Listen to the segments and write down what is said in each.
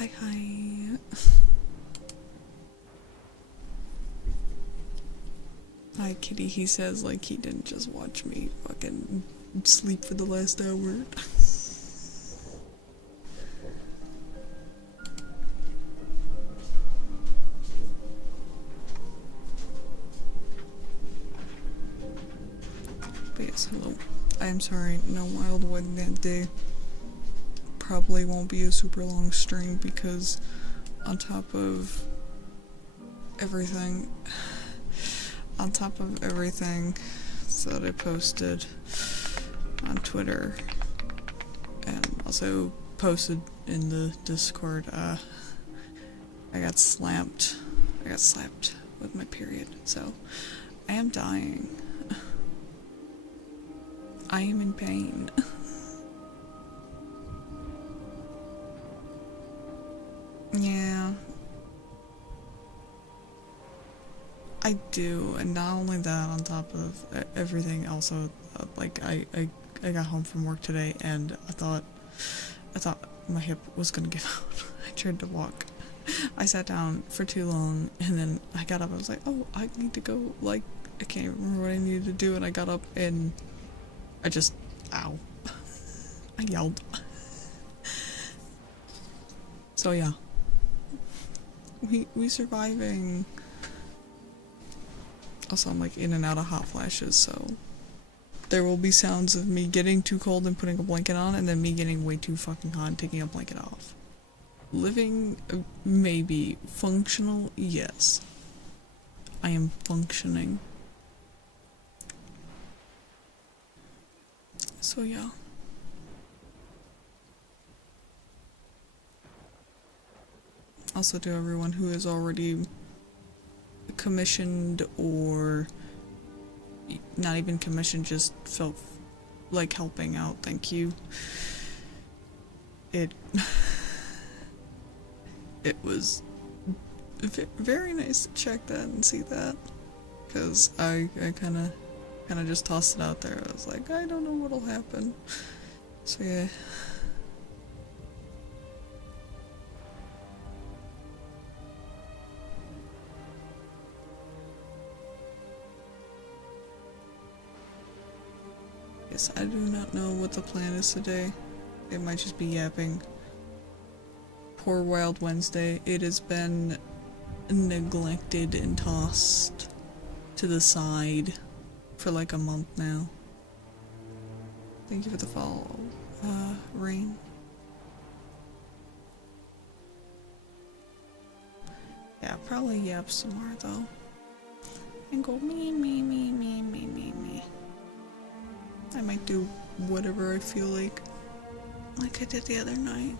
Hi. Hi, kitty. He says like he didn't just watch me fucking sleep for the last hour. But yes, hello. I am sorry, no wild wedding that day. Probably won't be a super long stream because on top of everything that I posted on Twitter and also posted in the Discord, I got slapped with my period, so I am dying. I am in pain. Yeah. I do, and not only that, on top of everything, also, like, I got home from work today, and I thought my hip was gonna give out. I tried to walk. I sat down for too long, and then I got up, I was like, oh, I need to go, like, I can't even remember what I needed to do, and I got up, and I just, ow. I yelled. So yeah. We surviving. Also, I'm like in and out of hot flashes, so there will be sounds of me getting too cold and putting a blanket on, and then me getting way too fucking hot and taking a blanket off. Living, maybe. Functional, yes. I am functioning. So yeah. Also to everyone who is already commissioned or not even commissioned, just felt like helping out, thank you. It was very nice to check that and see that, because I kind of just tossed it out there. I was like, I don't know what'll happen. So yeah. Yes, I do not know what the plan is today. It might just be yapping. Poor Wild Wednesday. It has been neglected and tossed to the side for like a month now. Thank you for the follow, Rain. Yeah, probably yap some more though. And go me. I might do whatever I feel like I did the other night.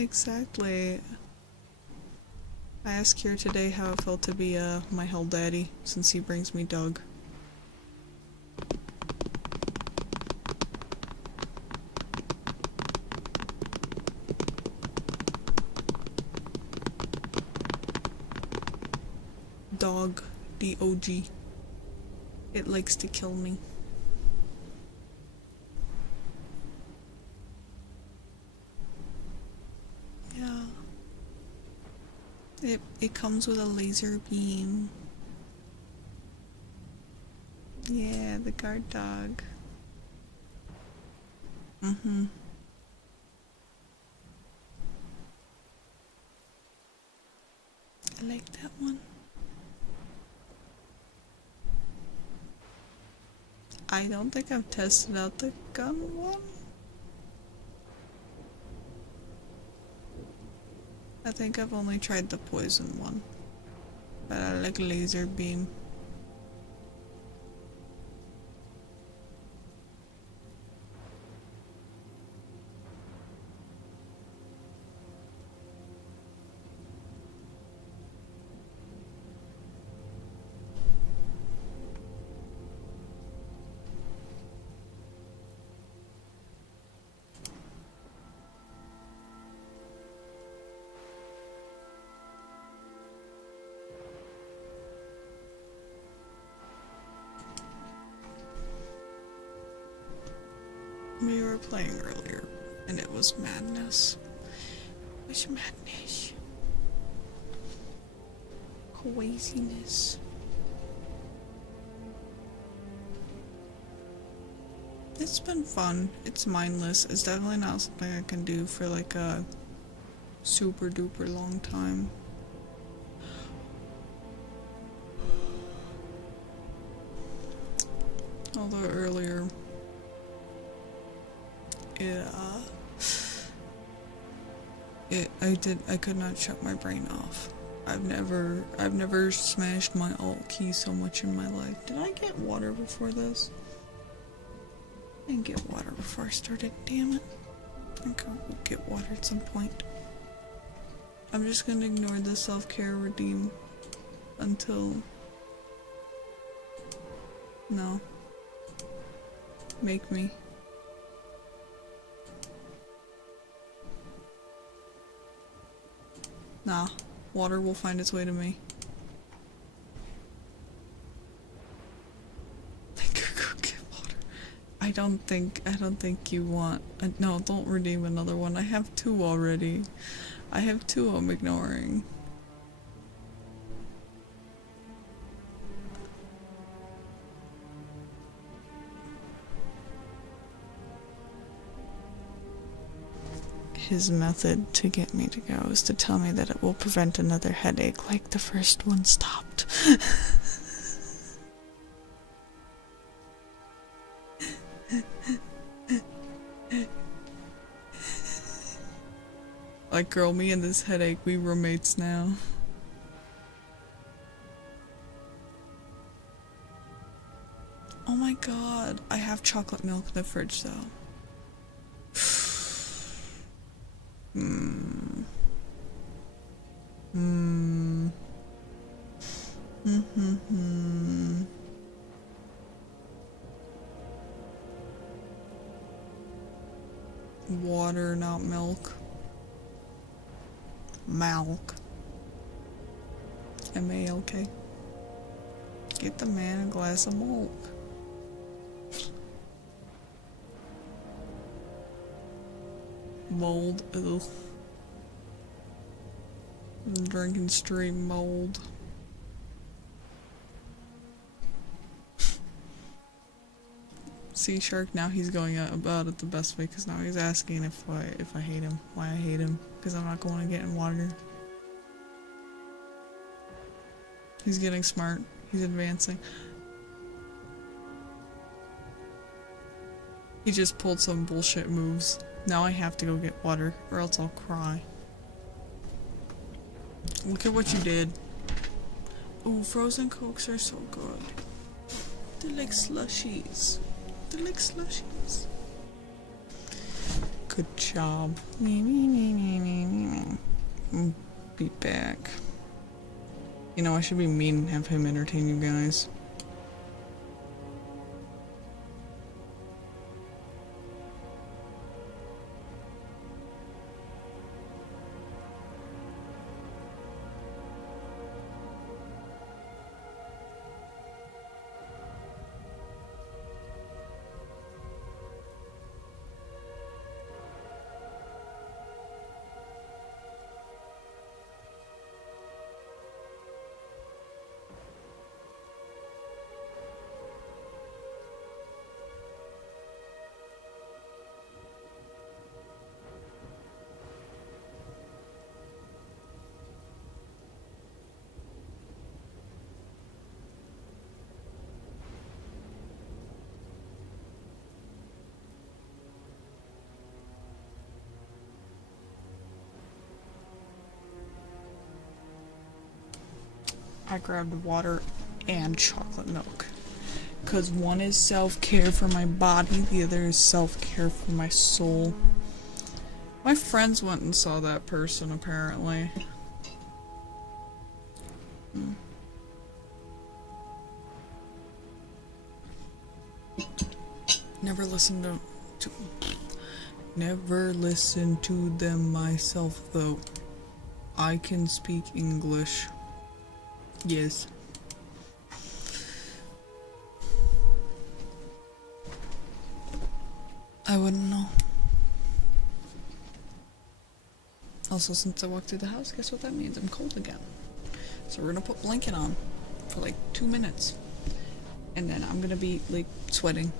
Exactly. I asked here today how it felt to be my hell daddy, since he brings me Doug. Dog. D-O-G. It likes to kill me. It comes with a laser beam. Yeah, the guard dog. Mm-hmm. I like that one. I don't think I've tested out the gun one? I think I've only tried the poison one. But I like laser beam. We were playing earlier, and it was madness. It was madness. Craziness. It's been fun. It's mindless. It's definitely not something I can do for like a super duper long time. Although earlier I could not shut my brain off. I've never smashed my alt key so much in my life. Did I get water before this? I didn't get water before I started, damn it. I think I will get water at some point. I'm just gonna ignore the self-care redeem until... No. Make me. Nah, water will find its way to me. Go get water. I don't think you want. No, don't redeem another one. I have 2 already. I have 2 I'm ignoring. His method to get me to go is to tell me that it will prevent another headache like the first one stopped. Like, girl, me and this headache, we roommates now. Oh my god, I have chocolate milk in the fridge though. Water, not milk. Malk. M-A-L-K. Get the man a glass of milk. Mold. Ugh. I'm drinking straight mold. Sea Shark, now he's going about it the best way, because now he's asking if I hate him, why I hate him, because I'm not going to get in water. He's getting smart. He's advancing. He just pulled some bullshit moves. Now I have to go get water, or else I'll cry. Look at what you did. Ooh, frozen cokes are so good. They're like slushies. They're like slushies. Good job. Be back. You know, I should be mean and have him entertain you guys. I grabbed water and chocolate milk. Because one is self-care for my body, the other is self-care for my soul. My friends went and saw that person, apparently. Never listened Never listened to them myself, though. I can speak English. Yes. I wouldn't know. Also, since I walked through the house, guess what that means? I'm cold again. So we're gonna put blanket on for like 2 minutes. And then I'm gonna be like sweating.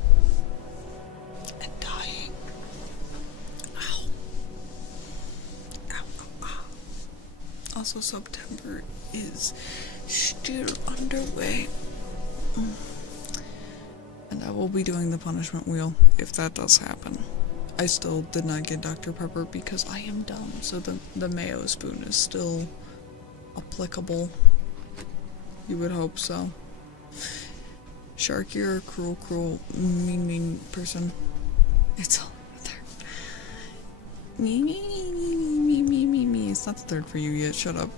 And dying. Ow. Ow, ow, ow. Also, September is still underway. And I will be doing the punishment wheel if that does happen. I still did not get Dr. Pepper because I am dumb, so the mayo spoon is still applicable. You would hope so. Shark, you're a cruel, mean person. It's all there. Me. It's not the third for you yet, shut up.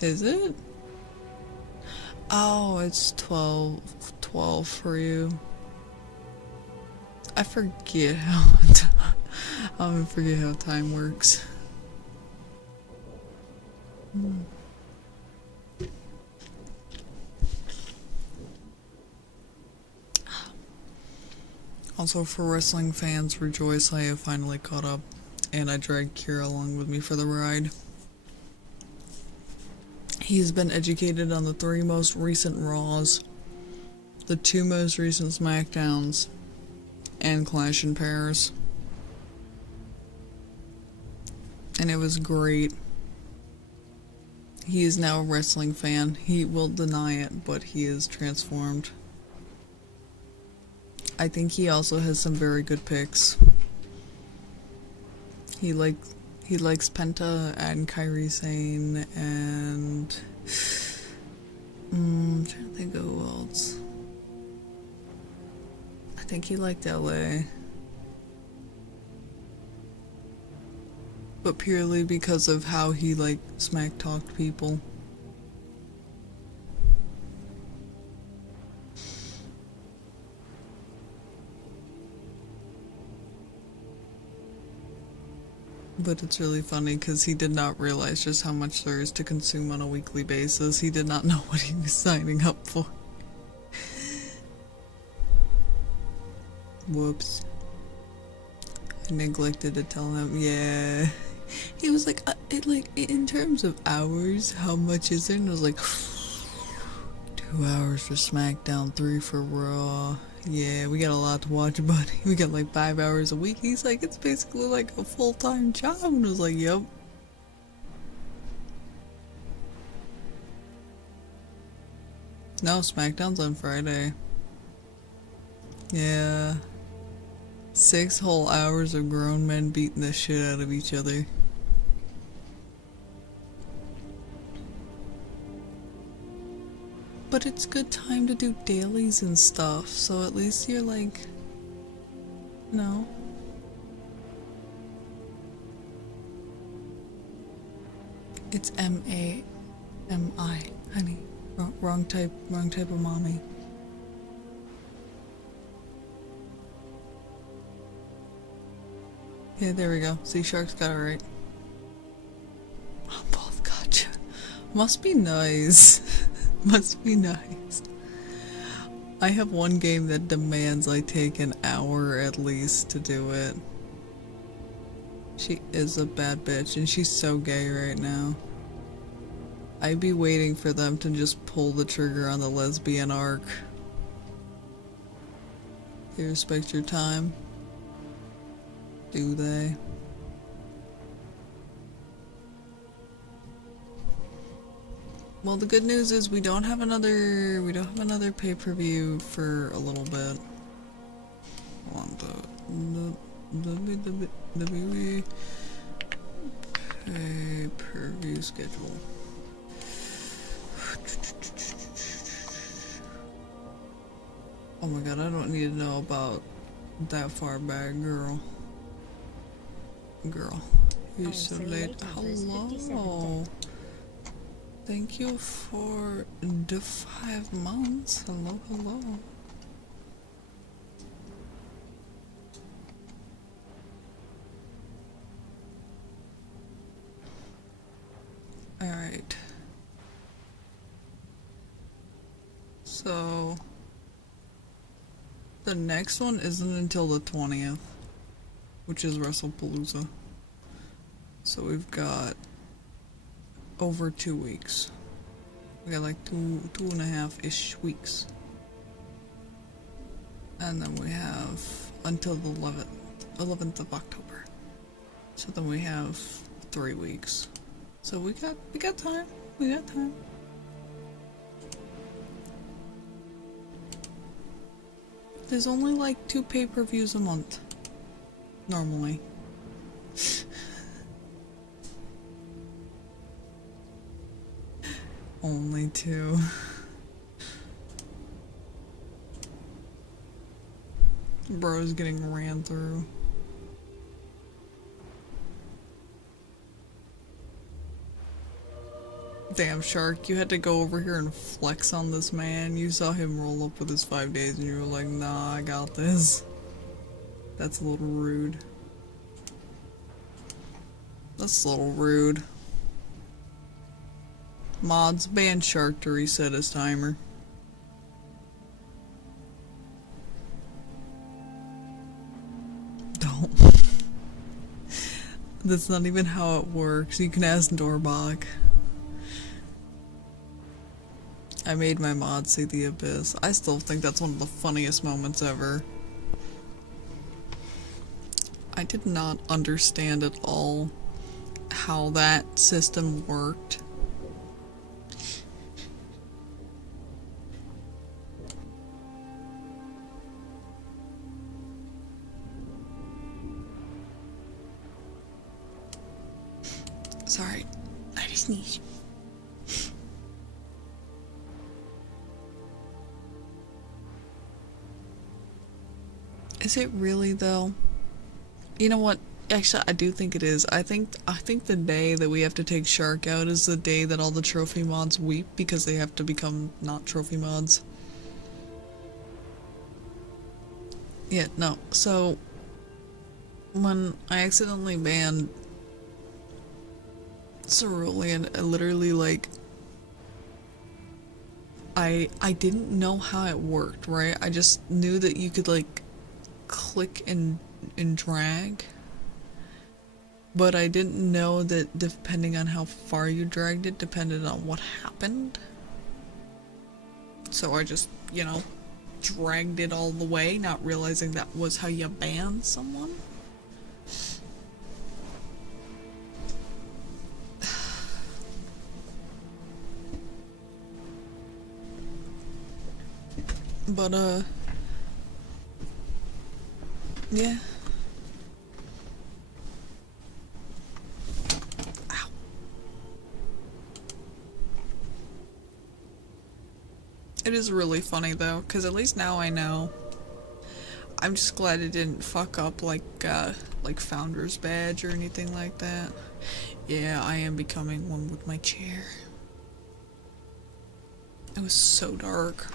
Is it? Oh, it's 12 for you. I forget how I forget how time works. Also, for wrestling fans, rejoice, I have finally caught up, and I dragged Kira along with me for the ride. He's been educated on the 3 most recent Raws, the 2 most recent SmackDowns, and Clash in Paris. And it was great. He is now a wrestling fan. He will deny it, but he is transformed. I think he also has some very good picks. He likes Penta and Kairi Sane and I'm trying to think of who else. I think he liked LA. But purely because of how he smack talked people. But it's really funny because he did not realize just how much there is to consume on a weekly basis. He did not know what he was signing up for. Whoops. I neglected to tell him, yeah. He was like, in terms of hours, how much is it? And I was like, 2 hours for SmackDown, 3 for Raw. Yeah, we got a lot to watch, buddy. We got 5 hours a week. He's like, it's basically like a full-time job. And I was like, yep. No, SmackDown's on Friday. Yeah. 6 whole hours of grown men beating the shit out of each other. But it's good time to do dailies and stuff, so at least you're no. It's M-A-M-I, honey. Wrong type of mommy. Yeah, there we go. See, Shark's got it right. Both gotcha. Must be nice. Must be nice. I have one game that demands I take an hour at least to do it. She is a bad bitch, and she's so gay right now. I'd be waiting for them to just pull the trigger on the lesbian arc. They respect your time. Do they? Well, the good news is we don't have another pay-per-view for a little bit. Hold on, WWE pay-per-view schedule. Oh my god, I don't need to know about that far back, girl. Girl, you're so late. Hello. Thank you for the 5 months. Hello, hello. Alright. So the next one isn't until the 20th, which is WrestlePalooza. So we've got over 2 weeks. We got like two and a half-ish weeks. And then we have until the 11th of October. So then we have 3 weeks. So we got time. We got time. There's only like 2 pay-per-views a month. Normally. Only 2. Bro's getting ran through. Damn, Shark, you had to go over here and flex on this man. You saw him roll up with his 5 days and you were like, nah, I got this. That's a little rude. That's a little rude. Mods, ban Shark to reset his timer. Don't. That's not even how it works. You can ask Dorbach. I made my mod see the abyss. I still think that's one of the funniest moments ever. I did not understand at all how that system worked. Sorry, I just sneezed. Is it really though? You know what? Actually, I do think it is. I think the day that we have to take Shark out is the day that all the trophy mods weep because they have to become not trophy mods. Yeah, no. So when I accidentally banned Cerulean, I literally like I didn't know how it worked, right? I just knew that you could like click and drag, but I didn't know that depending on how far you dragged it depended on what happened. So I just, you know, dragged it all the way, not realizing that was how you ban someone. But yeah. Ow. It is really funny though, because at least now I know. I'm just glad it didn't fuck up like Founder's Badge or anything like that. Yeah, I am becoming one with my chair. It was so dark.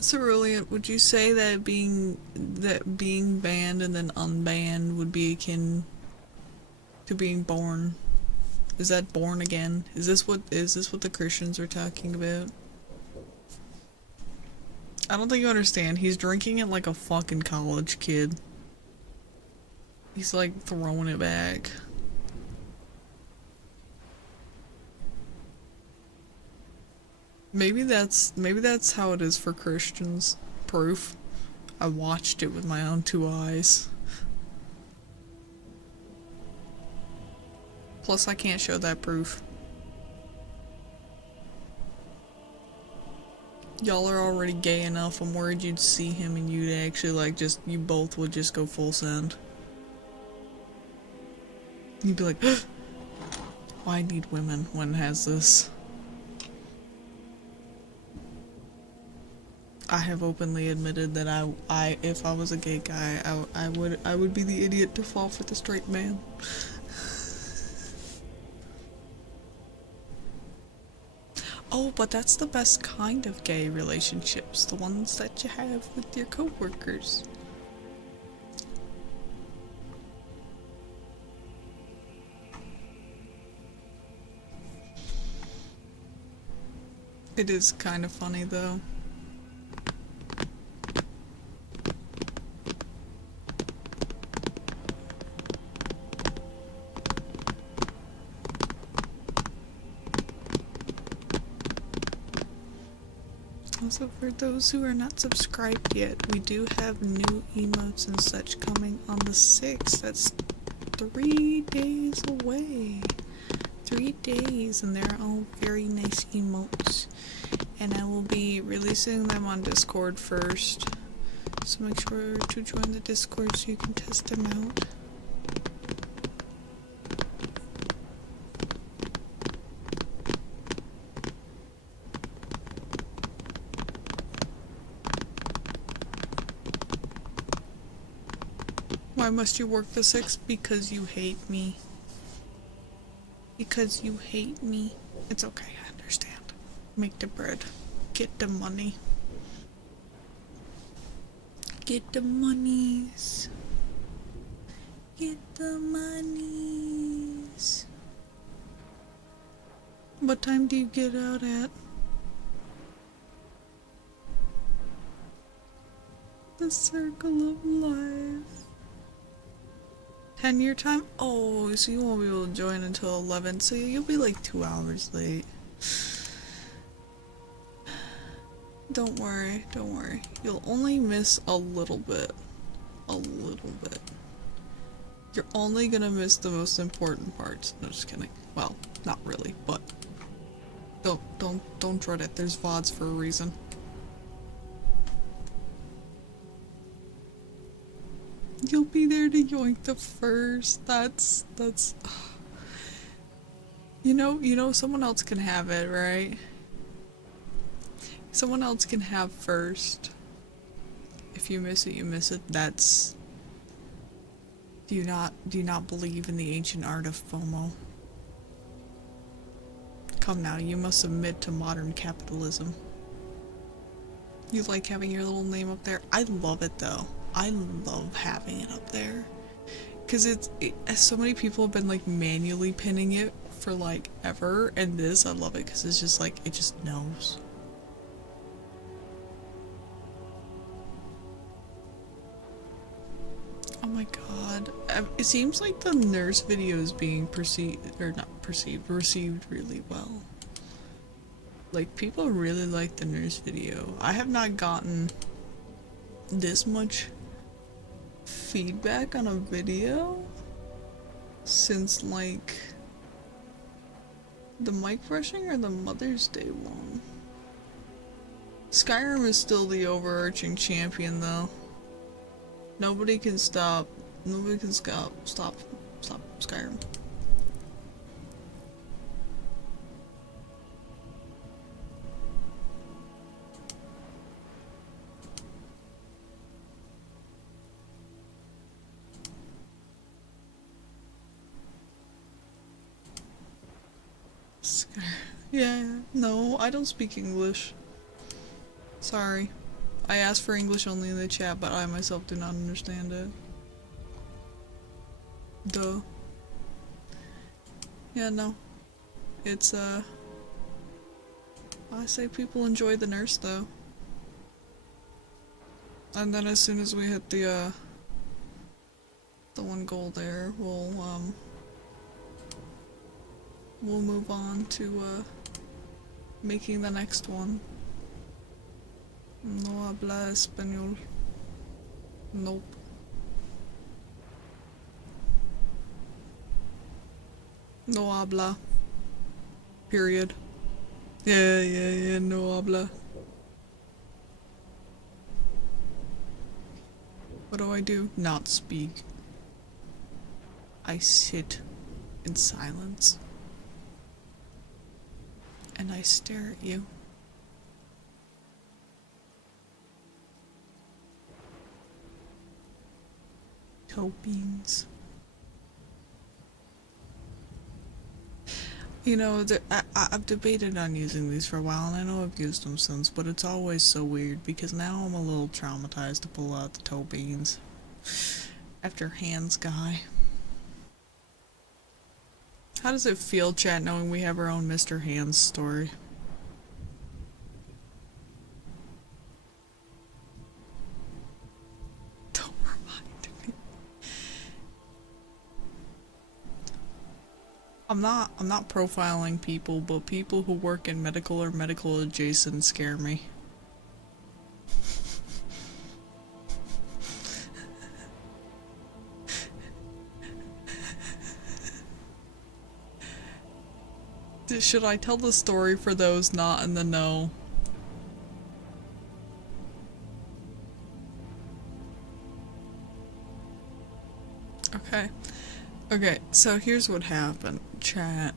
Cerulean, would you say that being banned and then unbanned would be akin to being born? Is that born again? Is this what the Christians are talking about? I don't think you understand. He's drinking it like a fucking college kid. He's like throwing it back. Maybe that's how it is for Christians. Proof. I watched it with my own 2 eyes. Plus I can't show that proof. Y'all are already gay enough. I'm worried you'd see him and you'd actually like just, you both would just go full send. You'd be like, why I need women when it has this? I have openly admitted that if I was a gay guy, I would be the idiot to fall for the straight man. Oh, but that's the best kind of gay relationships, the ones that you have with your coworkers. It is kind of funny though. Also, for those who are not subscribed yet, we do have new emotes and such coming on the 6th. That's 3 days away. 3 days, and they're all very nice emotes. And I will be releasing them on Discord first. So make sure to join the Discord so you can test them out. Why must you work the 6th? Because you hate me. Because you hate me. It's okay, I understand. Make the bread. Get the money. Get the monies. Get the monies. What time do you get out at? The circle of life. 10 your time? Oh, so you won't be able to join until 11, so you'll be like 2 hours late. Don't worry, don't worry. You'll only miss a little bit. A little bit. You're only gonna miss the most important parts. No, just kidding. Well, not really, but don't dread it. There's VODs for a reason. You'll be there to yoink the first. That's you know someone else can have it, right? Someone else can have first. If you miss it, you miss it. That's do you not believe in the ancient art of FOMO? Come now, you must submit to modern capitalism. You like having your little name up there? I love it though. I love having it up there. Cause so many people have been like manually pinning it for like ever, and this, I love it cause it's just like, it just knows. Oh my god. It seems like the nurse video is being received really well. Like, people really like the nurse video. I have not gotten this much feedback on a video since like the mic brushing or the Mother's Day one. Skyrim is still the overarching champion though. Nobody can stop Skyrim. Yeah, no, I don't speak English. Sorry. I asked for English only in the chat, but I myself do not understand it. Duh. Yeah, no. It's, I say people enjoy the nurse, though. And then as soon as we hit the one goal there, we'll move on to, making the next one. No habla español. Nope. No habla. Period. Yeah, no habla. What do? Not speak. I sit in silence. And I stare at you. Toe beans. You know, I've debated on using these for a while, and I know I've used them since, but it's always so weird because now I'm a little traumatized to pull out the toe beans after Hands Guy. How does it feel, chat, knowing we have our own Mr. Hands story? Don't remind me. I'm not profiling people, but people who work in medical or medical adjacent scare me. Should I tell the story for those not in the know? Okay. Okay, so here's what happened, chat.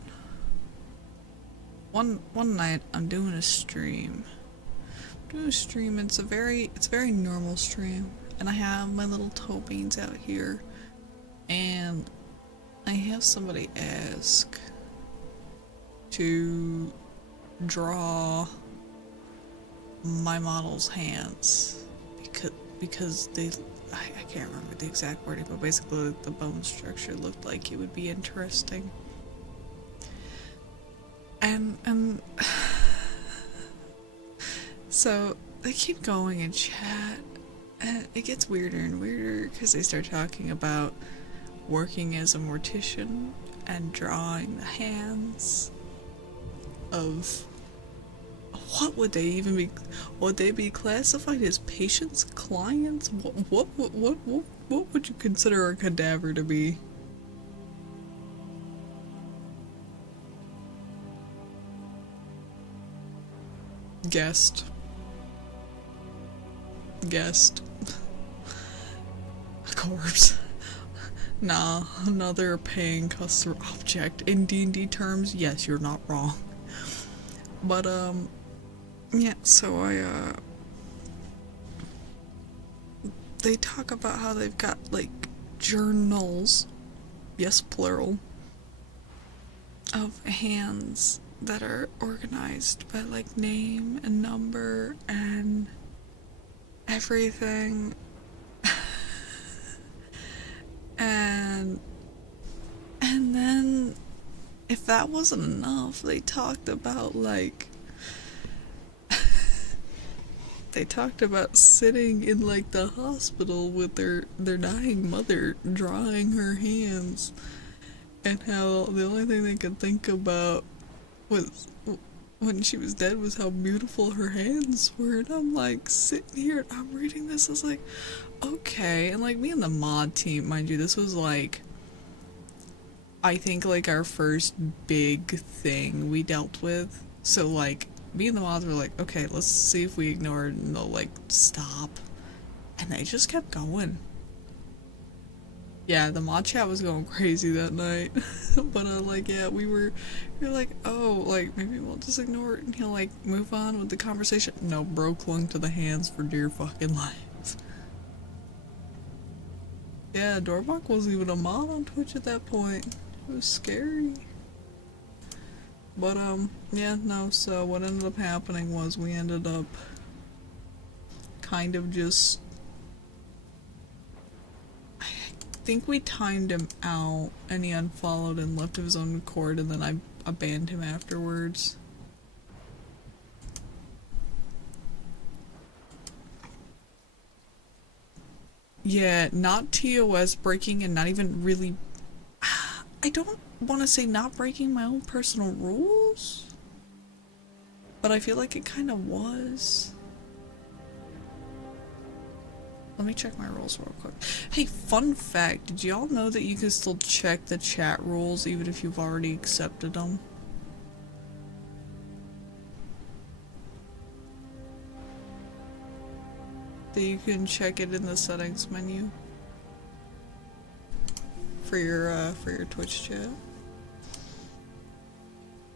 One night I'm doing a stream. It's a very normal stream. And I have my little toe beans out here. And I have somebody ask to draw my model's hands because they I can't remember the exact wording, but basically the bone structure looked like it would be interesting. And so they keep going in chat, and it gets weirder and weirder because they start talking about working as a mortician and drawing the hands of what would they even be? Would they be classified as patients, clients? What would you consider a cadaver to be? Guest. A corpse. Nah, another paying customer object. In D&D terms, yes, you're not wrong. But, yeah, so they talk about how they've got, like, journals, yes, plural, of hands that are organized by, like, name and number and everything. And then, if that wasn't enough, they talked about, like, they talked about sitting in, like, the hospital with their dying mother, drawing her hands, and how the only thing they could think about was, when she was dead, was how beautiful her hands were. And I'm, like, sitting here, and I'm reading this, I was like, okay. And, like, me and the mod team, mind you, this was, like, I think, like, our first big thing we dealt with. So, like, me and the mods were like, okay, let's see if we ignore it, and they'll, like, stop. And they just kept going. Yeah, the mod chat was going crazy that night. But, like, yeah, we were like, oh, like, maybe we'll just ignore it, and he'll, like, move on with the conversation. No, bro clung to the hands for dear fucking life. Yeah, Dorbach wasn't even a mod on Twitch at that point. It was scary. But, yeah, no, so what ended up happening was we ended up kind of just, I think we timed him out, and he unfollowed and left of his own accord, and then I banned him afterwards. Yeah, not TOS breaking, and not even really, I don't want to say not breaking my own personal rules, but I feel like it kind of was. Let me check my rules real quick. Hey, fun fact, did y'all know that you can still check the chat rules even if you've already accepted them? that you can check it in the settings menu for your Twitch chat.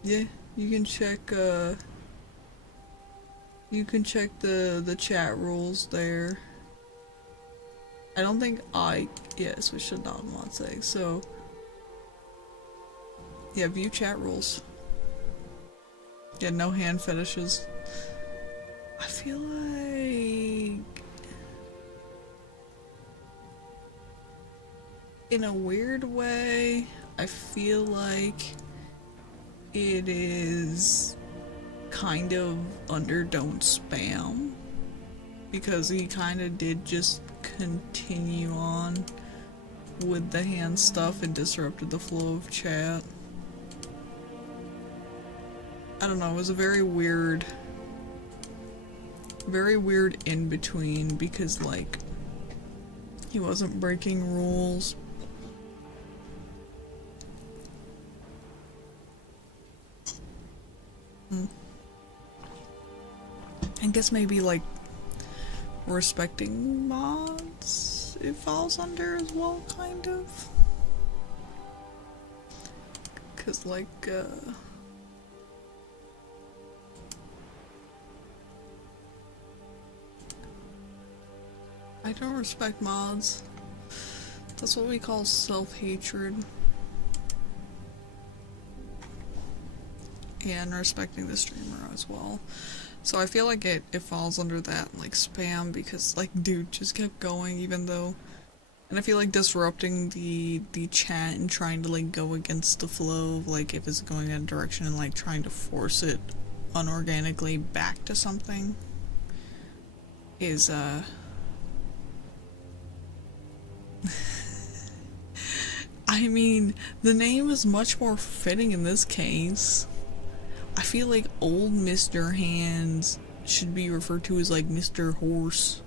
Yeah, you can check the chat rules there. I don't think yeah, switch to non-mod settings, so yeah, view chat rules. Yeah, no hand fetishes. I feel like in a weird way, I feel like it is kind of under don't spam, because he kind of did just continue on with the hand stuff and disrupted the flow of chat. I don't know, it was a very weird in between, because like he wasn't breaking rules. I guess maybe like respecting mods it falls under as well, kind of. Cause like I don't respect mods. That's what we call self-hatred. And respecting the streamer as well. So I feel like it falls under that, like spam, because like dude just kept going even though, and I feel like disrupting the chat and trying to like go against the flow of like if it's going in a direction and like trying to force it unorganically back to something is I mean, the name is much more fitting in this case. I feel like old Mr. Hands should be referred to as like Mr. Horse.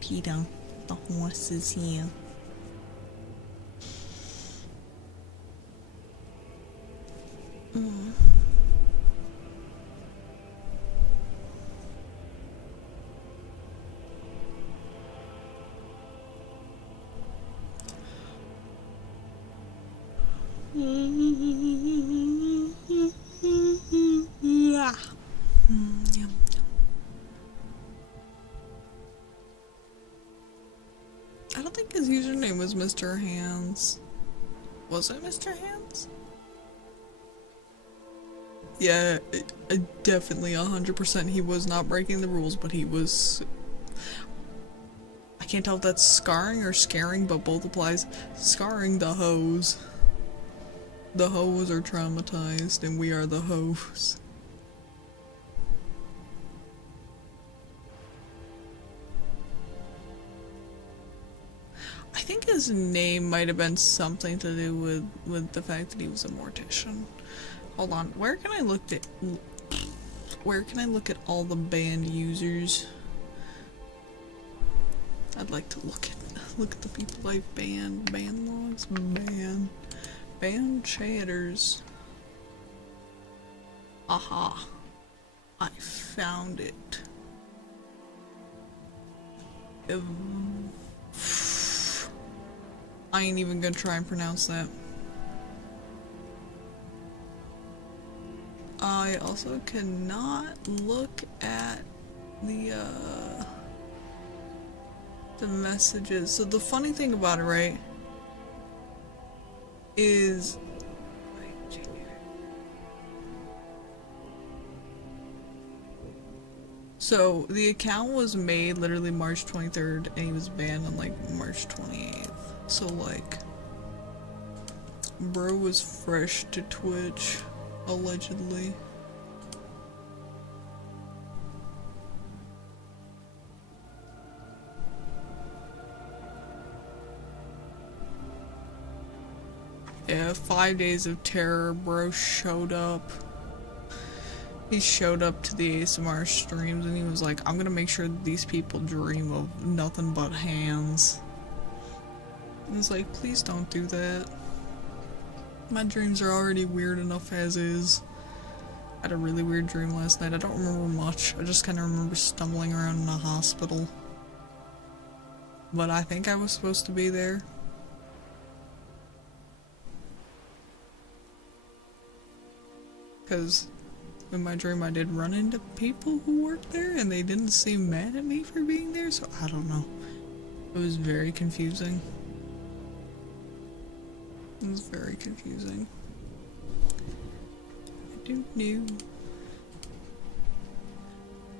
Peter, the horse is here. I don't think his username was Mr. Hands. Was it Mr. Hands? Yeah, definitely 100% he was not breaking the rules, but he was... I can't tell if that's scarring or scaring, but both applies. Scarring the hoes. The hoes are traumatized, and we are the hoes. I think his name might have been something to do with the fact that he was a mortician. Hold on, where can I look at all the banned users? I'd like to look at the people I've banned. Ban logs, ban chatters. Aha. I found it. I ain't even gonna try and pronounce that. I also cannot look at the messages. So the funny thing about it, right, is so the account was made literally March 23rd and he was banned on like March 28th. So like bro was fresh to Twitch, allegedly. Yeah, 5 days of terror, bro showed up. He showed up to the ASMR streams and he was like, I'm gonna make sure that these people dream of nothing but hands. I was like, please don't do that. My dreams are already weird enough as is. had a really weird dream last night. I don't remember much. I just kind of remember stumbling around in a hospital. But I think I was supposed to be there. Because in my dream I did run into people who worked there and they didn't seem mad at me for being there, so I don't know. It was very confusing. It was very confusing. I don't know.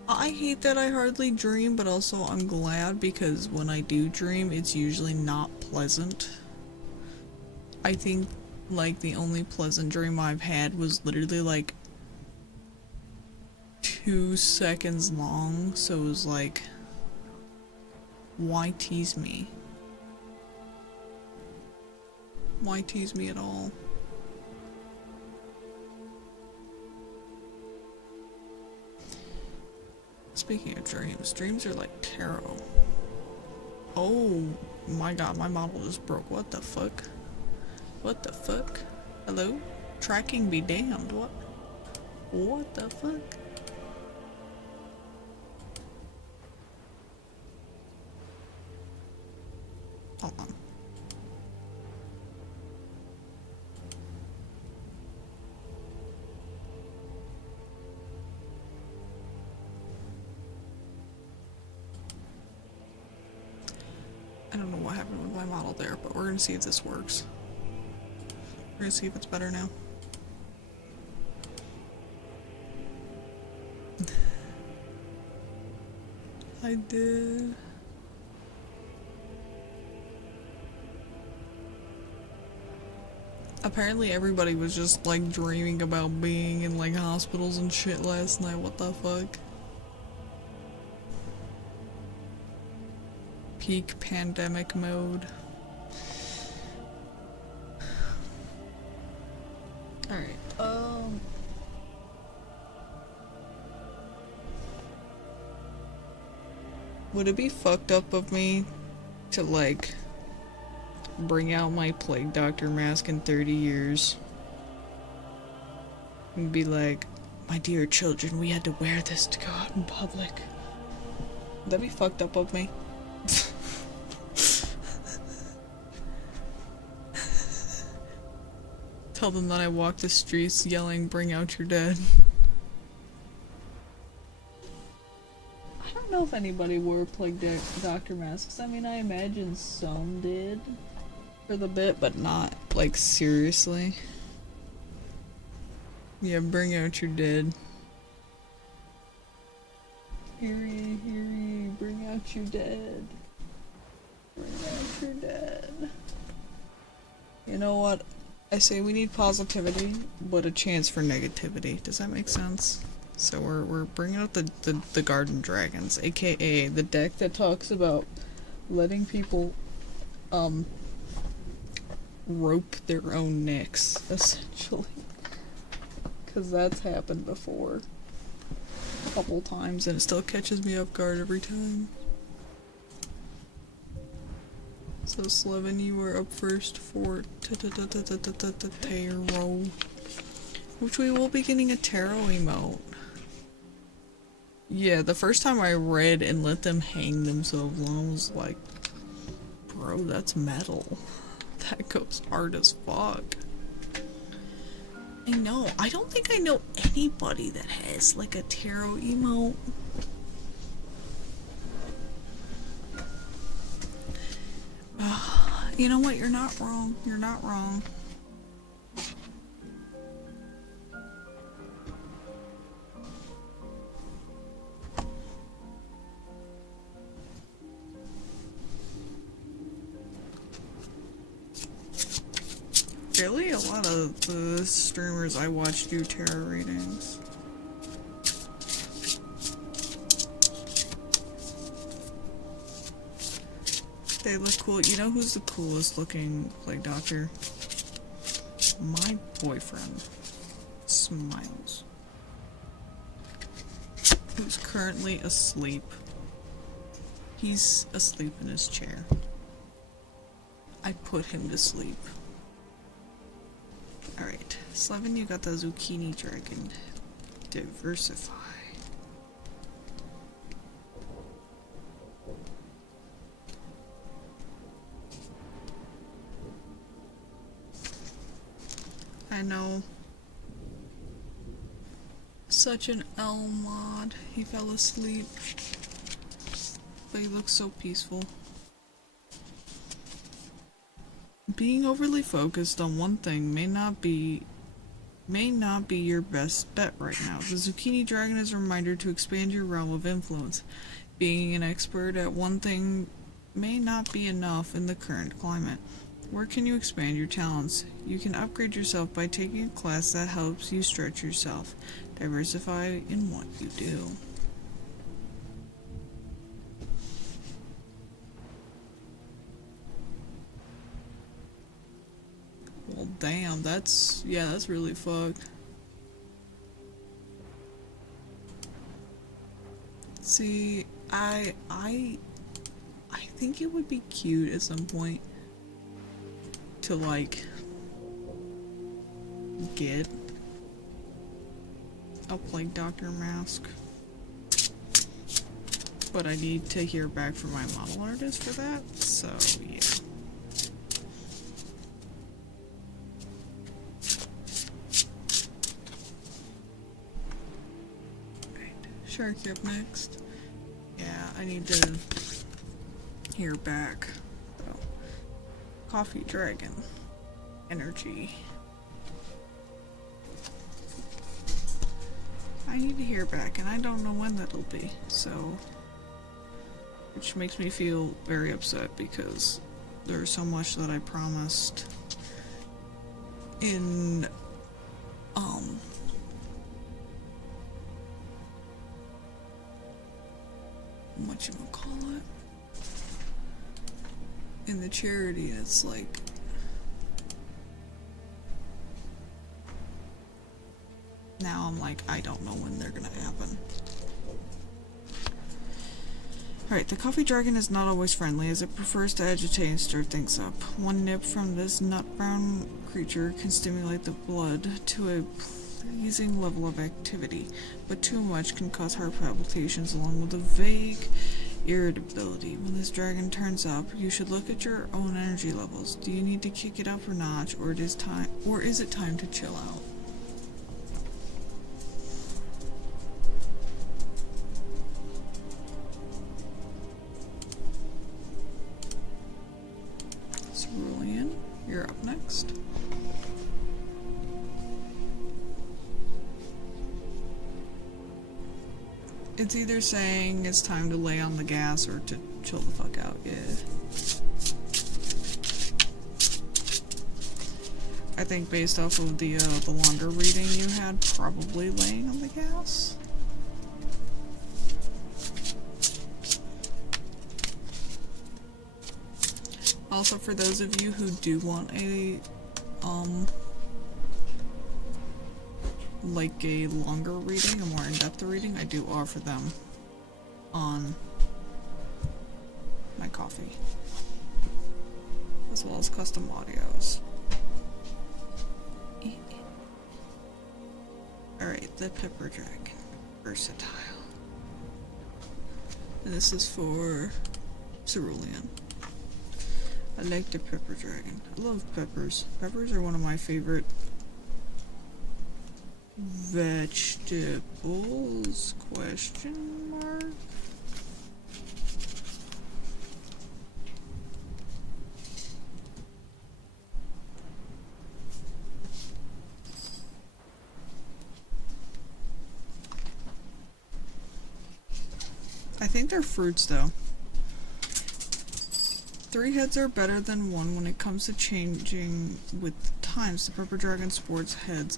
I hate that I hardly dream, but also I'm glad because when I do dream, it's usually not pleasant. I think like the only pleasant dream I've had was literally like 2 seconds long, so it was like, why tease me? Why tease me at all? Speaking of dreams, dreams are like tarot. Oh my god, my model just broke. What the fuck? What the fuck? Hello? Tracking be damned. What? What the fuck? Hold on. I don't know what happened with my model there, but we're gonna see if this works. We're gonna see if it's better now. I did. Apparently everybody was just like dreaming about being in like hospitals and shit last night. What the fuck? Peak pandemic mode. Alright, would it be fucked up of me to like bring out my plague doctor mask in 30 years and be like, my dear children, we had to wear this to go out in public? Would that be fucked up of me? Tell them that I walk the streets yelling, bring out your dead. I don't know if anybody wore plague doctor masks. I mean, I imagine some did for the bit, but not, like, seriously. Yeah, bring out your dead. Hear ye, bring out your dead. Bring out your dead. You know what? I say we need positivity, but a chance for negativity. Does that make sense? So we're bringing out the garden dragons, aka the deck that talks about letting people rope their own necks, essentially. Because that's happened before a couple times, and it still catches me off guard every time. So Slevin, you were up first for tarot, which we will be getting a tarot emote. Yeah, the first time I read and let them hang themselves on, I was like, bro, that's metal. That goes hard as fuck. I know. I don't think I know anybody that has like a tarot emote. You know what? You're not wrong. You're not wrong. Really? A lot of the streamers I watch do tarot readings. They look cool. You know who's the coolest looking plague doctor? My boyfriend. Smiles. Who's currently asleep. He's asleep in his chair. I put him to sleep. Alright, Slevin, you got the zucchini dragon. Diversify. I know. Such an L mod. He fell asleep. But he looks so peaceful. Being overly focused on one thing may not be your best bet right now. The Zucchini Dragon is a reminder to expand your realm of influence. Being an expert at one thing may not be enough in the current climate. Where can you expand your talents? You can upgrade yourself by taking a class that helps you stretch yourself. Diversify in what you do. Well, damn, that's really fucked. See, I think it would be cute at some point to like get a Plague Doctor mask, but I need to hear back from my model artist for that, so yeah. Sharky up next. Yeah, I need to hear back. So, Coffee Dragon. Energy. I need to hear back, and I don't know when that'll be, so... Which makes me feel very upset, because there's so much that I promised in, whatchamacallit, in the charity, and it's like, now I'm like, I don't know when they're gonna happen. Alright, the coffee dragon is not always friendly, as it prefers to agitate and stir things up. One nip from this nut-brown creature can stimulate the blood to a pleasing level of activity, but too much can cause heart palpitations along with a vague irritability. When this dragon turns up, you should look at your own energy levels. Do you need to kick it up a notch, or is it time to chill out? Cerulean, you're up next. It's either saying it's time to lay on the gas or to chill the fuck out, yeah. I think based off of the longer reading you had, probably laying on the gas. Also, for those of you who do want a, like a longer reading, a more in-depth reading, I do offer them on my coffee, as well as custom audios. Alright, the Pepper Dragon. Versatile. And this is for Cerulean. I like the Pepper Dragon. I love peppers. Peppers are one of my favorite vegetables? Question mark? I think they're fruits though. 3 heads are better than 1 when it comes to changing with times. The Pepper Dragon sports heads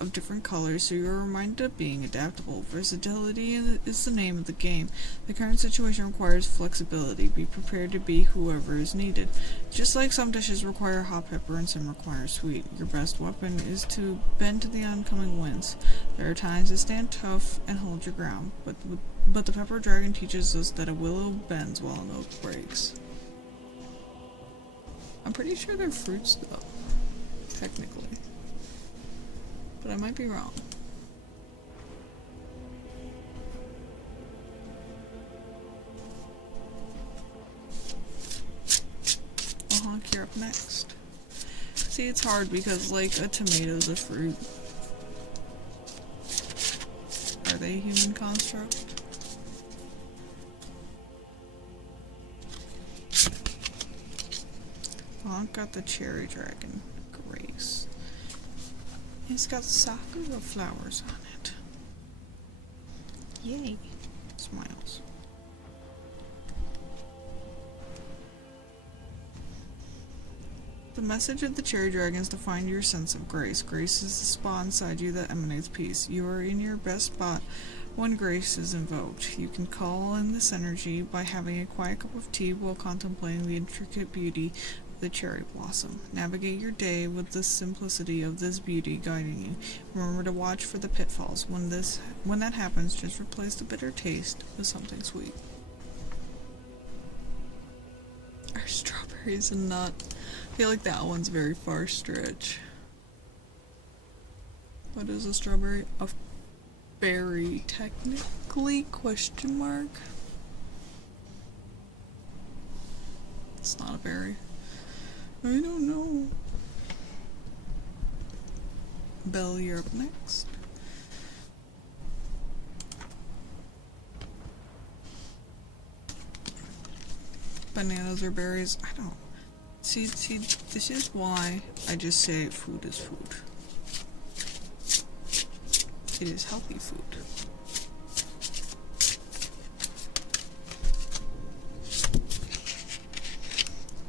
of different colors, so you're reminded of being adaptable. Versatility is the name of the game. The current situation requires flexibility. Be prepared to be whoever is needed. Just like some dishes require hot pepper and some require sweet, your best weapon is to bend to the oncoming winds. There are times to stand tough and hold your ground, but the Pepper Dragon teaches us that a willow bends while an oak breaks. I'm pretty sure they're fruits though, technically. But I might be wrong. you're up next. See, it's hard because, like, a tomato's a fruit. Are they a human construct? Oh, I've got the cherry dragon. Grace. It's got sakura flowers on it. Yay. Smiles. The message of the cherry dragon is to find your sense of grace. Grace is the spot inside you that emanates peace. You are in your best spot when grace is invoked. You can call in this energy by having a quiet cup of tea while contemplating the intricate beauty of the cherry blossom. Navigate your day with the simplicity of this beauty guiding you. Remember to watch for the pitfalls. When that happens, just replace the bitter taste with something sweet. Are strawberries a nut? I feel like that one's very far stretch. What is a strawberry? A berry, technically? Question mark. It's not a berry. I don't know. Belle, you're up next. Bananas or berries? I don't. See, this is why I just say food is food. It is healthy food.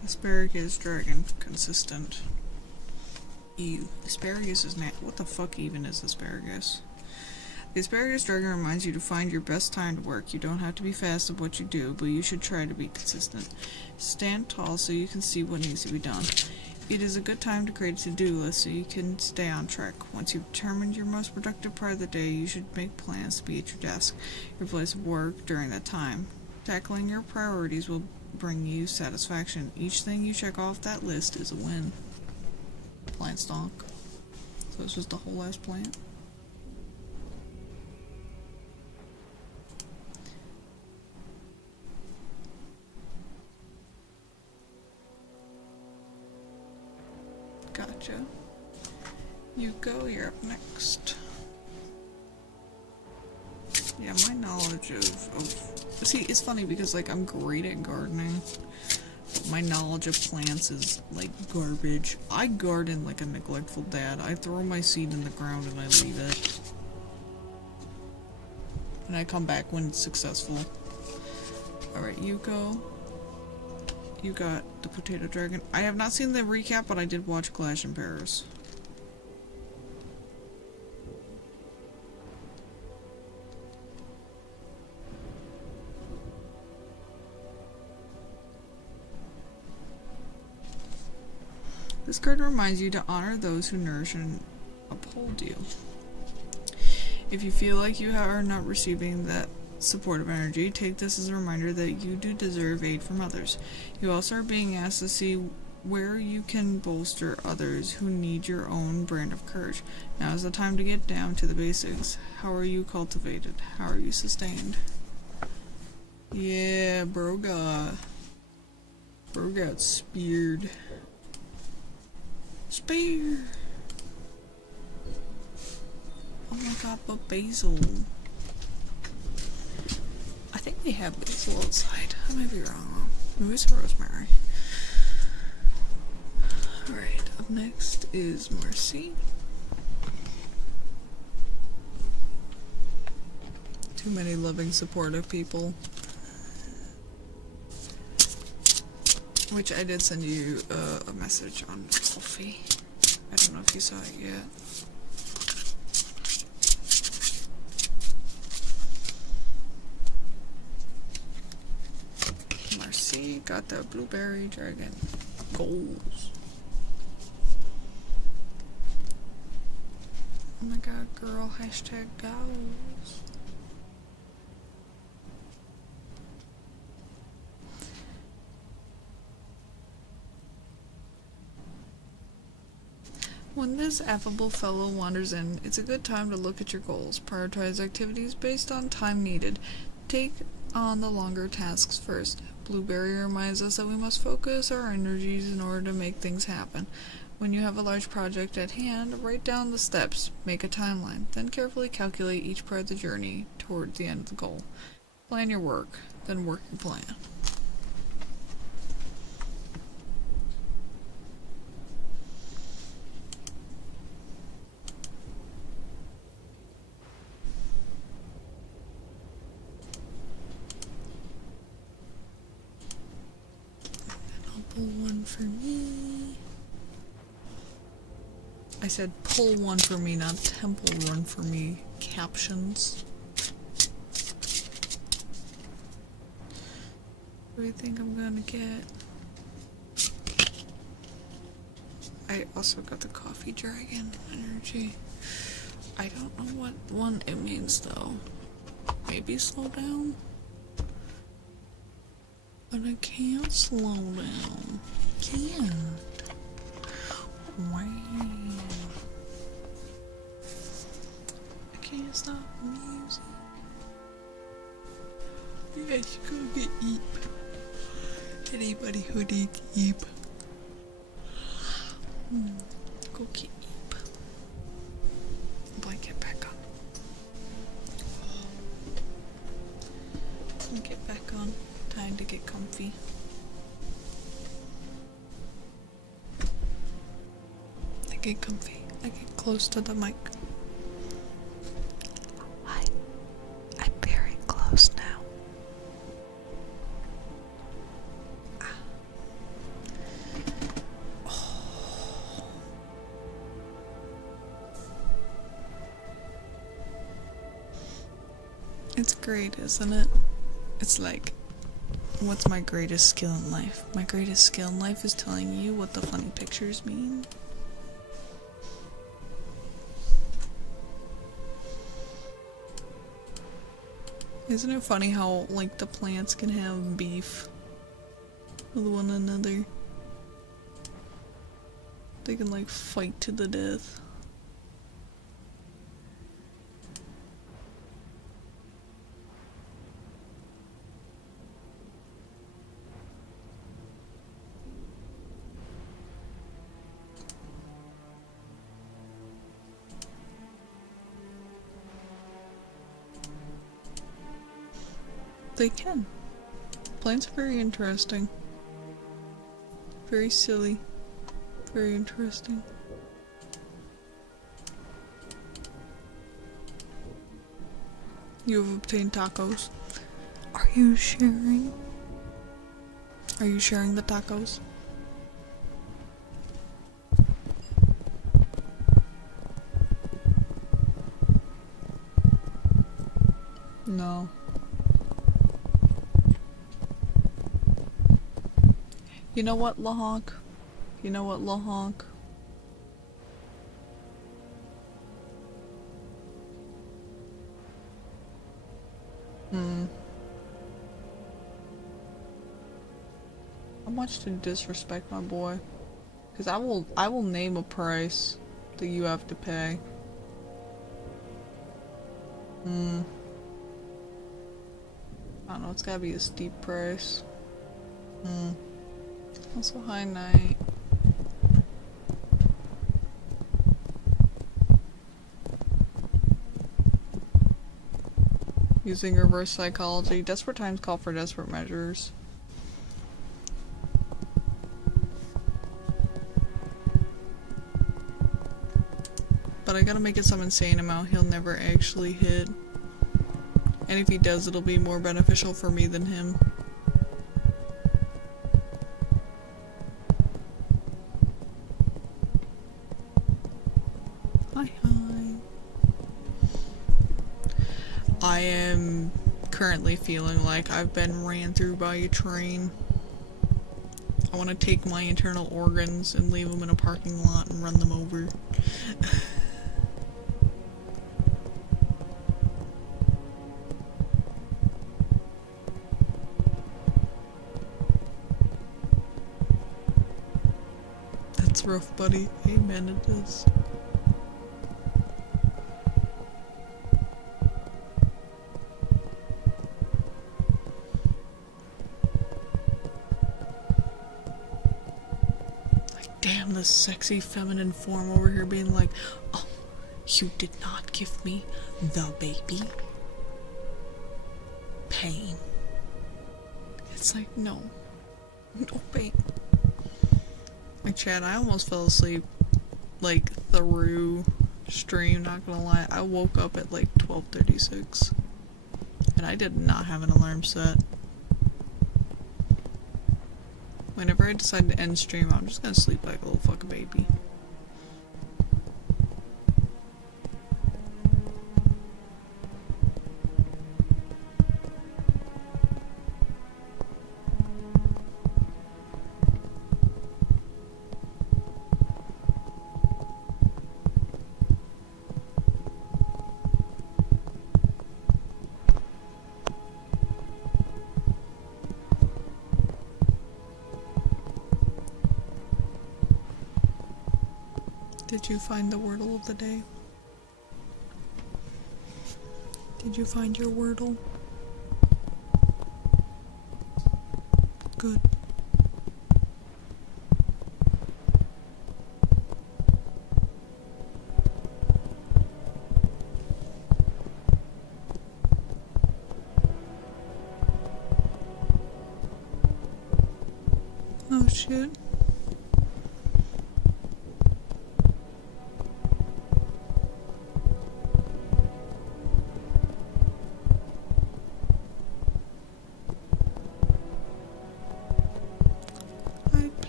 Asparagus, dragon, consistent. Ew. Asparagus is what the fuck even is asparagus? The asparagus dragon reminds you to find your best time to work. You don't have to be fast at what you do, but you should try to be consistent. Stand tall so you can see what needs to be done. It is a good time to create a to-do list so you can stay on track. Once you've determined your most productive part of the day, you should make plans to be at your desk, your place of work during that time. Tackling your priorities will bring you satisfaction. Each thing you check off that list is a win. Plant stock. So it's just a whole ass plant. Gotcha. You go, you're up next. Yeah, my knowledge of see, it's funny because, like, I'm great at gardening, but my knowledge of plants is, like, garbage. I garden like a neglectful dad. I throw my seed in the ground and I leave it. And I come back when it's successful. Alright, you go. You got the potato dragon. I have not seen the recap, but I did watch Clash in Paris. This card reminds you to honor those who nourish and uphold you. If you feel like you are not receiving that supportive energy, take this as a reminder that you do deserve aid from others. You also are being asked to see where you can bolster others who need your own brand of courage. Now is the time to get down to the basics. How are you cultivated? How are you sustained? Yeah, bro got speared. Spear! Oh my god, but basil. I think they have basil outside. I might be wrong. Maybe it's rosemary. Alright, up next is Marcy. Too many loving, supportive people. Which I did send you a message on Coffee. I don't know if you saw it yet. Marcy got the blueberry dragon goals. Oh my god, girl, hashtag goals. When this affable fellow wanders in, it's a good time to look at your goals. Prioritize activities based on time needed. Take on the longer tasks first. Blueberry reminds us that we must focus our energies in order to make things happen. When you have a large project at hand, write down the steps, make a timeline, then carefully calculate each part of the journey toward the end of the goal. Plan your work, then work your plan. Pull one for me. I said pull one for me, not temple run for me. Captions. What do you think I'm gonna get? I also got the coffee dragon energy. I don't know what one it means though. Maybe slow down? But I can't slow down. Can't. Wow. I can't stop the music. Yes, go get Eep. Anybody who needs Eep. Go get Eep. Blanket back on. Get back on. Time to get comfy. I get comfy. I get close to the mic. I'm very close now. Oh. It's great, isn't it? It's like, what's my greatest skill in life? My greatest skill in life is telling you what the funny pictures mean. Isn't it funny how, like, the plants can have beef with one another? They can, like, fight to the death. They can. Plants are very interesting. Very silly. Very interesting. You have obtained tacos. Are you sharing? Are you sharing the tacos? No. You know what, Lahawk? You know what, Lahawk? How much to disrespect my boy? Because I will name a price that you have to pay. I don't know, it's gotta be a steep price. Also, high night. Using reverse psychology. Desperate times call for desperate measures. But I gotta make it some insane amount he'll never actually hit. And if he does, it'll be more beneficial for me than him. I am currently feeling like I've been ran through by a train. I want to take my internal organs and leave them in a parking lot and run them over. That's rough, buddy. Amen it is. Damn, the sexy feminine form over here being like, oh, you did not give me the baby. Pain. It's like, no. No pain. Like, Chad, I almost fell asleep, like, through stream, not gonna lie. I woke up at like 12:36. And I did not have an alarm set. Whenever I decide to end stream, I'm just gonna sleep like a little fucking baby. Did you find the wordle of the day? Did you find your wordle? Good. Oh shit.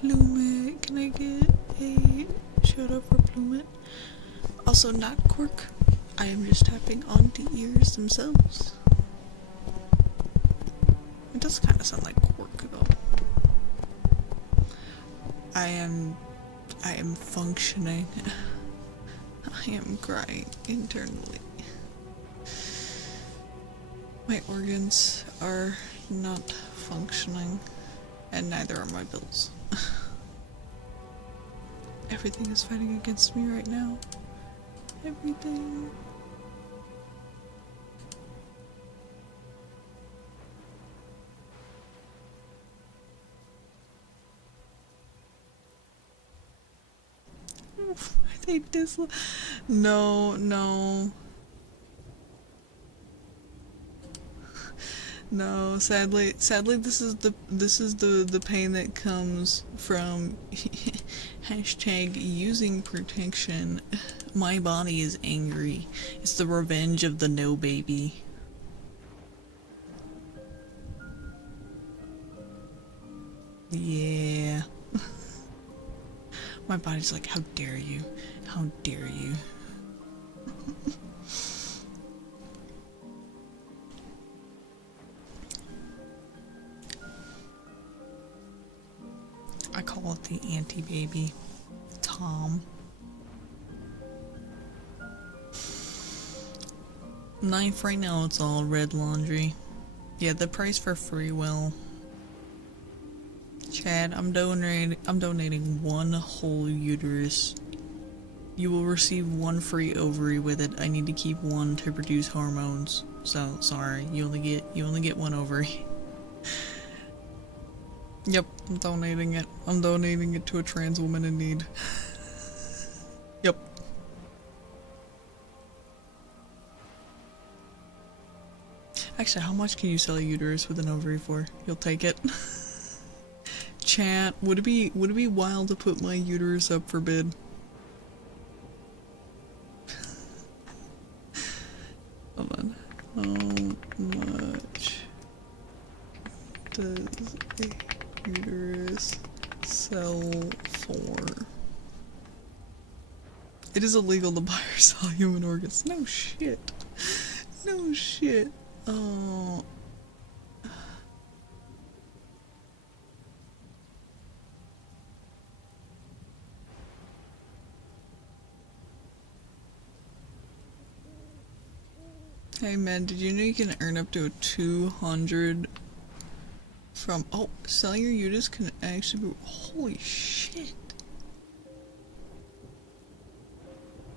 Plummet, can I get a shout out for Plummet? Also, not Cork. I am just tapping on the ears themselves. It does kind of sound like Cork though. I am functioning. I am crying internally. My organs are not functioning, and neither are my bills. Everything is fighting against me right now. Everything. They dislike. No, no. No, sadly, this is the pain that comes from hashtag using protection. My body is angry. It's the revenge of the no baby. Yeah. My body's like, how dare you? How dare you? I call it the anti-baby. Tom. Knife right now, it's all red laundry. Yeah, the price for free will. Chad, I'm donating one whole uterus. You will receive one free ovary with it. I need to keep one to produce hormones. So sorry, you only get one ovary. Yep, I'm donating it. I'm donating it to a trans woman in need. Yep. Actually, how much can you sell a uterus with an ovary for? You'll take it. Chat, would it be wild to put my uterus up for bid? Hold on. How much does a uterus sell for? It is illegal to buy or sell human organs. No shit. No shit. Oh. Hey man, did you know you can earn up to a 200 from— oh, selling your uterus can actually be— holy shit.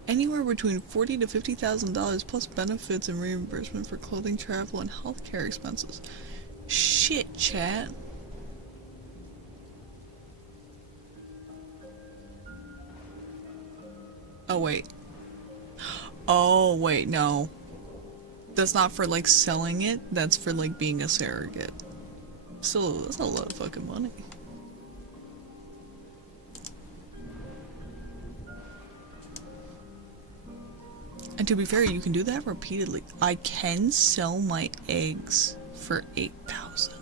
Anywhere between $40,000 to $50,000 plus benefits and reimbursement for clothing, travel, and healthcare expenses. Shit, chat. Oh, wait. Oh, wait, no. That's not for, like, selling it. That's for, like, being a surrogate. Still, that's a lot of fucking money. And to be fair, you can do that repeatedly. I can sell my eggs for 8,000.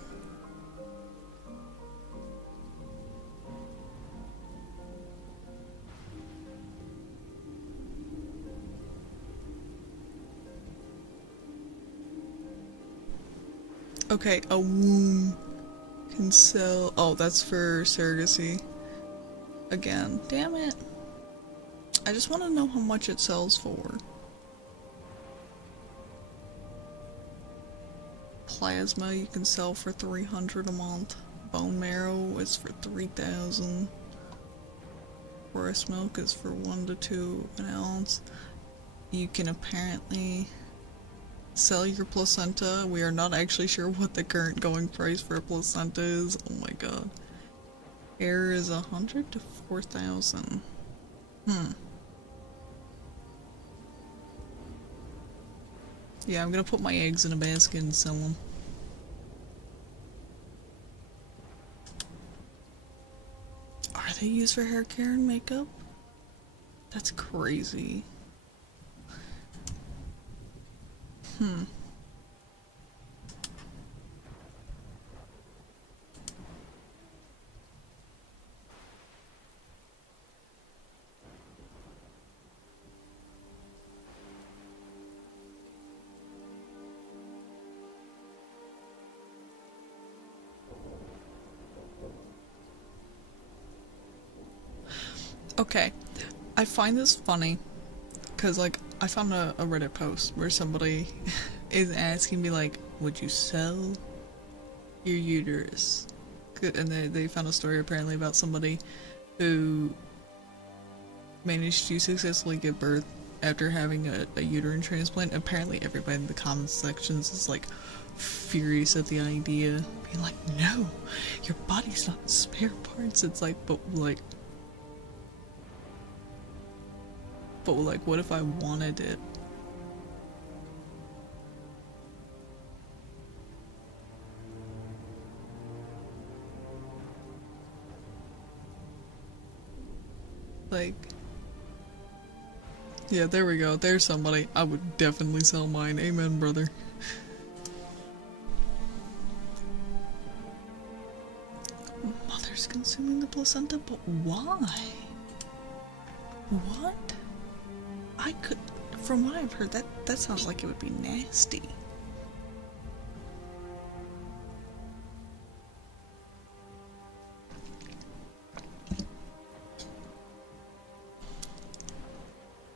Okay, a womb can sell. Oh, that's for surrogacy. Again, damn it. I just want to know how much it sells for. Plasma you can sell for 300 a month. Bone marrow is for 3,000. Breast milk is for 1 to 2 an ounce. You can apparently sell your placenta. We are not actually sure what the current going price for a placenta is. Oh my god. Hair is 100 to 4,000. Yeah, I'm gonna put my eggs in a basket and sell them. Are they used for hair care and makeup? That's crazy. Okay, I find this funny because, like, I found a Reddit post where somebody is asking me, like, would you sell your uterus? And they found a story apparently about somebody who managed to successfully give birth after having a uterine transplant. Apparently everybody in the comment sections is, like, furious at the idea, being like, no, your body's not spare parts. It's like, but what if I wanted it? Like, yeah, there we go. There's somebody. I would definitely sell mine. Amen, brother. Mother's consuming the placenta, but why? What? I could, from what I've heard, that sounds like it would be nasty.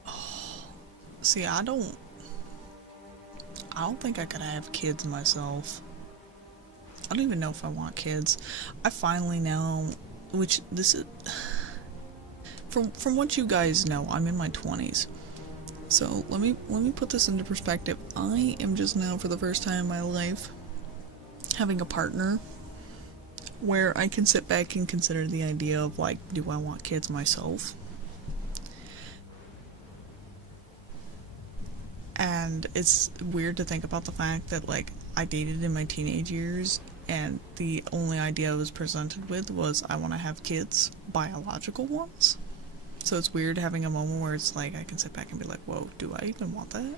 Oh, see, I don't think I could have kids myself. I don't even know if I want kids. I finally know, which this is, from what you guys know, I'm in my 20s. So let me put this into perspective. I am just now, for the first time in my life, having a partner where I can sit back and consider the idea of, like, do I want kids myself? And it's weird to think about the fact that, like, I dated in my teenage years and the only idea I was presented with was I want to have kids, biological ones. So it's weird having a moment where it's like I can sit back and be like, whoa, do I even want that?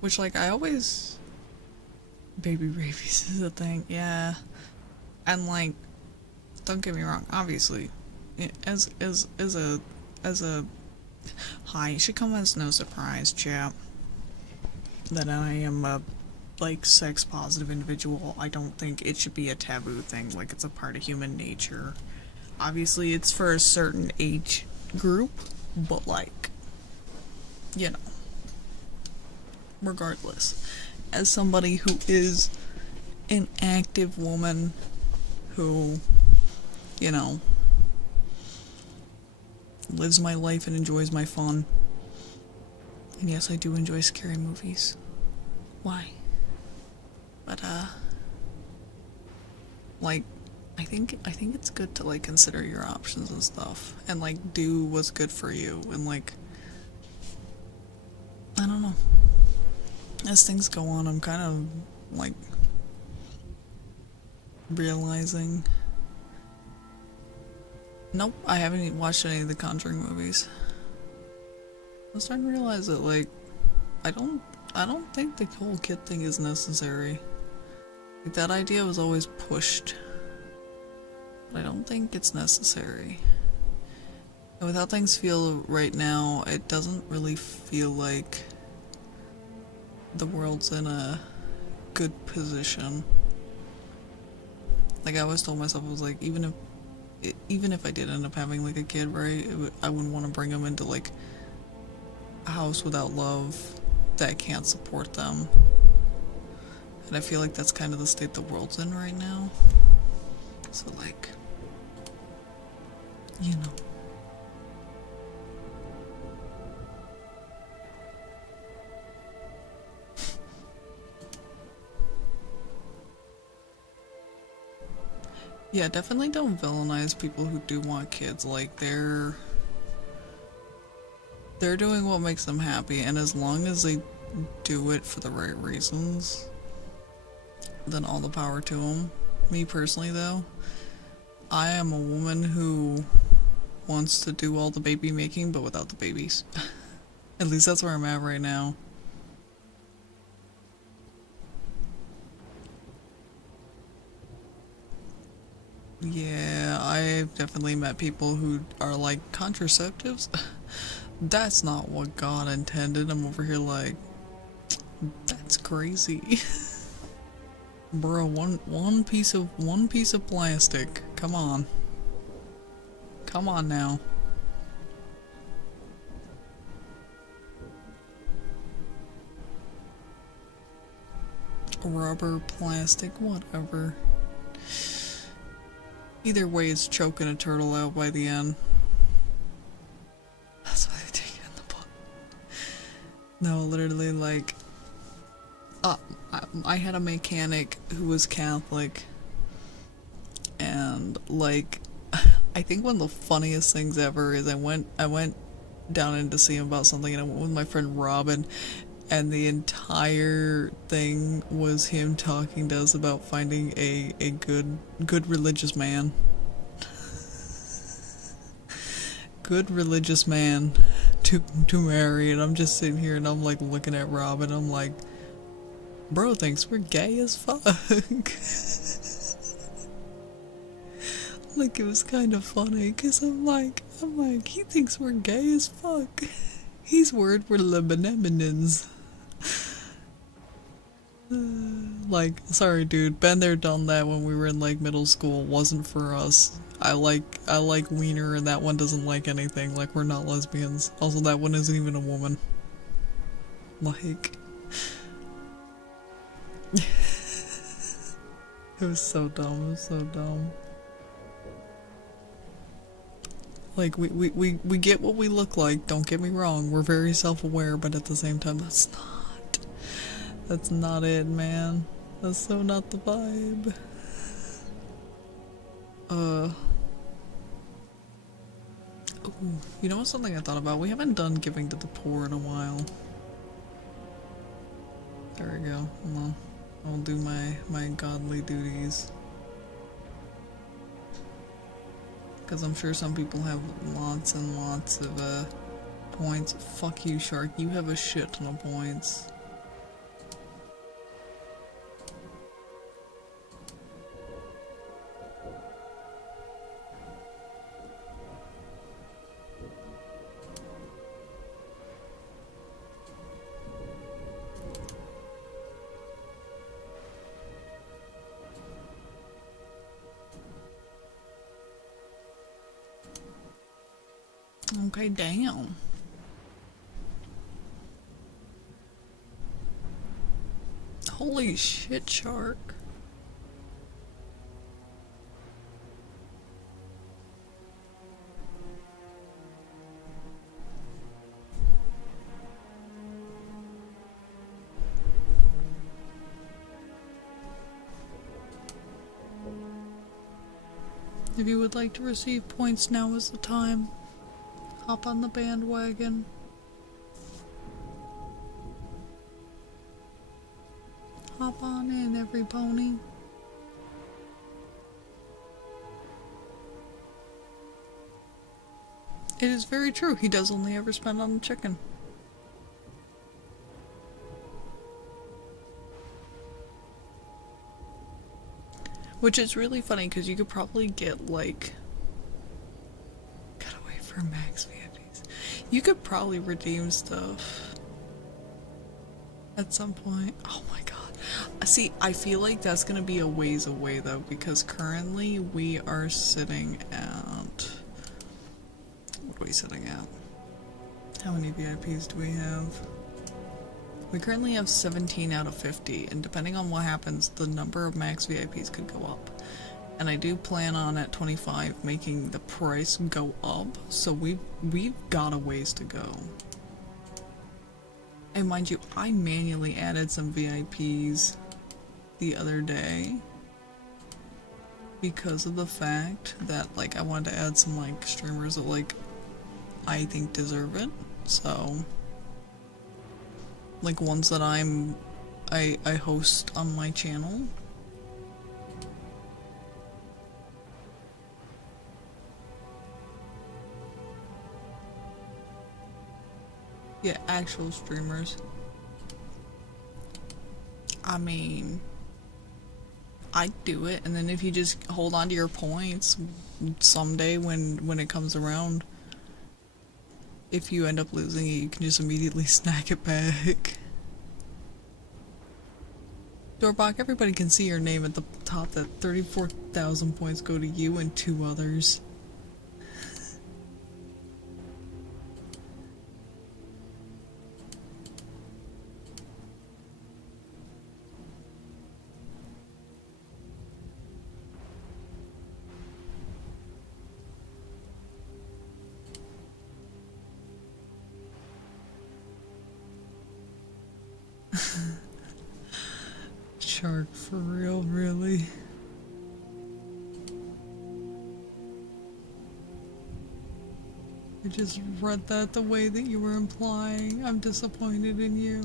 Which, like, I always... Baby rabies is a thing, yeah. And, like, don't get me wrong, obviously, as a... Hi, it should come as no surprise, chap, that I am a, like, sex-positive individual. I don't think it should be a taboo thing, like, it's a part of human nature. Obviously, it's for a certain age group, but, like, you know. Regardless, as somebody who is an active woman who, you know, lives my life and enjoys my fun, and yes, I do enjoy scary movies. Why? But, like, I think it's good to like consider your options and stuff and like do what's good for you and like I don't know. As things go on, I'm kind of like realizing. Nope, I haven't watched any of the Conjuring movies. I'm starting to realize that like I don't I don't think the whole kid thing is necessary. Like, that idea was always pushed. But I don't think it's necessary. And with how things feel right now, it doesn't really feel like the world's in a good position. Like I always told myself, I was like, even if I did end up having like a kid, right, I wouldn't want to bring them into like a house without love that can't support them. And I feel like that's kind of the state the world's in right now. So like, you know. Yeah, definitely don't villainize people who do want kids. Like they're doing what makes them happy, and as long as they do it for the right reasons, then all the power to them. Me personally though, I am a woman who wants to do all the baby making but without the babies. At least that's where I'm at right now. Yeah, I've definitely met people who are like, contraceptives? That's not what God intended. I'm over here like, that's crazy. Bro, one piece of plastic. Come on. Come on now. Rubber, plastic, whatever. Either way, it's choking a turtle out by the end. That's why they take it in the book. No, literally, like, I had a mechanic who was Catholic, and like, I think one of the funniest things ever is I went down in to see him about something, and I went with my friend Robin, and the entire thing was him talking to us about finding a good religious man. Good religious man to marry, and I'm just sitting here and I'm like looking at Rob and I'm like, bro thinks we're gay as fuck. Like, it was kind of funny because I'm like he thinks we're gay as fuck. He's worried we're Lebanese. Like, sorry dude, been there, done that when we were in like middle school, wasn't for us. I like wiener and that one doesn't like anything, like we're not lesbians. Also, that one isn't even a woman. Like, it was so dumb, it was so dumb. Like, we get what we look like, don't get me wrong, we're very self-aware, but at the same time, that's not it, man. That's so not the vibe. Ooh, you know what's something I thought about? We haven't done giving to the poor in a while. There we go. I'll do my godly duties. Because I'm sure some people have lots and lots of points. Fuck you, Shark. You have a shit ton of points. Okay, damn. Holy shit, Shark. If you would like to receive points, now is the time. Hop on the bandwagon. Hop on in, every pony. It is very true, he does only ever spend on the chicken. Which is really funny because you could probably get like... Gotta wait for max VIPs. You could probably redeem stuff at some point. Oh my god. See, I feel like that's gonna be a ways away though, because currently we are sitting at... What are we sitting at? How many VIPs do we have? We currently have 17 out of 50, and depending on what happens, the number of max VIPs could go up. And I do plan on at 25 making the price go up, so we've got a ways to go. And mind you, I manually added some VIPs the other day because of the fact that like I wanted to add some like streamers that like I think deserve it. So like ones that I host on my channel. Yeah, actual streamers. I mean, I'd do it, and then if you just hold on to your points someday when it comes around, if you end up losing it, you can just immediately snack it back. Doorbach, everybody can see your name at the top that 34,000 points go to you and 2 others. Shark, for real, really? I just read that the way that you were implying. I'm disappointed in you.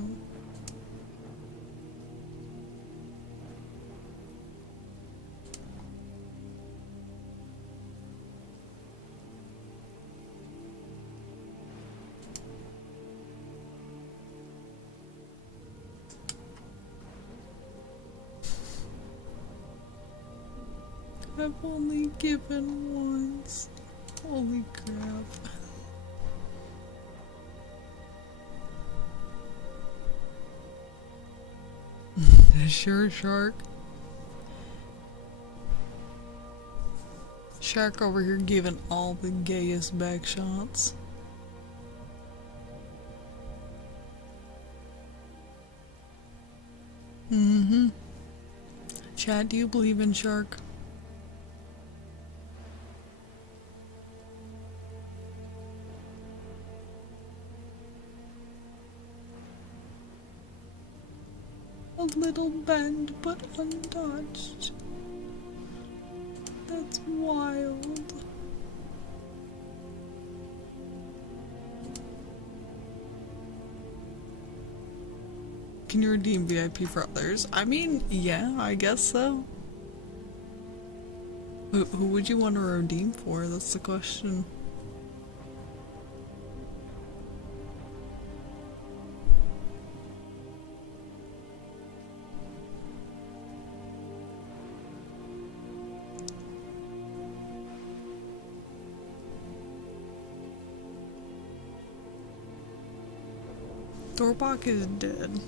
I've only given once. Holy crap. Sure, Shark. Shark over here giving all the gayest back shots. Mm-hmm. Chad, do you believe in Shark? A little bend, but untouched. That's wild. Can you redeem VIP for others? I mean, yeah, I guess so. Who would you want to redeem for? That's the question. Doorbach is dead.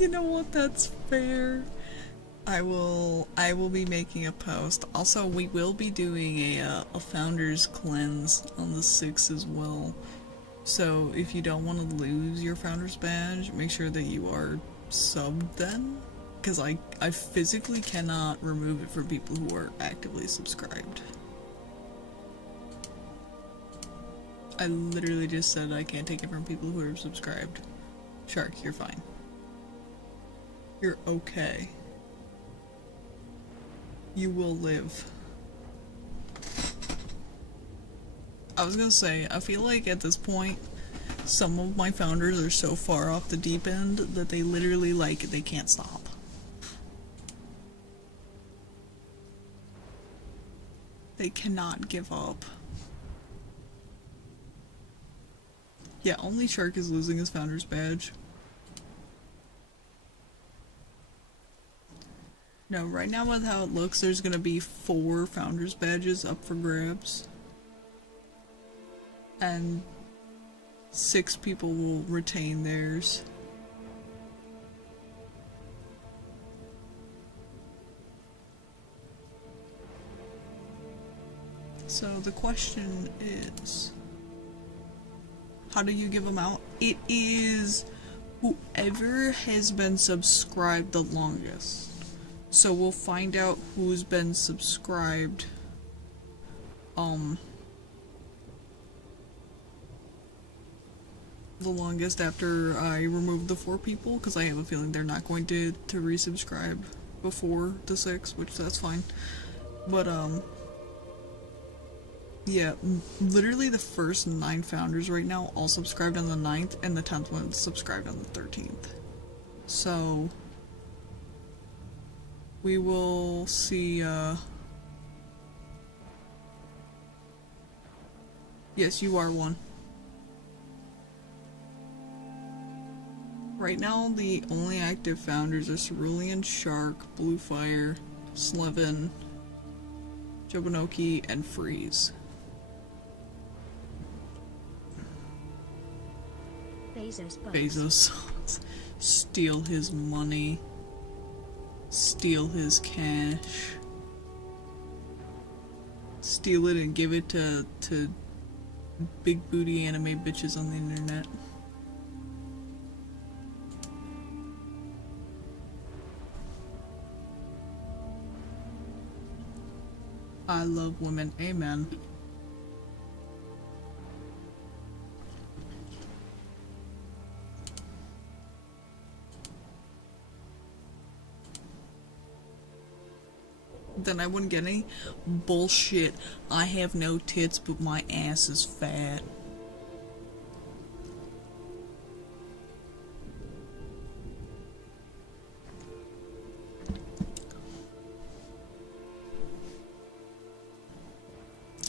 You know what? That's fair. I will be making a post. Also, we will be doing a founder's cleanse on the 6th as well. So if you don't want to lose your founder's badge, make sure that you are subbed then. Because I physically cannot remove it for people who are actively subscribed. I literally just said I can't take it from people who are subscribed. Shark, you're fine. You're okay. You will live. I was gonna say, I feel like at this point, some of my founders are so far off the deep end that they literally, like, they can't stop. They cannot give up. Yeah, only Shark is losing his founder's badge. No, right now with how it looks, there's gonna be 4 founders badges up for grabs. And 6 people will retain theirs. So the question is, how do you give them out? It is whoever has been subscribed the longest. So we'll find out who's been subscribed the longest after I remove the 4 people, because I have a feeling they're not going to resubscribe before the 6, which that's fine. But yeah, literally the first 9 founders right now all subscribed on the 9th, and the 10th one subscribed on the 13th. So we will see. Yes, you are one. Right now, the only active founders are Cerulean, Shark, Bluefire, Slevin, Jobanoki, and Freeze. Bezos. Steal his money. Steal his cash. Steal it and give it to big booty anime bitches on the internet. I love women. Amen. Then I wouldn't get any bullshit. I have no tits, but my ass is fat.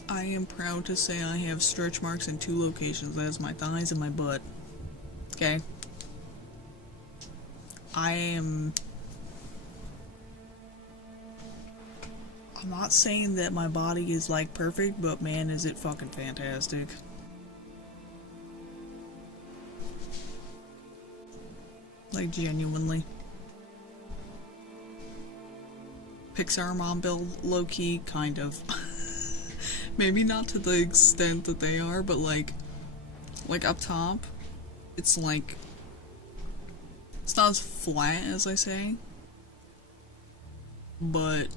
I am proud to say I have stretch marks in 2 locations. That is my thighs and my butt. Okay? I'm not saying that my body is like perfect, but man, is it fucking fantastic. Like, genuinely. Pixar mom build, low-key, kind of. Maybe not to the extent that they are, but like up top, it's like, it's not as flat as I say, but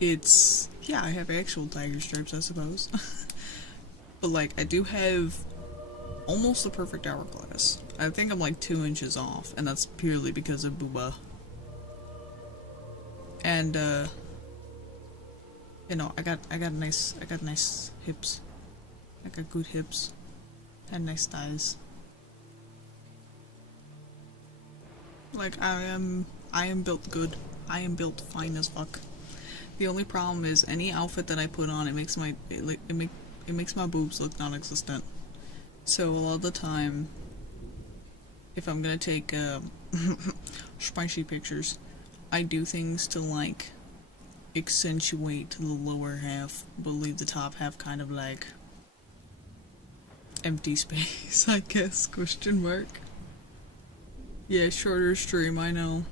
it's, yeah, I have actual tiger stripes, I suppose. But like, I do have almost a perfect hourglass. I think I'm like 2 inches off, and that's purely because of booba. And you know, I got nice hips. I got good hips and nice thighs. Like, I am built good. I am built fine as fuck. The only problem is any outfit that I put on, it makes my boobs look non-existent. So a lot of the time, if I'm gonna take spicy pictures, I do things to like accentuate the lower half, but leave the top half kind of like empty space, I guess, question mark. Yeah, shorter stream, I know.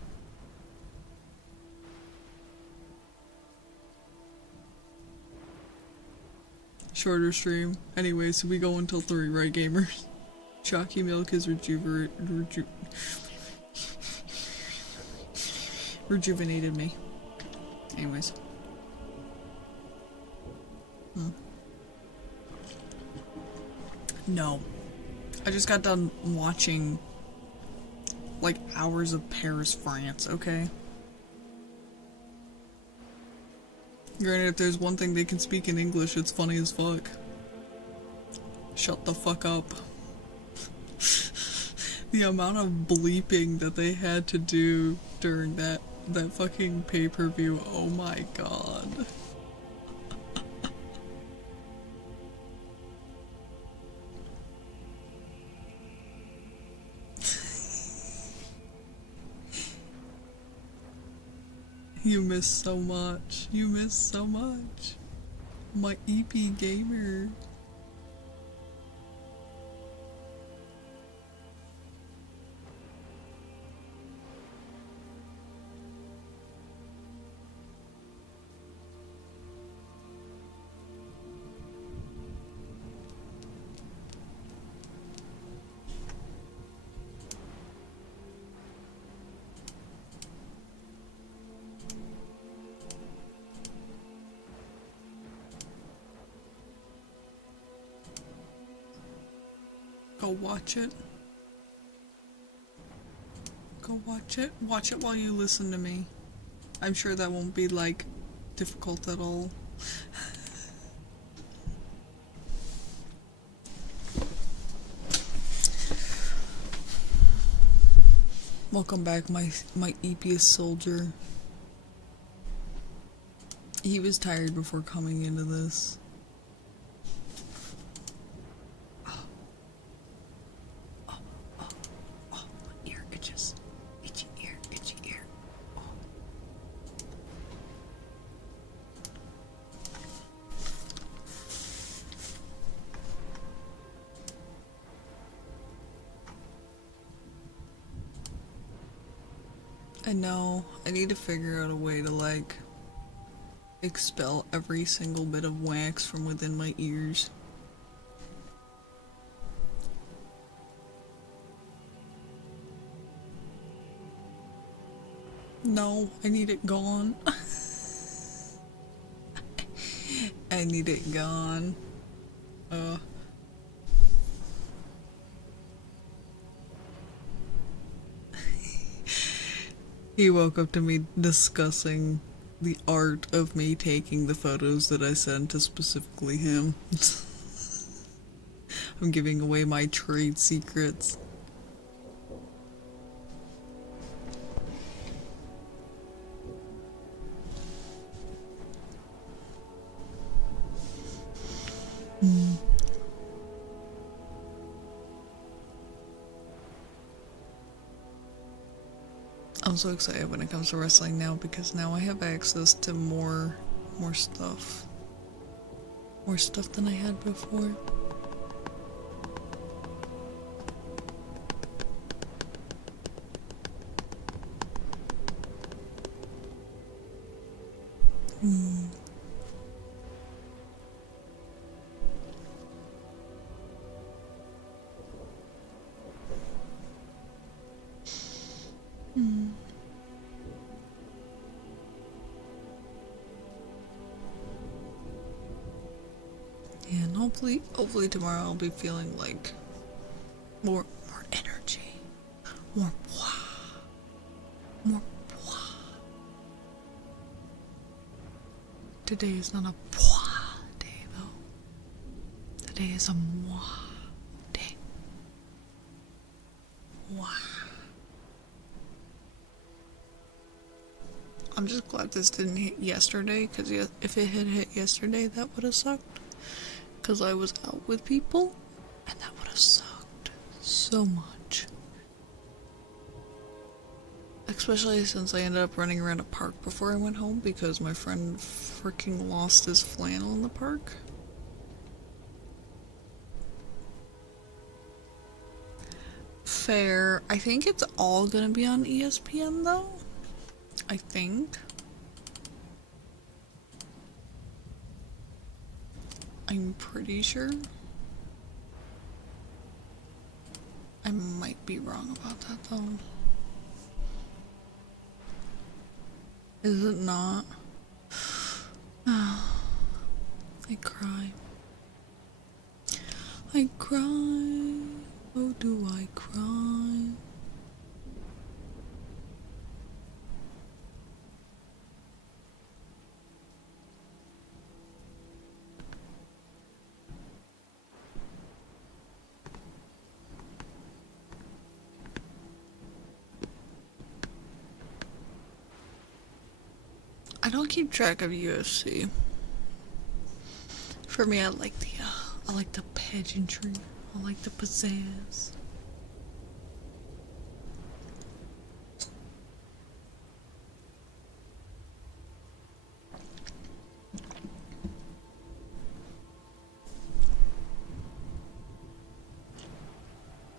Shorter stream. Anyway, so we go until 3, right, gamers? Chalky milk is rejuvenated me. Anyways. No. I just got done watching, like, hours of Paris, France, okay? Granted, if there's one thing they can speak in English, it's funny as fuck. Shut the fuck up. The amount of bleeping that they had to do during that fucking pay-per-view, oh my god. You miss so much. You miss so much. My EP gamer. Go watch it. Go watch it. Watch it while you listen to me. I'm sure that won't be, like, difficult at all. Welcome back, my EPS soldier. He was tired before coming into this. I know. I need to figure out a way to, like, expel every single bit of wax from within my ears. No, I need it gone. I need it gone. He woke up to me discussing the art of me taking the photos that I sent to specifically him. I'm giving away my trade secrets. I'm so excited when it comes to wrestling now because now I have access to more stuff. More stuff than I had before. And hopefully tomorrow I'll be feeling like more energy, more Today is not a day though. Today is a day. I'm just glad this didn't hit yesterday, because if it had hit yesterday, that would have sucked. Because I was out with people, and that would have sucked so much. Especially since I ended up running around a park before I went home because my friend freaking lost his flannel in the park. Fair. I think it's all gonna be on ESPN though. I think. I'm pretty sure. I might be wrong about that though. Is it not? Oh, I cry. I cry, oh do I cry? I don't keep track of UFC. For me, I like the pageantry. I like the pizzazz.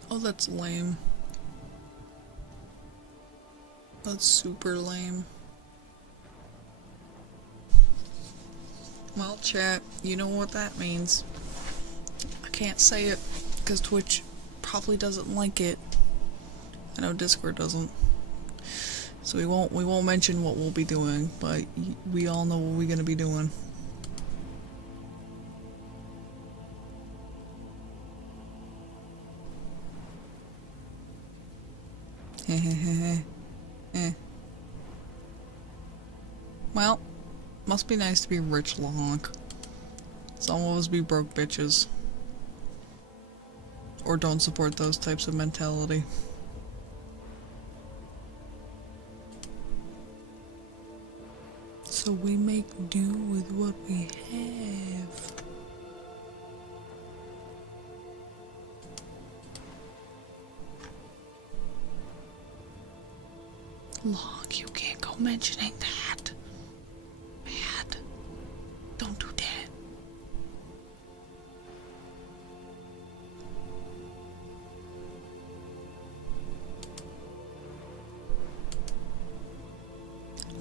Oh, that's lame. That's super lame. Well, chat, you know what that means. I can't say it because Twitch probably doesn't like it. I know Discord doesn't. So we won't mention what we'll be doing, but we all know what we're gonna be doing. Well, must be nice to be rich long. Some of us be broke bitches. Or don't support those types of mentality. So we make do with what we have. Long, you can't go mentioning that. Bad. Don't do that.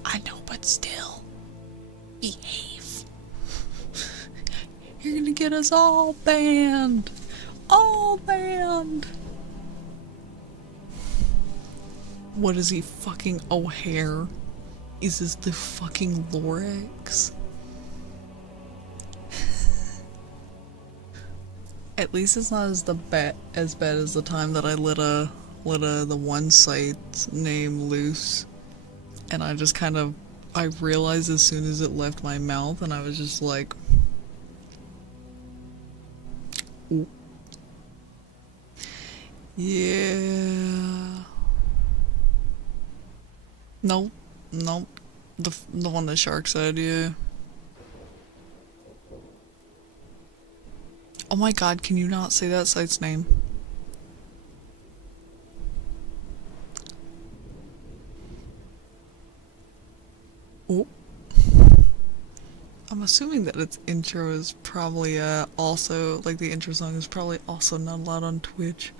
I know, but still. Behave. You're gonna get us all banned. All banned. What is he, fucking O'Hare? Is this the fucking Lorax? At least it's not as bad as the time that I lit the one site's name loose, and I just kind of I realized as soon as it left my mouth, and I was just like, ooh. Yeah. Nope. Nope. The one that Shark said, yeah. Oh my god, can you not say that site's name? Oh. I'm assuming that its intro is probably also, like the intro song is probably also not allowed on Twitch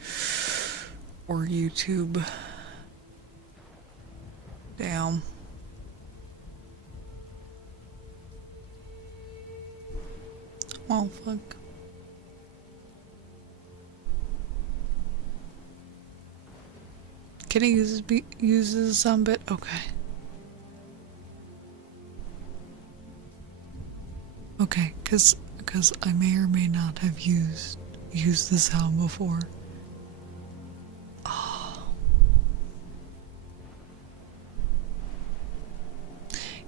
or YouTube. Damn. Oh, fuck. Can I use the sound bit? Okay. Okay, cause I may or may not have used the sound before. Oh.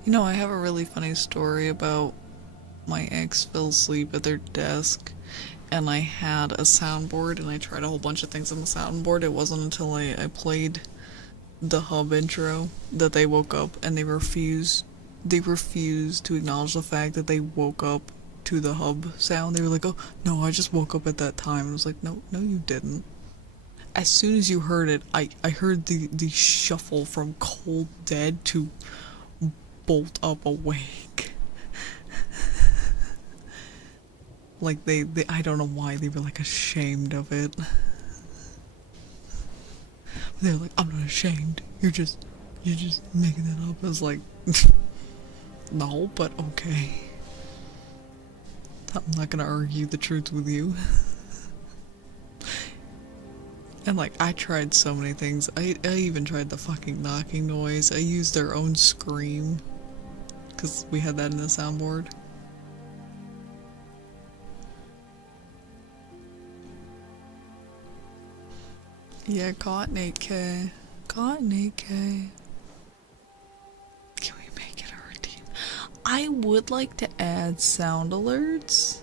You know, I have a really funny story about my ex fell asleep at their desk, and I had a soundboard, and I tried a whole bunch of things on the soundboard. It wasn't until I played the hub intro that they woke up, and they refused to acknowledge the fact that they woke up to the hub sound. They were like, oh, no, I just woke up at that time. And I was like, no, you didn't. As soon as you heard it, I heard the shuffle from cold dead to bolt up awake. Like, they I don't know why they were, like, ashamed of it. They were like, I'm not ashamed. You're just making that up. I was like, no, but okay. I'm not gonna argue the truth with you. And, like, I tried so many things. I even tried the fucking knocking noise. I used their own scream. Because we had that in the soundboard. Yeah, caught 8K. Caught 8K. Can we make it a routine? I would like to add sound alerts,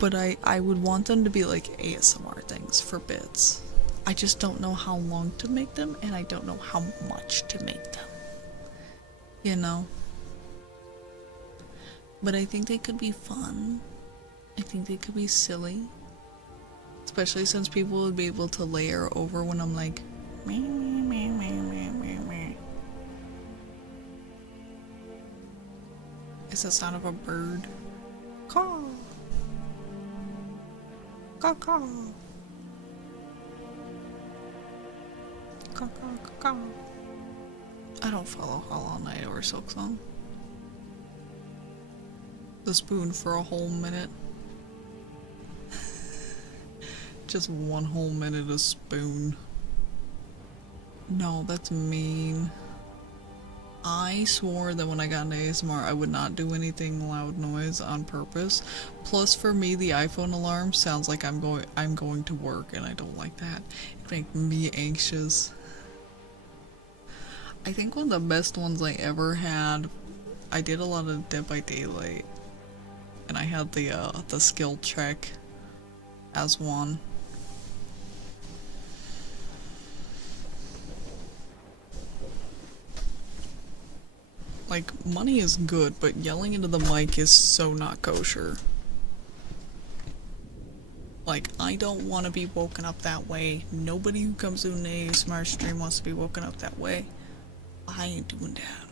but I would want them to be like ASMR things for bits. I just don't know how long to make them, and I don't know how much to make them. You know? But I think they could be fun. I think they could be silly. Especially since people would be able to layer over when I'm like, meh, meh, meh, meh, meh, meh. It's the sound of a bird. Caw. Caw, caw. Caw, caw, caw, caw. I don't follow Hollow Knight or Silksong. The spoon for a whole minute. Just one whole minute of spoon. No, that's mean. I swore that when I got an ASMR I would not do anything loud noise on purpose. Plus for me the iPhone alarm sounds like I'm going to work, and I don't like that. It makes me anxious. I think one of the best ones I ever had, I did a lot of Dead by Daylight, and I had the skill check as one. Like, money is good, but yelling into the mic is so not kosher. Like, I don't want to be woken up that way. Nobody who comes to an ASMR stream wants to be woken up that way. I ain't doing that.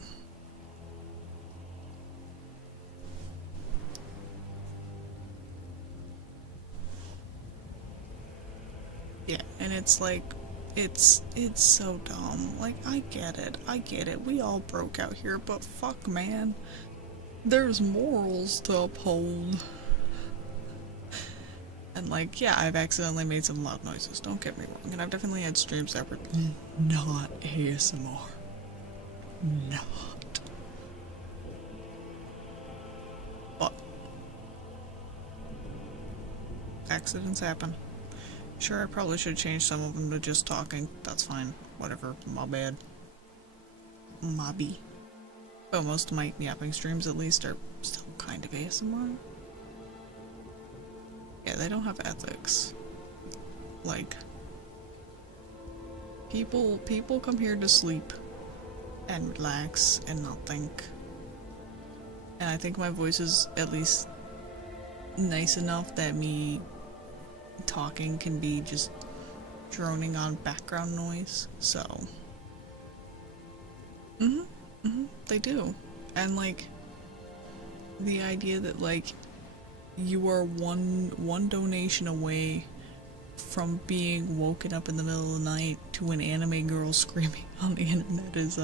Yeah, and it's like, it's so dumb. Like, I get it. We all broke out here, but fuck, man. There's morals to uphold. And like, yeah, I've accidentally made some loud noises, don't get me wrong. And I've definitely had streams that were not ASMR. Not. But accidents happen. Sure, I probably should change some of them to just talking. That's fine. Whatever. My bad. Mobby. But most of my yapping streams, at least, are still kind of ASMR. Yeah, they don't have ethics. Like, people come here to sleep and relax and not think. And I think my voice is at least nice enough that me talking can be just droning on background noise, so they do. And like, the idea that like you are one donation away from being woken up in the middle of the night to an anime girl screaming on the internet is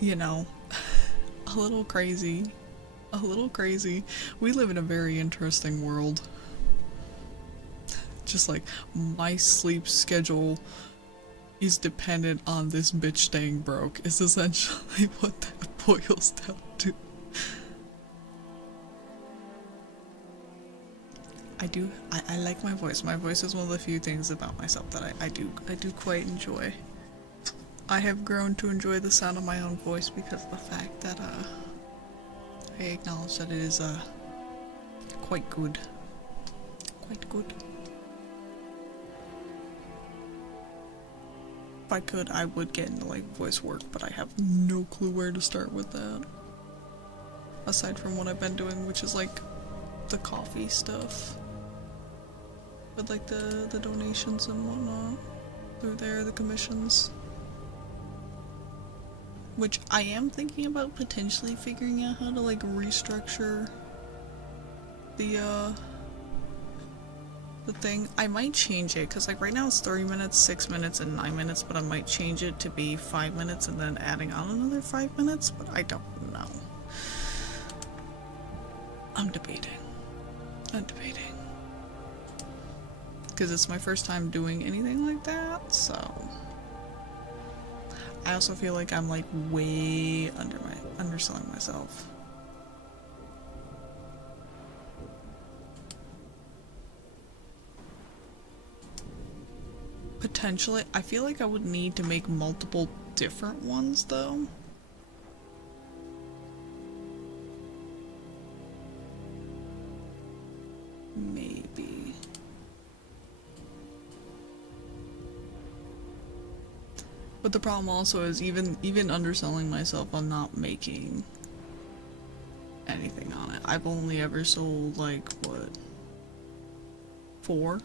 you know, a little crazy. We live in a very interesting world. Just like, my sleep schedule is dependent on this bitch staying broke is essentially what that boils down to. I like my voice. My voice is one of the few things about myself that I do quite enjoy. I have grown to enjoy the sound of my own voice because of the fact that I acknowledge that it is quite good. Quite good. If I could, I would get into like voice work, but I have no clue where to start with that. Aside from what I've been doing, which is like the coffee stuff. With like the donations and whatnot. Through there, the commissions. Which I am thinking about potentially figuring out how to like restructure the thing. I might change it, because like right now it's 3 minutes, 6 minutes, and 9 minutes, but I might change it to be 5 minutes and then adding on another 5 minutes, but I don't know. I'm debating. Because it's my first time doing anything like that, so I also feel like I'm like way underselling myself. Potentially. I feel like I would need to make multiple different ones though. Maybe. But the problem also is even underselling myself, I'm not making anything on it. I've only ever sold like what? 4?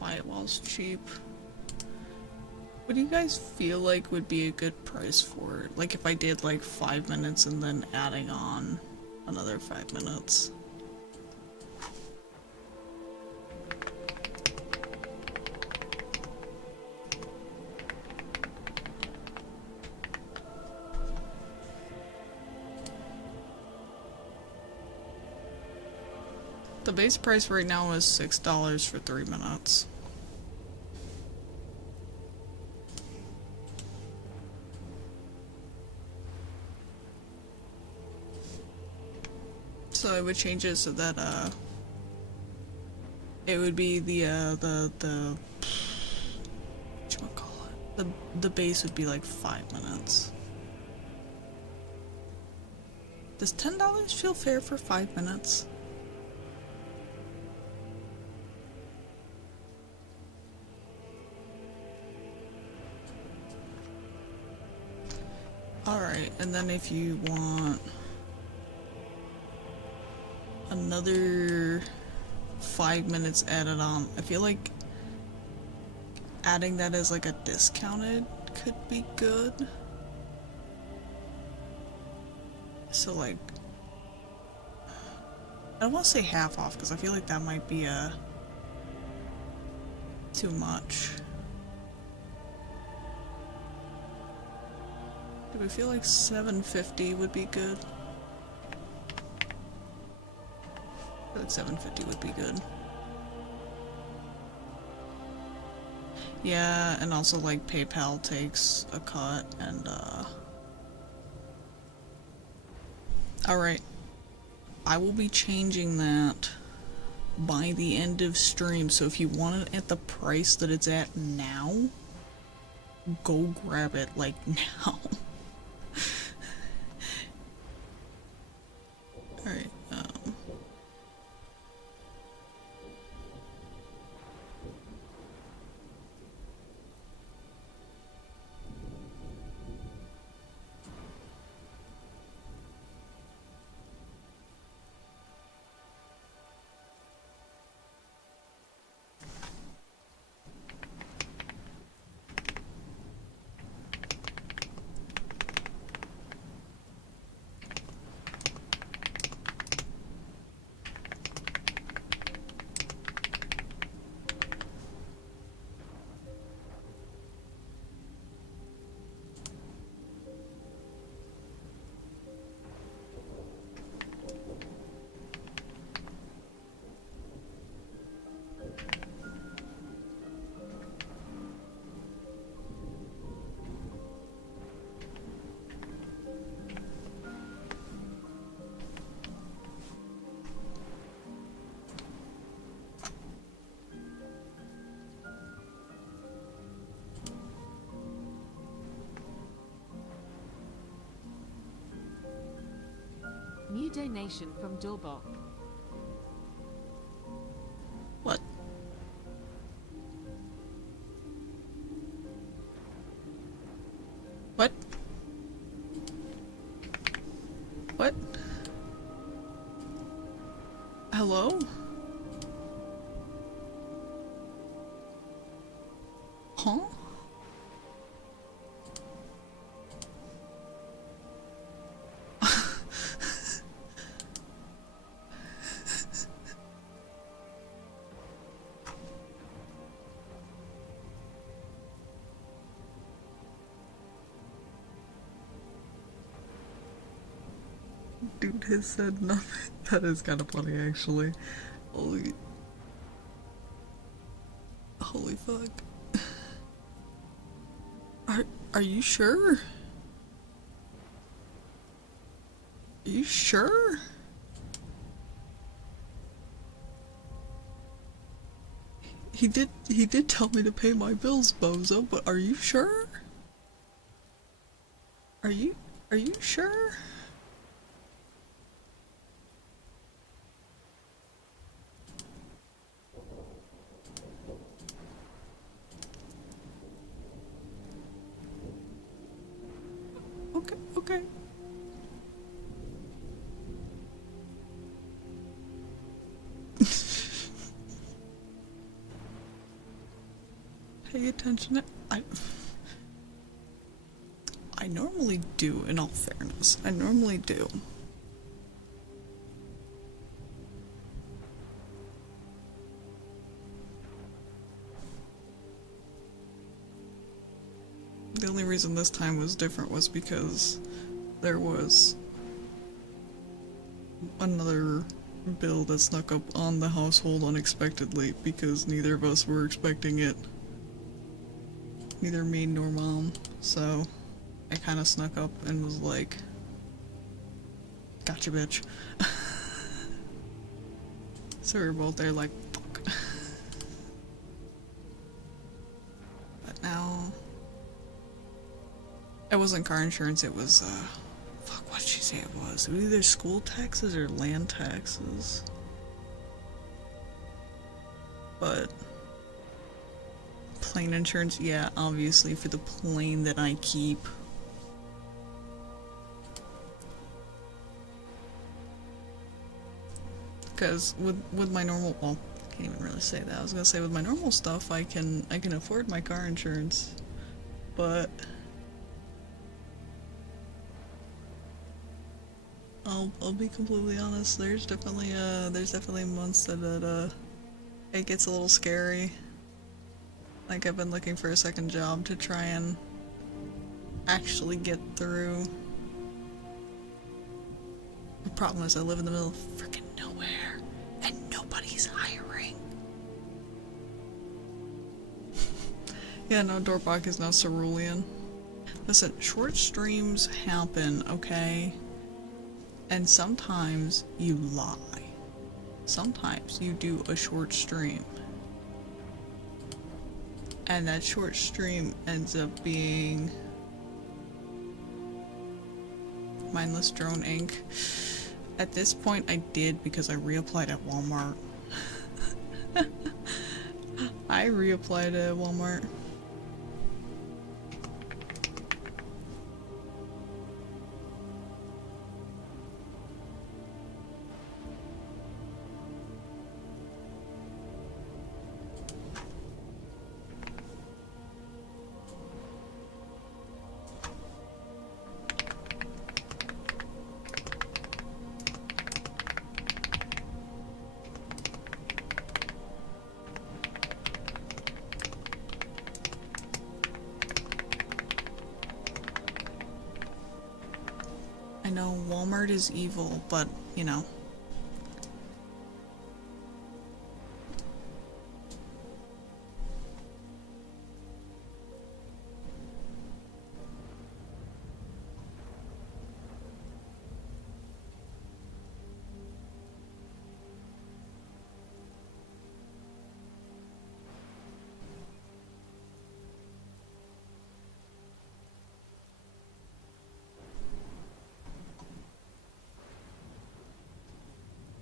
Buy it while it's cheap. What do you guys feel like would be a good price for it? Like if I did like 5 minutes and then adding on another 5 minutes. The base price right now is $6 for 3 minutes. So I would change it so that it would be the whatchamacallit? The base would be like 5 minutes. Does $10 feel fair for 5 minutes? Alright, and then if you want another 5 minutes added on, I feel like adding that as like a discounted could be good. So like, I don't want to say half off because I feel like that might be too much. Do we feel like $7.50 would be good? I feel like $7.50 would be good. Yeah, and also like PayPal takes a cut and alright. I will be changing that by the end of stream, so if you want it at the price that it's at now, go grab it like now. Alright, New donation from Dorbok. what? What? What? Hello? Huh? Dude has said nothing. That is kind of funny, actually. Holy fuck. Are you sure? you sure? He did tell me to pay my bills, bozo, but are you sure? Are you sure? Okay, okay. Pay attention. I normally do, in all fairness. I normally do. The only reason this time was different was because there was another bill that snuck up on the household unexpectedly because neither of us were expecting it. Neither me nor mom, so I kinda snuck up and was like, gotcha, bitch. So we were both there like, fuck. But now, it wasn't car insurance, it was, fuck, what did she say it was? It was either school taxes or land taxes. But plane insurance, yeah, obviously for the plane that I keep. Because with my normal, well, I can't even really say that. I was gonna say with my normal stuff, I can afford my car insurance, but I'll be completely honest. There's definitely months that it gets a little scary. Like I've been looking for a second job to try and actually get through. The problem is I live in the middle of freaking nowhere and nobody's hiring. Yeah, no, Doorbach is now cerulean. Listen, short streams happen, okay? And sometimes you lie. Sometimes you do a short stream. And that short stream ends up being Mindless Drone Inc. At this point I did because I reapplied at Walmart. I reapplied at Walmart. I know Walmart is evil, but, you know.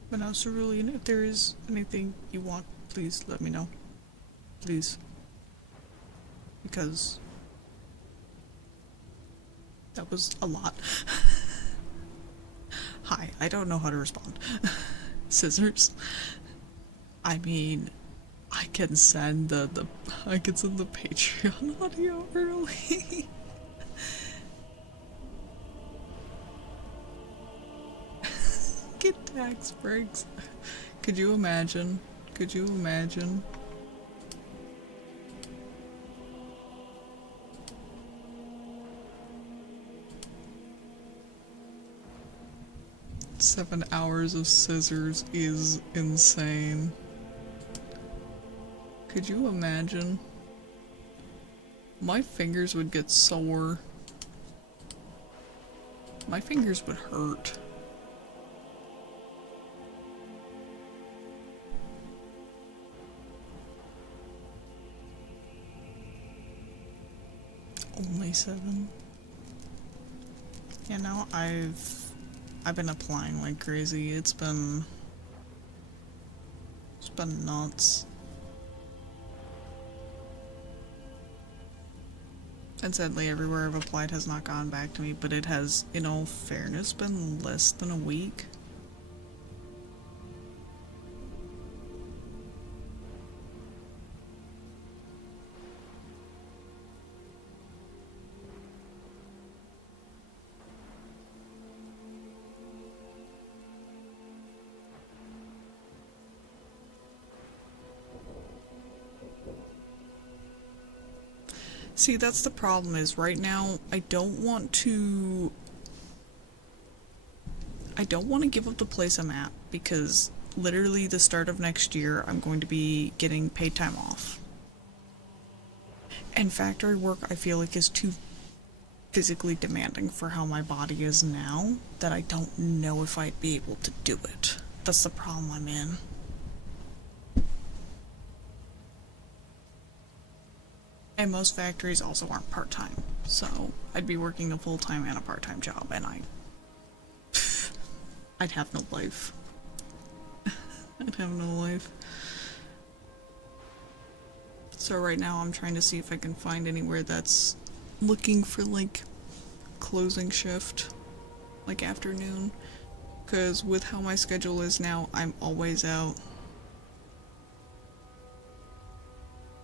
But now, Cerulean, if there is anything you want, please let me know. Please. Because that was a lot. Hi, I don't know how to respond. Scissors. I mean, I can send the Patreon audio early. Get tax breaks. Could you imagine? Could you imagine? Seven hours of scissors is insane. Could you imagine? My fingers would get sore. My fingers would hurt. Only 7. Yeah, no, I've been applying like crazy. It's been nuts. And sadly, everywhere I've applied has not gone back to me, but it has, in all fairness, been less than a week. See, that's the problem is right now I don't want to give up the place I'm at because literally the start of next year I'm going to be getting paid time off. And factory work I feel like is too physically demanding for how my body is now that I don't know if I'd be able to do it. That's the problem I'm in. And most factories also aren't part-time, so I'd be working a full-time and a part-time job, and I'd have no life. I'd have no life. So right now I'm trying to see if I can find anywhere that's looking for like closing shift, like afternoon, because with how my schedule is now, I'm always out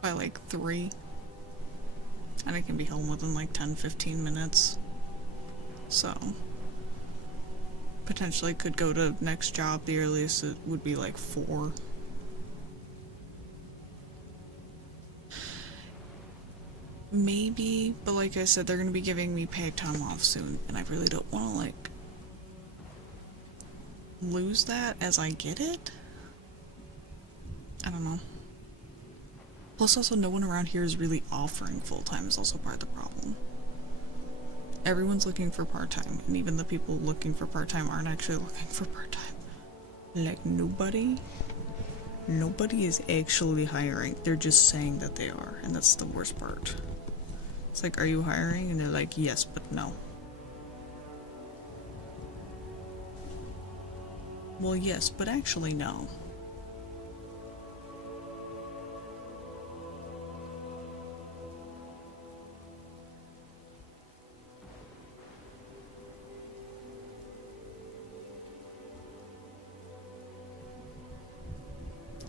by like 3. And I can be home within like 10-15 minutes. So potentially could go to next job. The earliest it would be like 4. Maybe, but like I said, they're gonna be giving me paid time off soon, and I really don't want to like lose that as I get it. I don't know. Plus also no one around here is really offering full-time is also part of the problem. Everyone's looking for part-time, and even the people looking for part-time aren't actually looking for part-time. Like nobody is actually hiring. They're just saying that they are, and that's the worst part. It's like, are you hiring? And they're like, yes, but no. Well, yes, but actually no.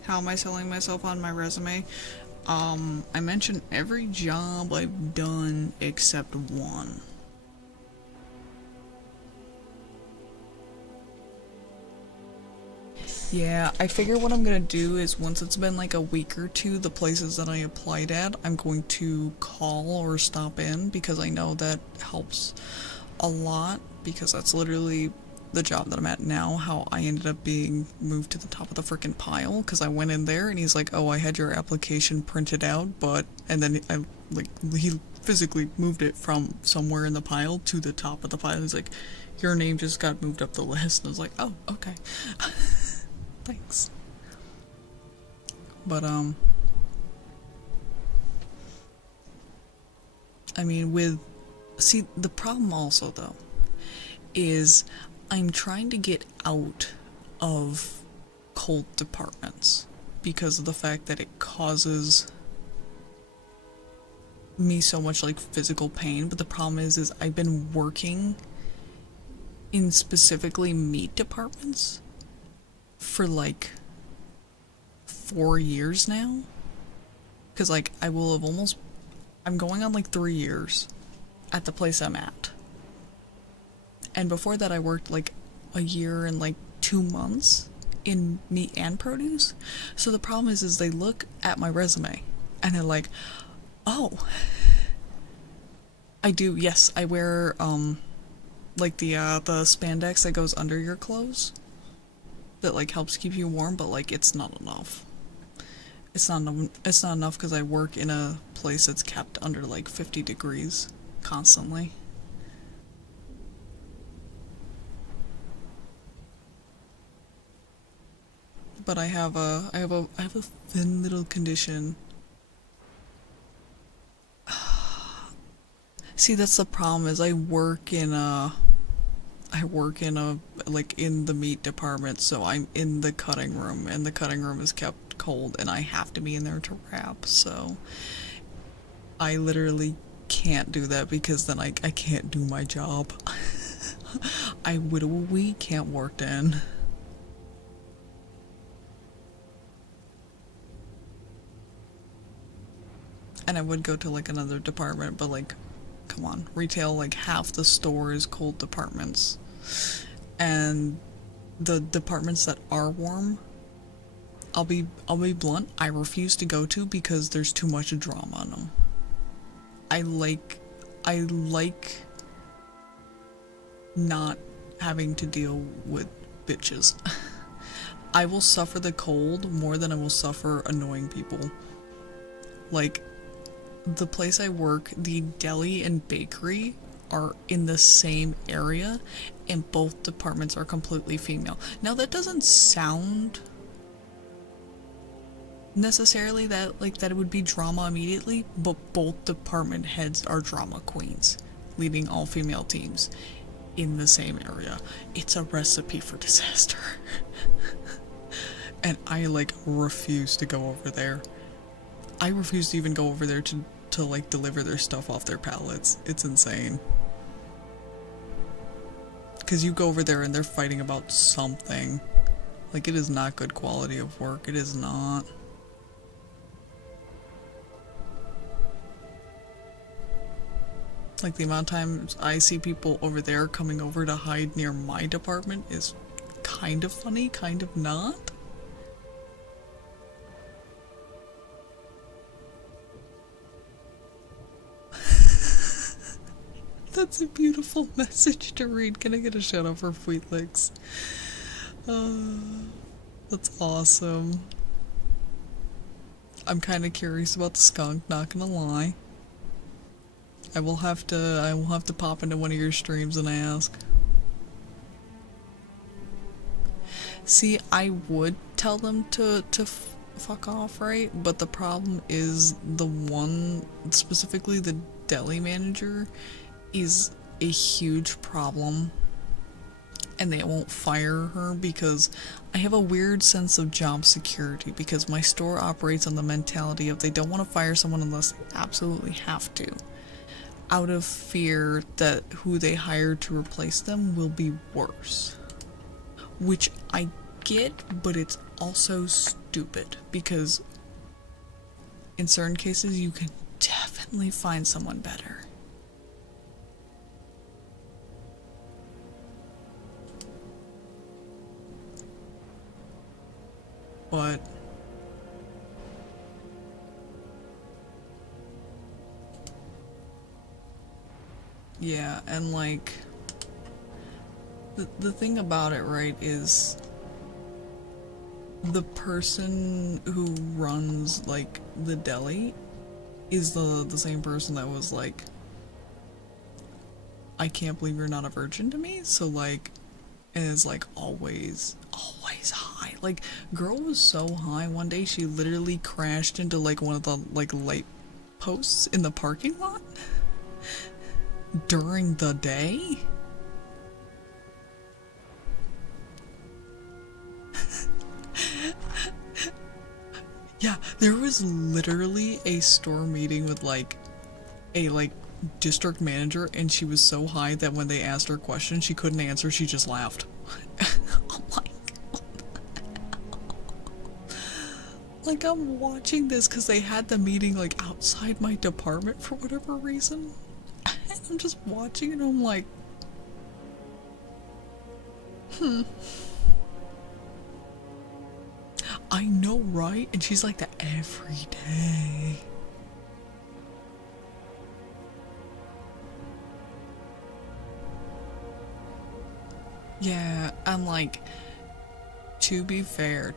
How am I selling myself on my resume? I mentioned every job I've done except one. Yeah, I figure what I'm gonna do is once it's been like a week or two, the places that I applied at, I'm going to call or stop in because I know that helps a lot because that's literally the job that I'm at now, how I ended up being moved to the top of the frickin' pile because I went in there and he's like, oh, I had your application printed out, but, and then he physically moved it from somewhere in the pile to the top of the pile. He's like, your name just got moved up the list. And I was like, oh, okay. Thanks. But, I mean, see, the problem also, though, is I'm trying to get out of cold departments because of the fact that it causes me so much, like, physical pain, but the problem is I've been working in specifically meat departments for, like, 4 years now. Because, like, I'm going on, like, 3 years at the place I'm at. And before that I worked like a year and like 2 months in meat and produce. So the problem is they look at my resume and they're like, oh, I do, yes, I wear like the spandex that goes under your clothes that like helps keep you warm, but like it's not enough. It's not enough because I work in a place that's kept under like 50 degrees constantly. But I have a thin little condition. See, that's the problem is I work in a like in the meat department, so I'm in the cutting room, and the cutting room is kept cold, and I have to be in there to wrap, so I literally can't do that because then I can't do my job. We can't work in. And I would go to like another department, but like, come on, retail, like half the store is cold departments. And the departments that are warm, I'll be blunt, I refuse to go to because there's too much drama in them. I like not having to deal with bitches. I will suffer the cold more than I will suffer annoying people. Like, the place I work, the deli and bakery are in the same area, and both departments are completely female. Now, that doesn't sound necessarily that it would be drama immediately, but both department heads are drama queens, leading all female teams in the same area. It's a recipe for disaster. And I like refuse to go over there. I refuse to even go over there to like deliver their stuff off their pallets. It's insane. Cause you go over there and they're fighting about something. Like, it is not good quality of work. It is not. Like, the amount of times I see people over there coming over to hide near my department is kind of funny, kind of not. That's a beautiful message to read. Can I get a shout out for Fleetlix? That's awesome. I'm kind of curious about the skunk, not gonna lie. I will have to pop into one of your streams and ask. See, I would tell them to fuck off, right? But the problem is the one, specifically the deli manager, is a huge problem, and they won't fire her because I have a weird sense of job security, because my store operates on the mentality of they don't want to fire someone unless they absolutely have to, out of fear that who they hire to replace them will be worse. Which I get, but it's also stupid, because in certain cases you can definitely find someone better. But yeah, and like the thing about it, right, is the person who runs like the deli is the same person that was like, I can't believe you're not a virgin to me, so like, and is like always high. Like, girl was so high one day she literally crashed into like one of the like light posts in the parking lot during the day. Yeah, there was literally a store meeting with like a district manager, and she was so high that when they asked her a question she couldn't answer, she just laughed. I'm like, like, I'm watching this because they had the meeting like outside my department for whatever reason, and I'm just watching and I'm like, I know, right? And she's like that every day. Yeah, and like, to be fair,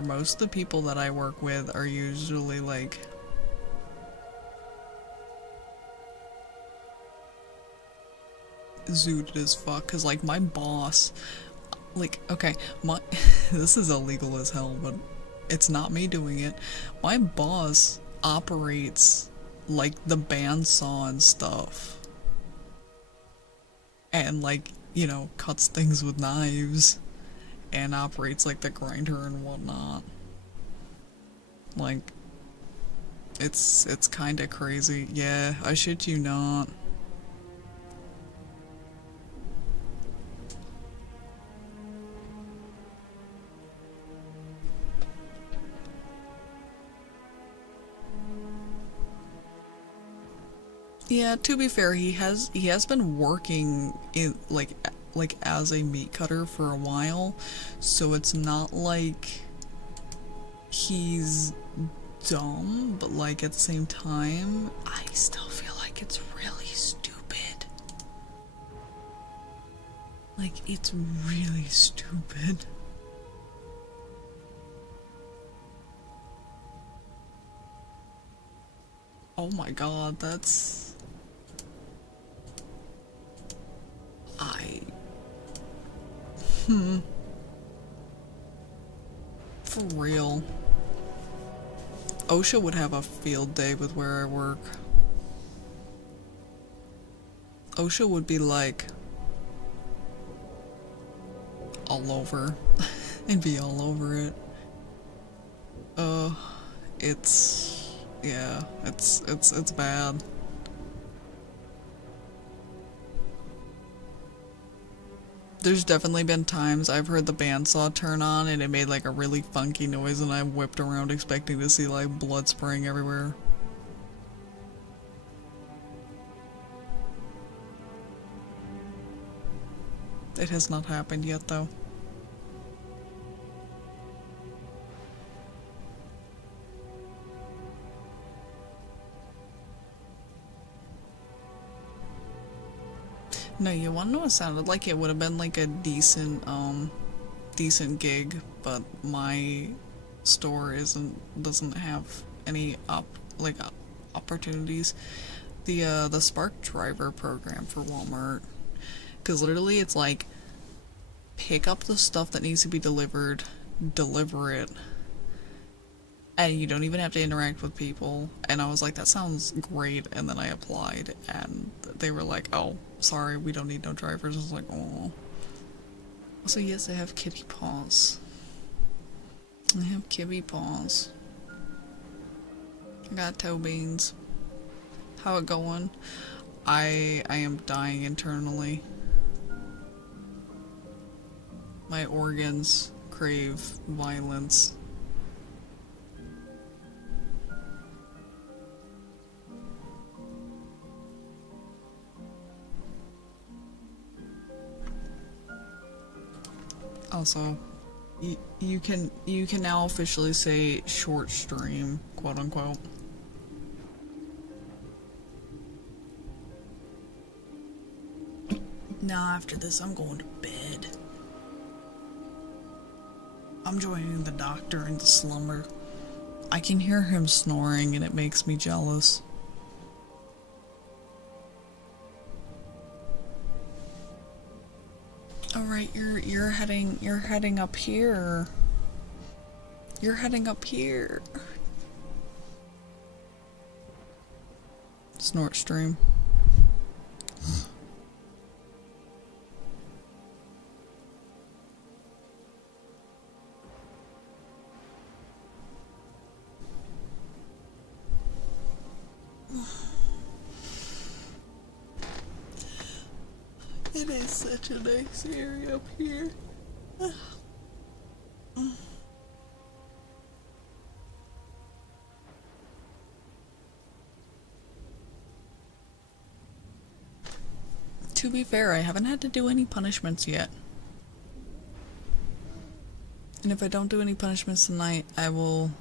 most of the people that I work with are usually like zooted as fuck, cause like my boss, like, okay, my this is illegal as hell, but it's not me doing it. My boss operates like the bandsaw and stuff. and like, you know, cuts things with knives and operates like the grinder and whatnot. Like, it's kinda crazy. Yeah, I shit you not. Yeah, to be fair, he has been working in like as a meat cutter for a while, so it's not like he's dumb, but like at the same time, I still feel like it's really stupid. Like, it's really stupid. Oh my god, that's... I... For real. OSHA would have a field day with where I work. OSHA would be like... all over. And be all over it. It's... yeah, it's bad. There's definitely been times I've heard the bandsaw turn on and it made like a really funky noise and I whipped around expecting to see like blood spraying everywhere. It has not happened yet though. No, you wanna know what it sounded like? It would have been like a decent gig, but my store doesn't have any opportunities. The Spark Driver program for Walmart, because literally it's like pick up the stuff that needs to be delivered, deliver it, and you don't even have to interact with people. And I was like, that sounds great. And then I applied and they were like, oh, sorry, we don't need no drivers. I was like, oh. Also, yes, I have kitty paws. I have kitty paws. I got toe beans. How it going? I am dying internally. My organs crave violence. Also, you can now officially say short stream, quote unquote. Now after this, I'm going to bed. I'm joining the doctor in the slumber. I can hear him snoring and it makes me jealous. Alright, you're heading up here. You're heading up here. Snort stream. It is such a nice area up here. To be fair, I haven't had to do any punishments yet. And if I don't do any punishments tonight, I will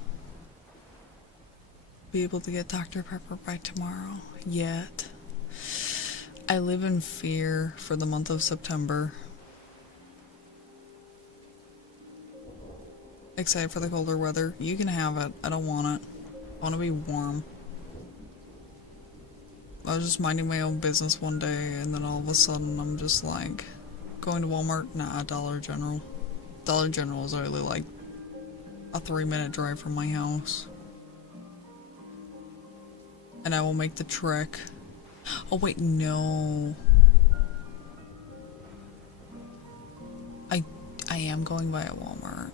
be able to get Dr. Pepper by tomorrow. Yet. I live in fear for the month of September. Excited for the colder weather. You can have it. I don't want it. I want to be warm. I was just minding my own business one day, and then all of a sudden I'm just like, going to Walmart? Nah, Dollar General. Dollar General is only like a 3-minute drive from my house. And I will make the trek. Oh wait, no. I am going by a Walmart.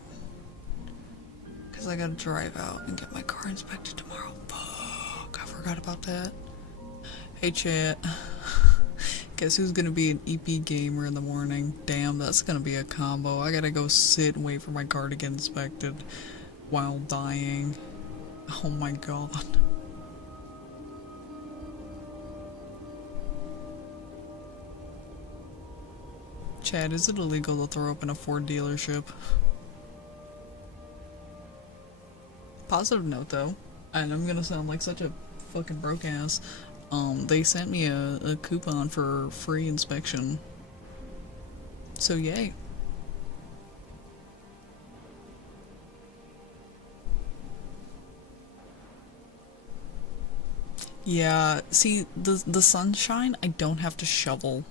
Because I gotta drive out and get my car inspected tomorrow. Fuck, I forgot about that. Hey chat. Guess who's gonna be an EP gamer in the morning? Damn, that's gonna be a combo. I gotta go sit and wait for my car to get inspected while dying. Oh my god. Chad, is it illegal to throw up in a Ford dealership? Positive note though, and I'm gonna sound like such a fucking broke ass. They sent me a coupon for free inspection. So yay. Yeah, see, the sunshine, I don't have to shovel.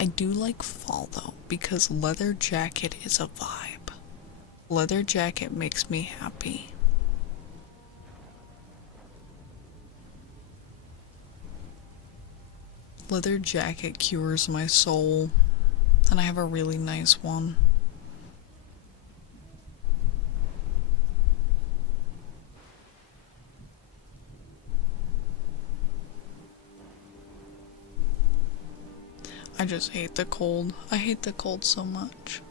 I do like fall though, because leather jacket is a vibe. Leather jacket makes me happy. Leather jacket cures my soul, and I have a really nice one. I just hate the cold. I hate the cold so much.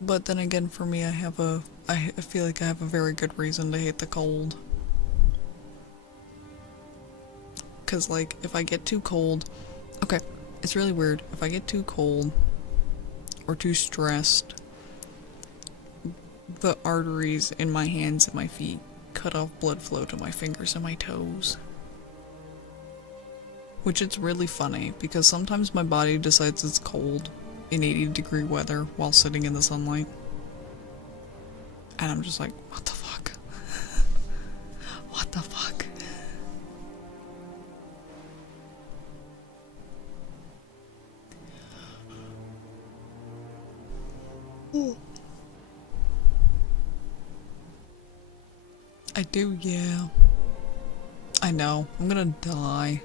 But then again, for me, I feel like I have a very good reason to hate the cold. Cause like, if I get too cold, okay, it's really weird. If I get too cold or too stressed, the arteries in my hands and my feet cut off blood flow to my fingers and my toes. Which is really funny, because sometimes my body decides it's cold in 80-degree weather while sitting in the sunlight. And I'm just like, what the fuck? What the fuck? Ooh. I do, yeah. I know, I'm gonna die.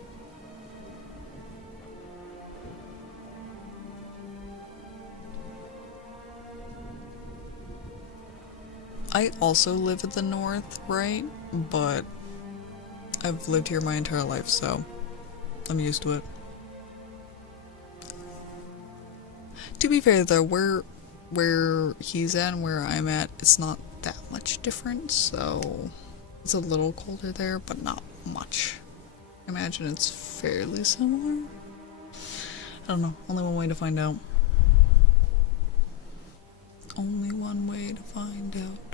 I also live in the north, right? But I've lived here my entire life, so I'm used to it. To be fair though, where he's at and where I'm at, it's not that much different, so it's a little colder there, but not much. I imagine it's fairly similar. I don't know, only one way to find out. Only one way to find out.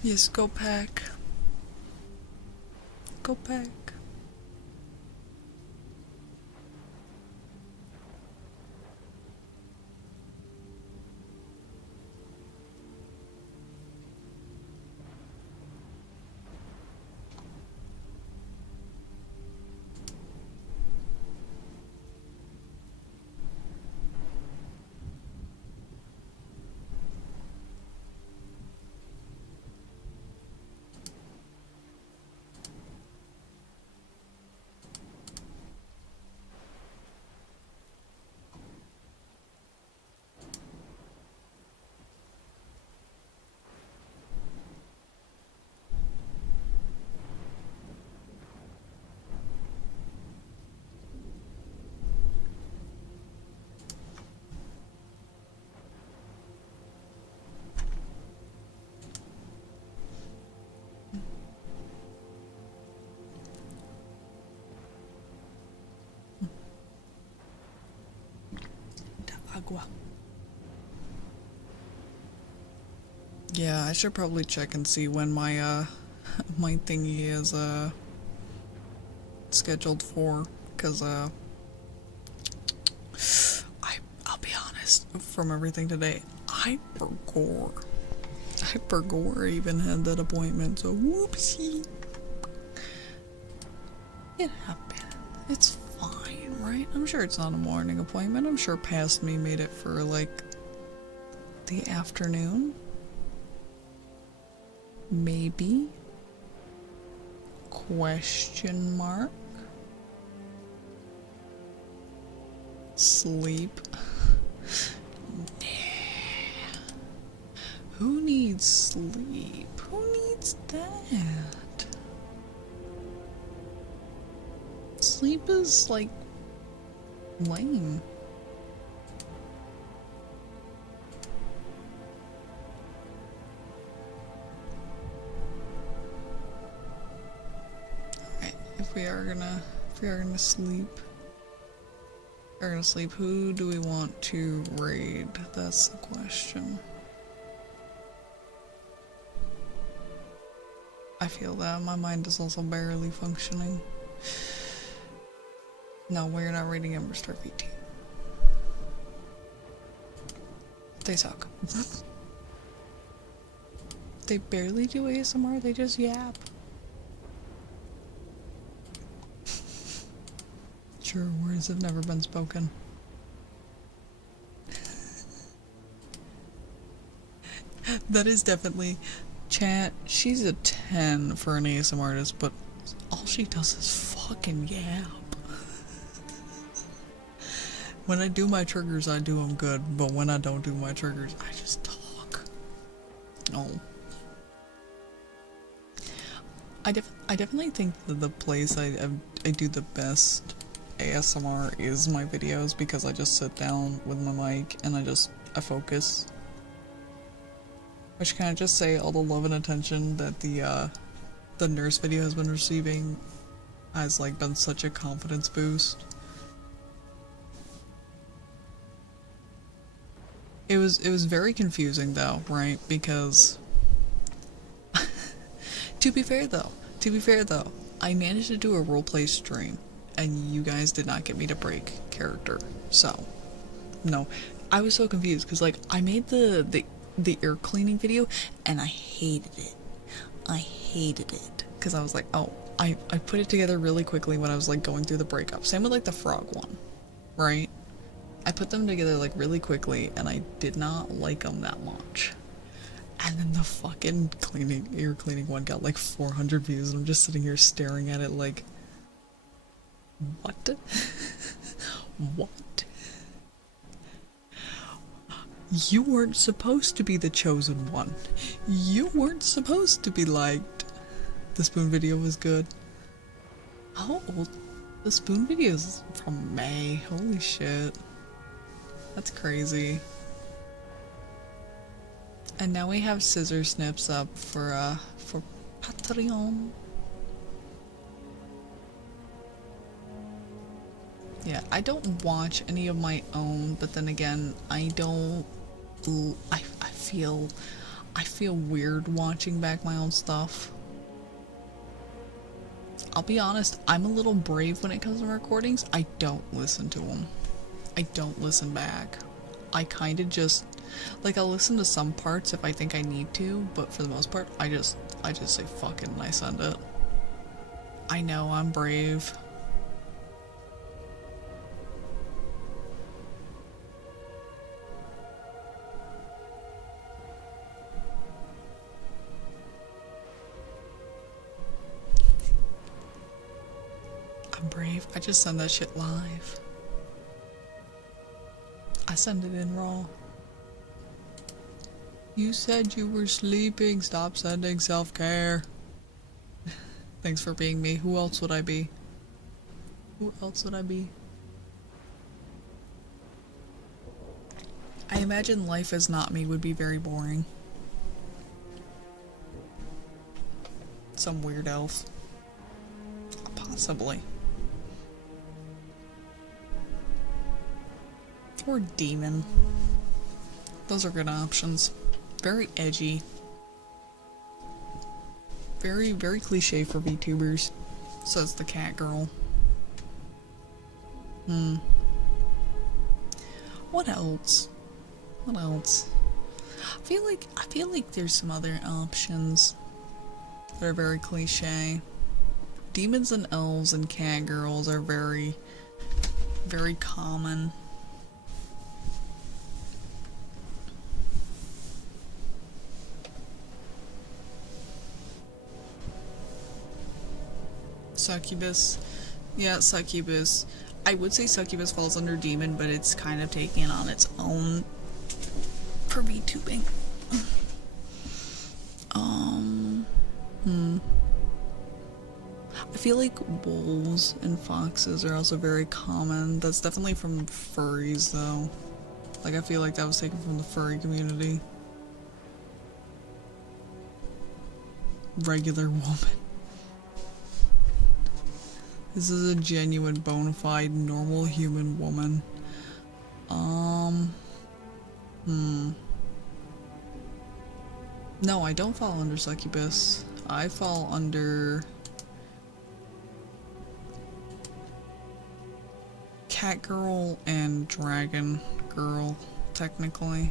Yes, go pack. Go pack. Agua. Yeah, I should probably check and see when my my thingy is scheduled for, cause I'll be honest, from everything today, I forgot. I forgot I even had that appointment, so whoopsie. It happened. It's fine, right? I'm sure it's not a morning appointment. I'm sure past me made it for, like, the afternoon. Maybe? Question mark? Sleep? Who needs sleep? Who needs that? Sleep is, like, lame. Alright, if we are gonna sleep, who do we want to raid? That's the question. I feel that. My mind is also barely functioning. No, we're not raiding Ember Star VT. They suck. They barely do ASMR, they just yap. Sure, words have never been spoken. That is definitely... Chat, she's a 10 for an ASMR artist, but all she does is fucking yap. When I do my triggers, I do them good, but when I don't do my triggers, I just talk. Oh. I definitely think that the place I do the best ASMR is my videos, because I just sit down with my mic and I focus. Which can I just say all the love and attention that the nurse video has been receiving has, like, been such a confidence boost. It was very confusing though, right? Because to be fair though, I managed to do a roleplay stream and you guys did not get me to break character. So, no. I was so confused because, like, I made the ear cleaning video and I hated it. I hated it because I was like, oh, I put it together really quickly when I was, like, going through the breakup. Same with, like, the frog one, right? I put them together, like, really quickly and I did not like them that much. And then the fucking ear cleaning one got like 400 views and I'm just sitting here staring at it like, what? What? You weren't supposed to be the chosen one. You weren't supposed to be liked. The spoon video was good. How old? The spoon video is from May. Holy shit. That's crazy. And now we have scissor snips up for Patreon. Yeah, I don't watch any of my own, but then again, I don't. I feel weird watching back my own stuff. I'll be honest, I'm a little brave when it comes to recordings. I don't listen to them. I don't listen back. I kind of just, like, I'll listen to some parts if I think I need to, but for the most part, I just say fuck it and I send it. I know, I'm brave. I'm brave. I just send that shit live. I send it in raw. You said you were sleeping. Stop sending self-care. Thanks for being me. Who else would I be? Who else would I be? I imagine life as not me would be very boring. Some weird elf. Possibly. Or demon. Those are good options. Very edgy. Very, very cliche for VTubers, says the Catgirl. What else? What else? I feel like there's some other options that are very cliche. Demons and elves and catgirls are very, very common. Succubus. Yeah, succubus. I would say succubus falls under demon, but it's kind of taking it on its own for VTubing. I feel like wolves and foxes are also very common. That's definitely from furries, though. Like, I feel like that was taken from the furry community. Regular woman. This is a genuine, bona fide, normal human woman. No, I don't fall under succubus. I fall under Catgirl and Dragon Girl, technically.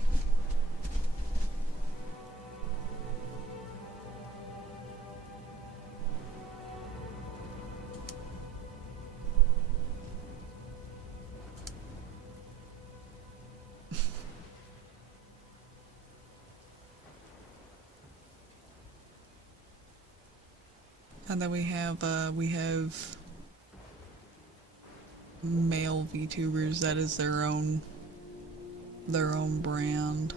And then we have male VTubers that is their own brand.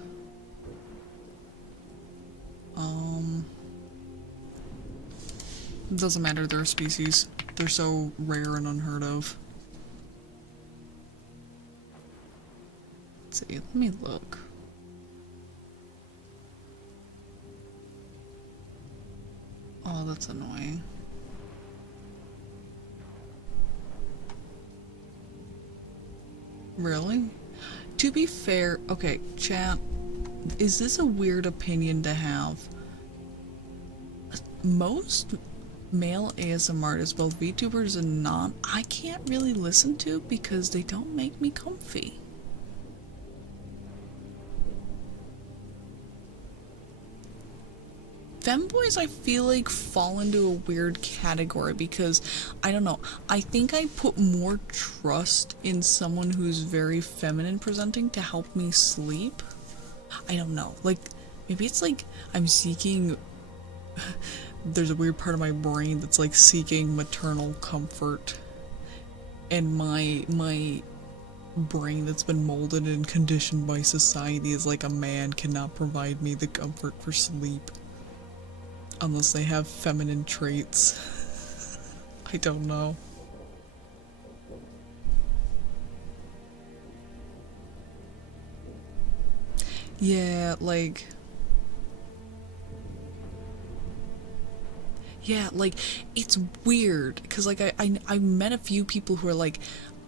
Doesn't matter, they're a species. They're so rare and unheard of. Let's see, let me look. Oh, that's annoying. Really? To be fair, okay, chat, is this a weird opinion to have? Most male ASMR artists, both VTubers and not, I can't really listen to because they don't make me comfy. Femboys, I feel like, fall into a weird category because, I don't know, I think I put more trust in someone who's very feminine presenting to help me sleep. I don't know, like, maybe it's like I'm seeking, there's a weird part of my brain that's like seeking maternal comfort, and my brain that's been molded and conditioned by society is like a man cannot provide me the comfort for sleep. Unless they have feminine traits. I don't know. Yeah, like... Yeah, like, it's weird, because, like, I met a few people who are like,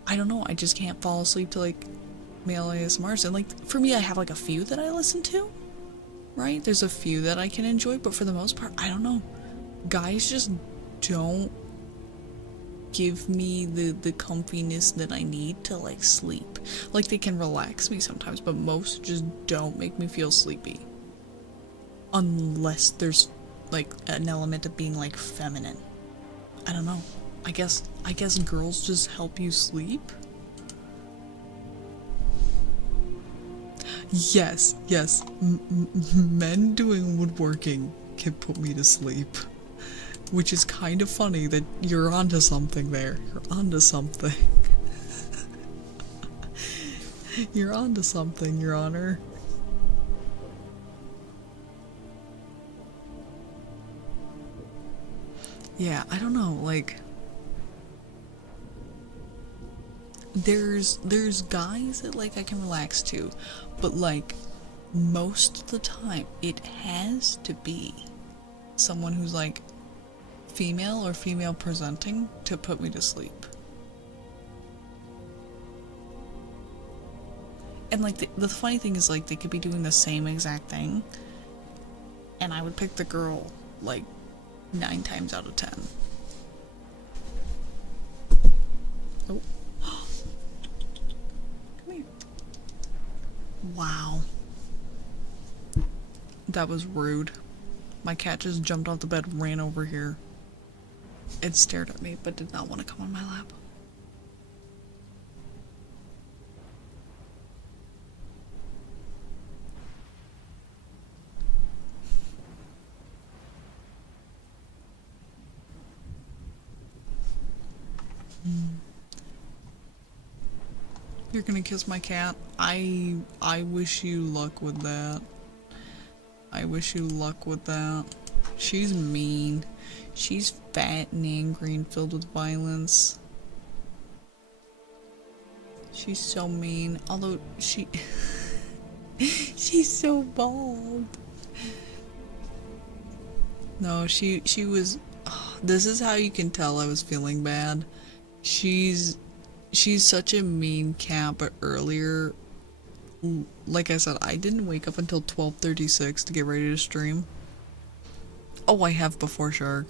I don't know, I just can't fall asleep to, like, male ASMRs, and, like, for me, I have, like, a few that I listen to. Right? There's a few that I can enjoy, but for the most part, I don't know. Guys just don't give me the comfiness that I need to, like, sleep. Like, they can relax me sometimes, but most just don't make me feel sleepy. Unless there's, like, an element of being, like, feminine. I don't know. I guess girls just help you sleep? Yes, men doing woodworking can put me to sleep. Which is kind of funny that you're onto something there. You're onto something. You're onto something, Your Honor. Yeah, I don't know, like... There's guys that, like, I can relax to, but, like, most of the time, it has to be someone who's, like, female or female presenting to put me to sleep. And, like, the funny thing is, like, they could be doing the same exact thing, and I would pick the girl, like, 9 times out of 10. Oh. Come here. Wow. That was rude. My cat just jumped off the bed, ran over here. It stared at me, but did not want to come on my lap. You're gonna kiss my cat? I wish you luck with that. I wish you luck with that. She's mean. She's fat and angry and filled with violence. She's so mean. Although she's so bald. No, she was this is how you can tell I was feeling bad. She's such a mean cat, but earlier, like I said, I didn't wake up until 12:36 to get ready to stream. Oh, I have before Shark.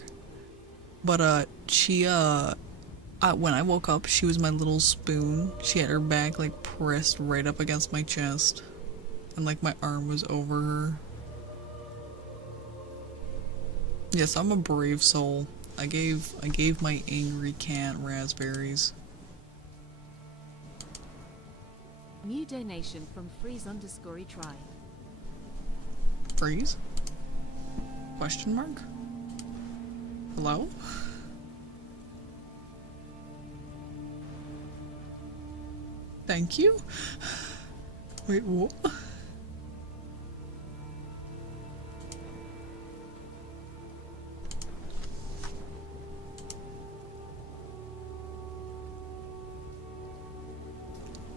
But she when I woke up, she was my little spoon. She had her back like pressed right up against my chest, and like my arm was over her. Yes, I'm a brave soul. I gave my angry cat raspberries. New donation from freeze_try. Freeze? Question mark? Hello? Thank you? Wait, what?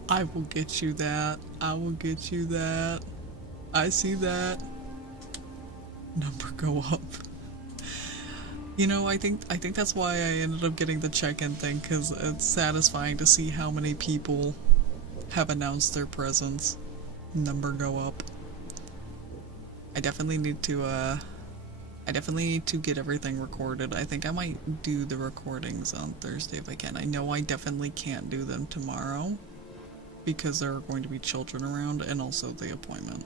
I will get you that. I will get you that. I see that. Number go up. You know, I think that's why I ended up getting the check-in thing, because it's satisfying to see how many people have announced their presence. Number go up. I definitely need to get everything recorded. I think I might do the recordings on Thursday if I can. I know I definitely can't do them tomorrow, because there are going to be children around, and also the appointment.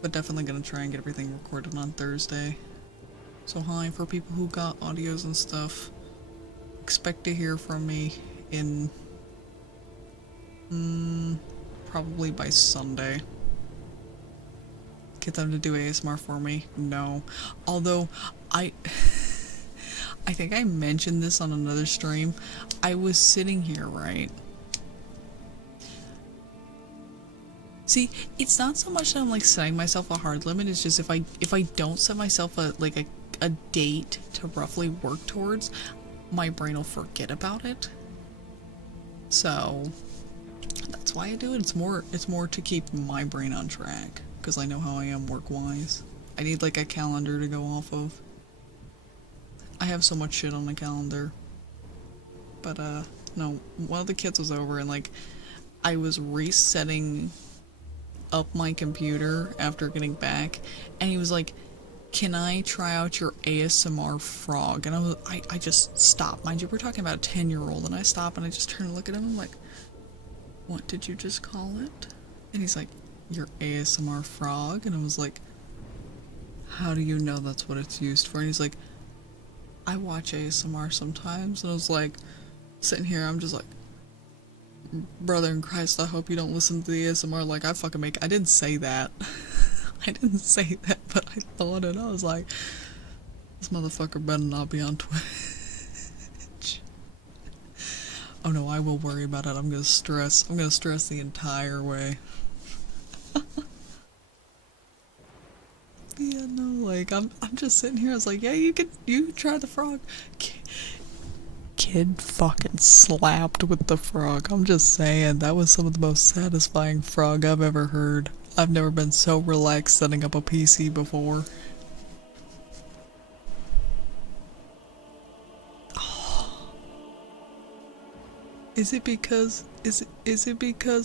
But definitely gonna try and get everything recorded on Thursday. So hi, for people who got audios and stuff, expect to hear from me in probably by Sunday. Get them to do ASMR for me? No. Although, I think I mentioned this on another stream. I was sitting here, right? See, it's not so much that I'm like setting myself a hard limit, it's just if I don't set myself a date to roughly work towards, my brain will forget about it. So that's why I do it. It's more to keep my brain on track, because I know how I am work-wise. I need like a calendar to go off of. I have so much shit on the calendar. But no, one of the kids was over and like I was resetting up my computer after getting back, and he was like, "Can I try out your ASMR frog?" And I just stopped. Mind you, we're talking about a 10-year-old, and I stopped and I just turned and look at him and I'm like, "What did you just call it?" And he's like, "Your ASMR frog?" And I was like, "How do you know that's what it's used for?" And he's like, "I watch ASMR sometimes." And I was like, sitting here, I'm just like, brother in Christ, I hope you don't listen to the ASMR like I fucking make. I didn't say that. I didn't say that, but I thought it. I was like, this motherfucker better not be on Twitch. Oh no, I will worry about it. I'm gonna stress the entire way. Yeah, no, like, I'm just sitting here, I was like, yeah, you can try the frog. Kid fucking slapped with the frog. I'm just saying, that was some of the most satisfying frog I've ever heard. I've never been so relaxed setting up a PC before. Is it because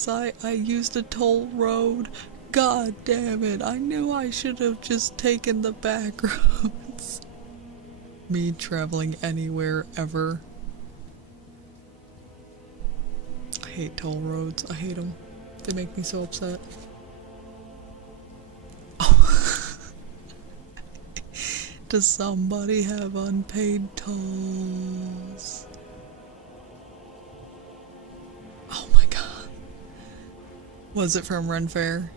I used a toll road? God damn it, I knew I should have just taken the back roads. Me traveling anywhere ever. I hate toll roads. I hate them. They make me so upset. Does somebody have unpaid tolls? Oh my god. Was it from Ren Fair?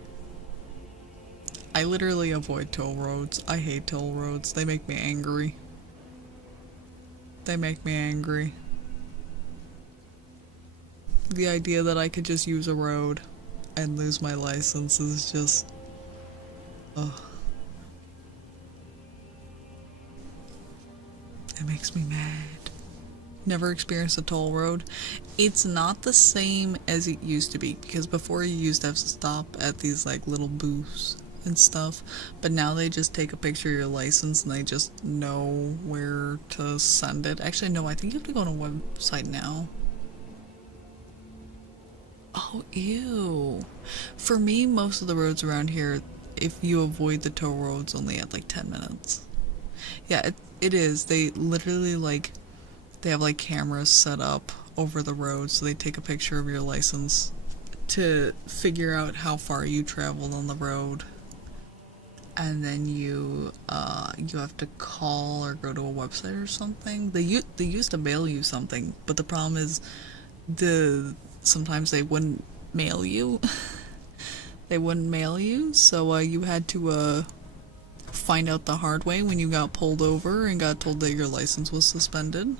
I literally avoid toll roads. I hate toll roads. They make me angry. They make me angry. The idea that I could just use a road and lose my license is just... ugh. It makes me mad. Never experienced a toll road. It's not the same as it used to be, because before you used to have to stop at these like little booths and stuff, but now they just take a picture of your license and they just know where to send it. Actually, no, I think you have to go on a website now. Oh, ew. For me, most of the roads around here, if you avoid the toll roads, only at like 10 minutes. Yeah, it is. They literally like, they have like cameras set up over the road, so they take a picture of your license to figure out how far you traveled on the road. And then you have to call or go to a website or something. They used to mail you something, but the problem is sometimes they wouldn't mail you. They wouldn't mail you, so you had to find out the hard way when you got pulled over and got told that your license was suspended.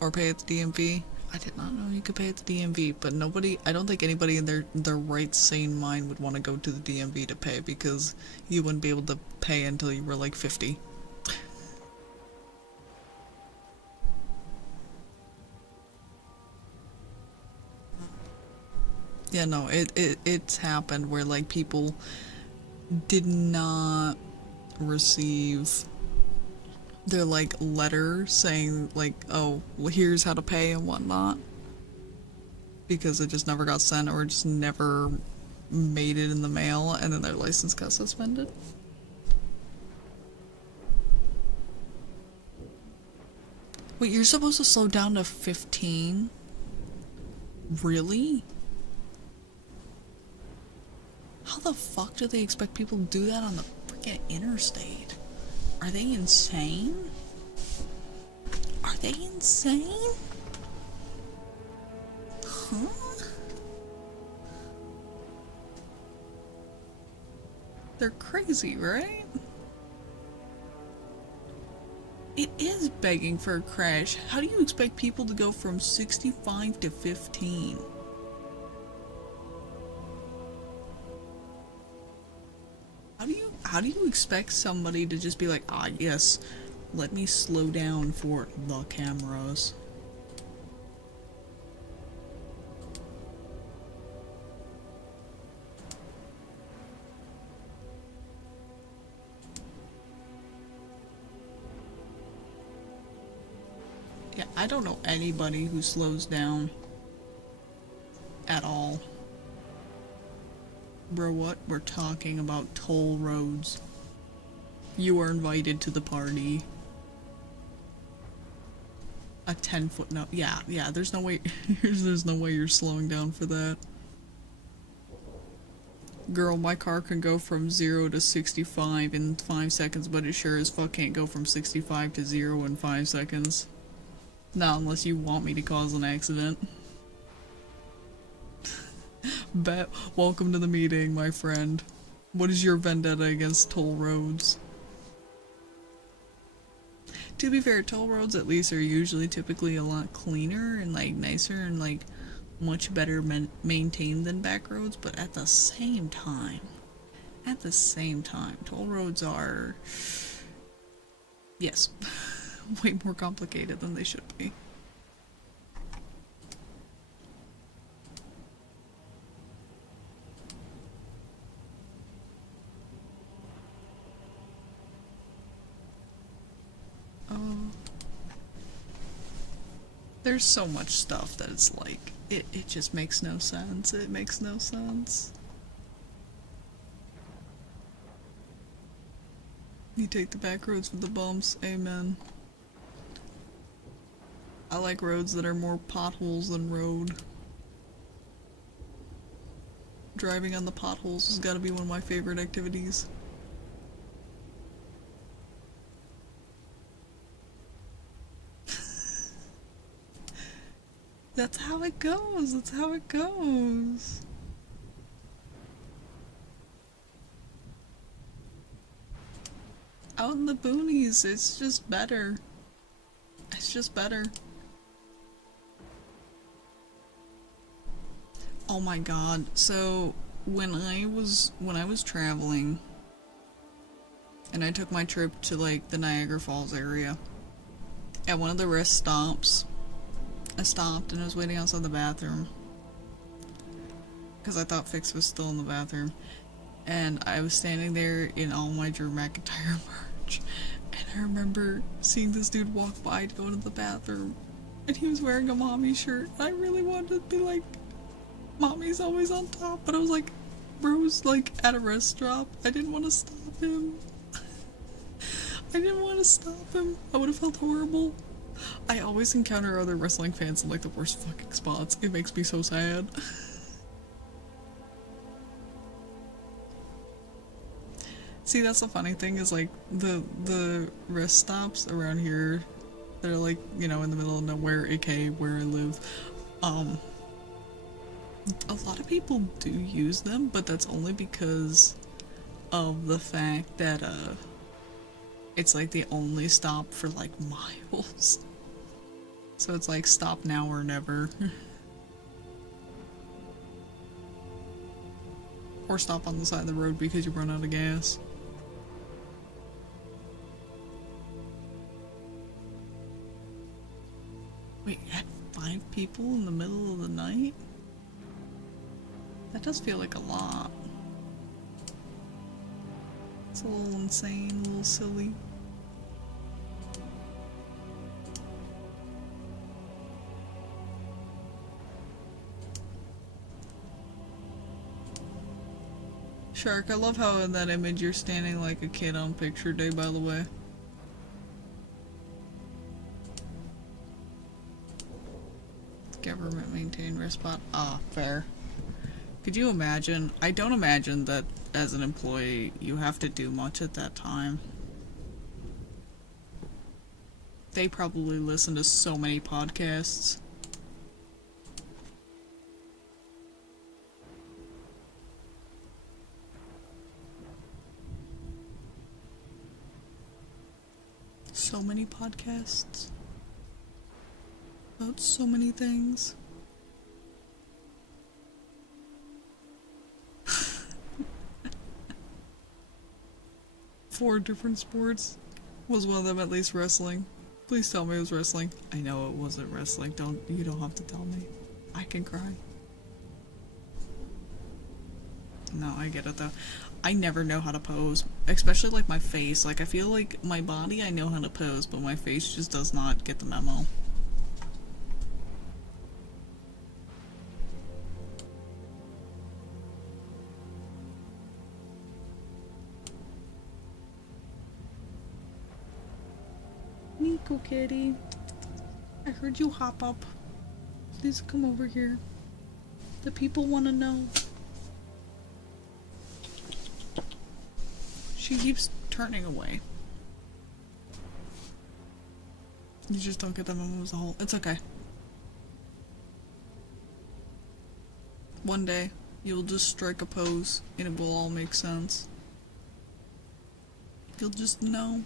Or pay at the DMV. I did not know you could pay at the DMV, but I don't think anybody in their right sane mind would want to go to the DMV to pay, because you wouldn't be able to pay until you were like 50. Yeah, no, it's happened where like people did not receive their like letter saying like, oh, well, here's how to pay and whatnot, because it just never got sent or just never made it in the mail, and then their license got suspended. Wait, you're supposed to slow down to 15? Really? How the fuck do they expect people to do that on the freaking interstate? Are they insane? Are they insane? Huh? They're crazy, right? It is begging for a crash. How do you expect people to go from 65 to 15? How do you expect somebody to just be like, ah, yes, let me slow down for the cameras? Yeah, I don't know anybody who slows down at all. Bro, what? We're talking about toll roads. You are invited to the party. A 10-foot no. Yeah, there's no way there's no way you're slowing down for that. Girl, my car can go from 0 to 65 in 5 seconds, but it sure as fuck can't go from 65 to 0 in 5 seconds. Not unless you want me to cause an accident. Bet. Welcome to the meeting, my friend. What is your vendetta against toll roads? To be fair, toll roads at least are usually typically a lot cleaner and like nicer and like much better maintained than back roads, but at the same time, toll roads are, yes, way more complicated than they should be. There's so much stuff that it's like, it just makes no sense. It makes no sense. You take the back roads with the bumps, amen. I like roads that are more potholes than road. Driving on the potholes has gotta be one of my favorite activities. That's how it goes. That's how it goes. Out in the boonies, it's just better. It's just better. Oh my god. So when I was traveling and I took my trip to like the Niagara Falls area, at one of the rest stops, I stopped and I was waiting outside the bathroom because I thought Fix was still in the bathroom, and I was standing there in all my Drew McIntyre merch, and I remember seeing this dude walk by to go into the bathroom, and he was wearing a mommy shirt. I really wanted to be like, mommy's always on top, but I was like, bro's like at a rest stop. I didn't want to stop him. I didn't want to stop him. I would have felt horrible. I always encounter other wrestling fans in like the worst fucking spots. It makes me so sad. See, that's the funny thing is like the rest stops around here, they're like, you know, in the middle of nowhere, aka where I live. A lot of people do use them, but that's only because of the fact that it's like the only stop for like miles. So it's like stop now or never. Or stop on the side of the road because you run out of gas. Wait, you had 5 people in the middle of the night? That does feel like a lot. It's a little insane, a little silly. Shark, I love how in that image you're standing like a kid on picture day, by the way. Government maintained rest spot. Ah, fair. Could you imagine? I don't imagine that as an employee you have to do much at that time. They probably listen to so many podcasts. So many podcasts. About so many things. 4 different sports. Was one of them at least wrestling? Please tell me it was wrestling. I know it wasn't wrestling. You don't have to tell me. I can cry. No, I get it though. I never know how to pose. Especially like my face. Like I feel like my body I know how to pose, but my face just does not get the memo. Nico kitty, I heard you hop up. Please come over here. The people want to know. She keeps turning away. You just don't get the memo as a whole. It's okay. One day, you'll just strike a pose and it will all make sense. You'll just know.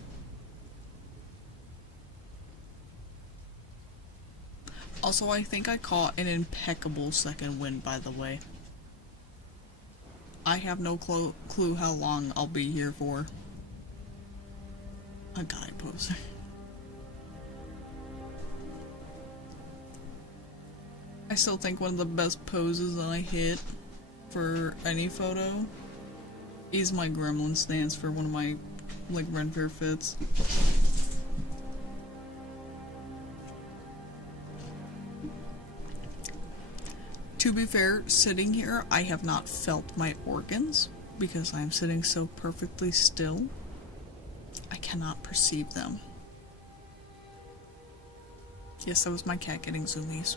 Also, I think I caught an impeccable second wind, by the way. I have no clue how long I'll be here for. A guy poser. I still think one of the best poses I hit for any photo is my gremlin stance for one of my, like, Ren Fair fits. To be fair, sitting here, I have not felt my organs because I'm sitting so perfectly still. I cannot perceive them. Yes, that was my cat getting zoomies.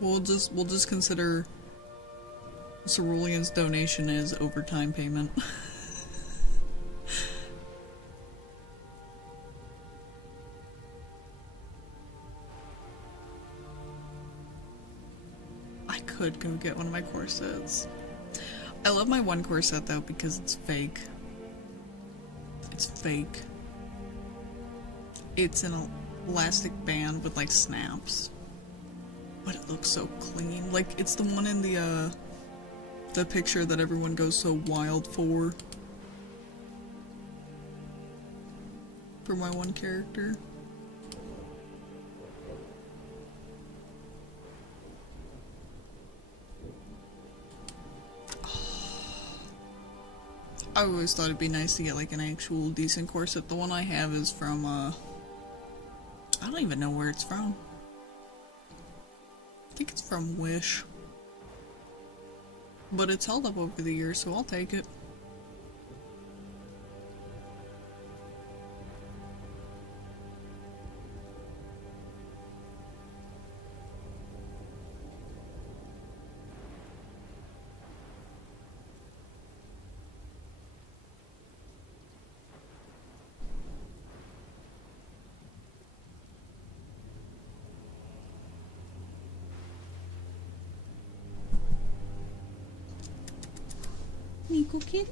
We'll just consider Cerulean's donation as overtime payment. could go get one of my corsets. I love my one corset though because it's fake. It's fake. It's an elastic band with like snaps. But it looks so clean. Like it's the one in the picture that everyone goes so wild for. For my one character. I always thought it'd be nice to get like an actual decent corset. The one I have is from I don't even know where it's from. I think it's from Wish. But it's held up over the years, so I'll take it. Nico kitty?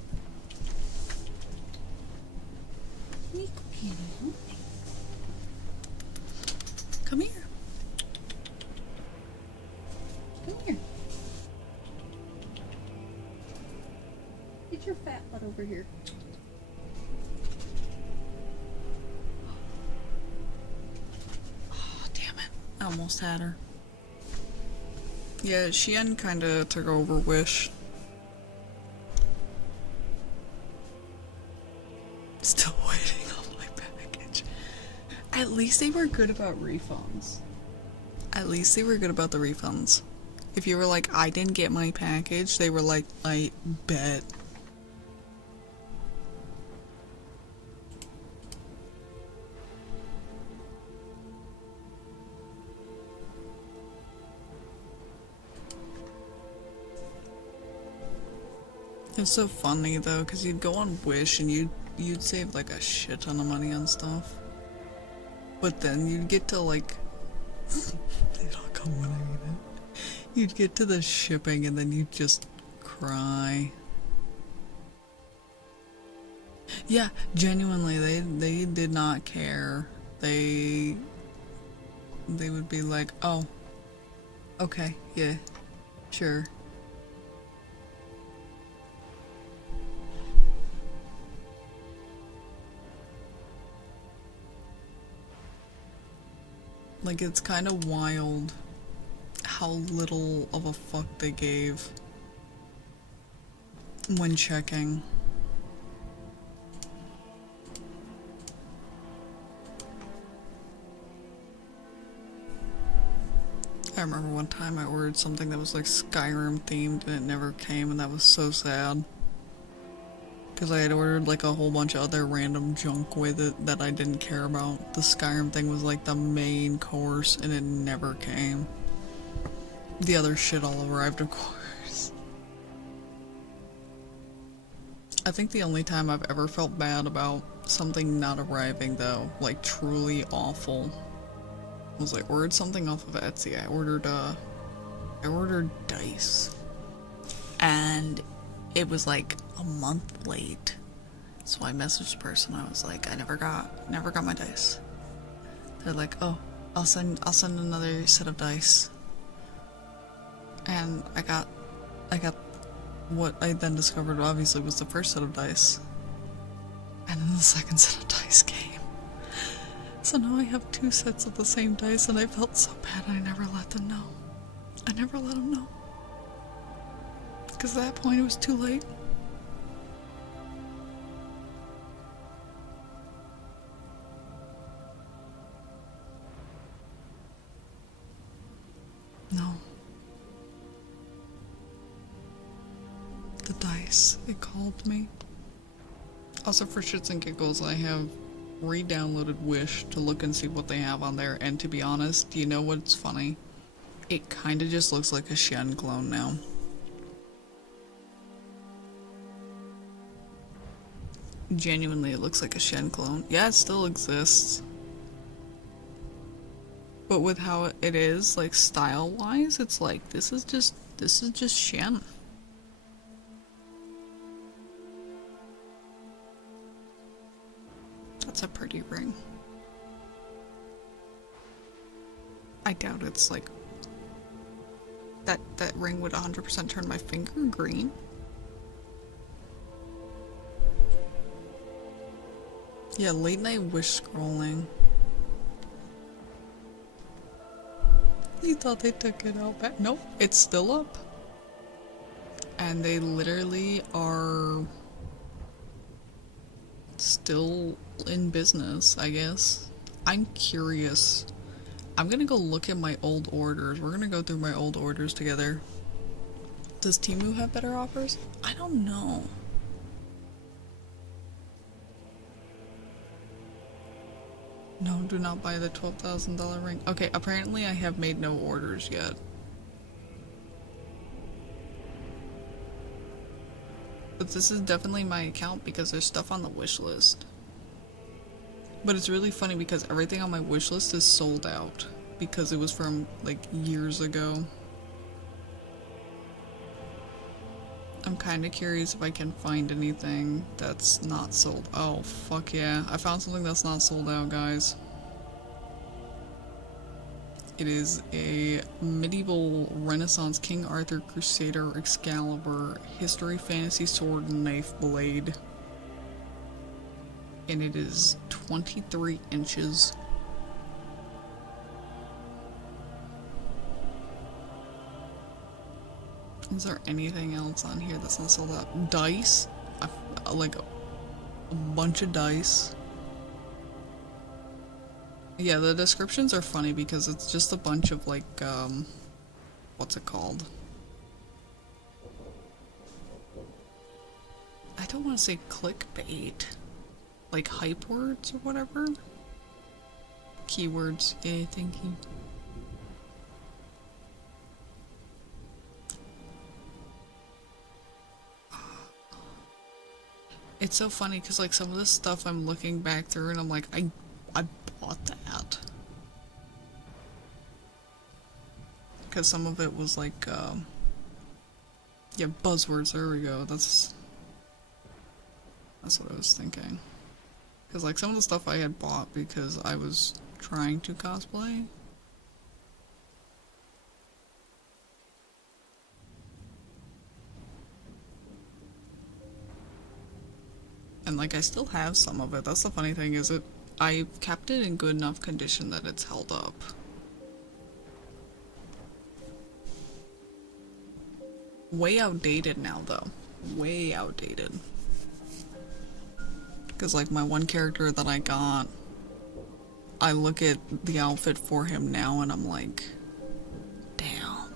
Nico kitty, huh? Come here. Come here. Get your fat butt over here. Oh, damn it. I almost had her. Yeah, Shein kinda took over Wish. Still waiting on my package. At least they were good about refunds. At least they were good about the refunds. If you were like, I didn't get my package, they were like, I bet. It's so funny though, because you'd go on Wish and you'd save like a shit ton of money on stuff. But then you'd get to like they don't come when I need it. You'd get to the shipping and then you'd just cry. Yeah, genuinely they did not care. They would be like, oh, okay, yeah, sure. Like, it's kind of wild how little of a fuck they gave when checking. I remember one time I ordered something that was like Skyrim themed and it never came, and that was so sad. Because I had ordered like a whole bunch of other random junk with it that I didn't care about. The Skyrim thing was like the main course and it never came. The other shit all arrived, of course. I think the only time I've ever felt bad about something not arriving though, like truly awful, was I ordered something off of Etsy. I ordered dice. And it was like a month late. So I messaged the person. I was like, I never got my dice. They're like, oh, I'll send another set of dice. And I got what I then discovered obviously was the first set of dice. And then the second set of dice came. So now I have two sets of the same dice, and I felt so bad I never let them know. I never let them know. Because at that point it was too late. No. The dice, it called me. Also, for shits and giggles, I have re-downloaded Wish to look and see what they have on there, and to be honest, you know what's funny? It kinda just looks like a Shein clone now. Genuinely, it looks like a Shein clone. Yeah, it still exists. But with how it is, like, style-wise, it's like, this is just This is just Shen. That's a pretty ring. I doubt it's like that ring would 100% turn my finger green. Yeah, late night wish scrolling. You thought they took it out back? Nope, it's still up. And they literally are still in business, I guess. I'm curious. I'm gonna go look at my old orders. We're gonna go through my old orders together. Does Temu have better offers? I don't know. No, do not buy the $12,000 ring. Okay, apparently I have made no orders yet. But this is definitely my account because there's stuff on the wish list. But it's really funny because everything on my wish list is sold out because it was from like years ago. I'm kind of curious if I can find anything that's not sold. Oh, fuck yeah. I found something that's not sold out, guys. It is a medieval Renaissance King Arthur Crusader Excalibur History Fantasy Sword and Knife Blade. And it is 23 inches. Is there anything else on here that's not sold out? Dice? Like a bunch of dice. Yeah, the descriptions are funny because it's just a bunch of like, what's it called? I don't want to say clickbait. Like hype words or whatever? Keywords. Yeah, thank you. It's so funny because like some of this stuff I'm looking back through and I'm like, I bought that. Because some of it was like, yeah, buzzwords, there we go, that's what I was thinking. Because like some of the stuff I had bought because I was trying to cosplay. And like I still have some of it. That's the funny thing, is I've kept it in good enough condition that it's held up. Way outdated now though. Way outdated. Because like my one character that I got, I look at the outfit for him now and I'm like, damn.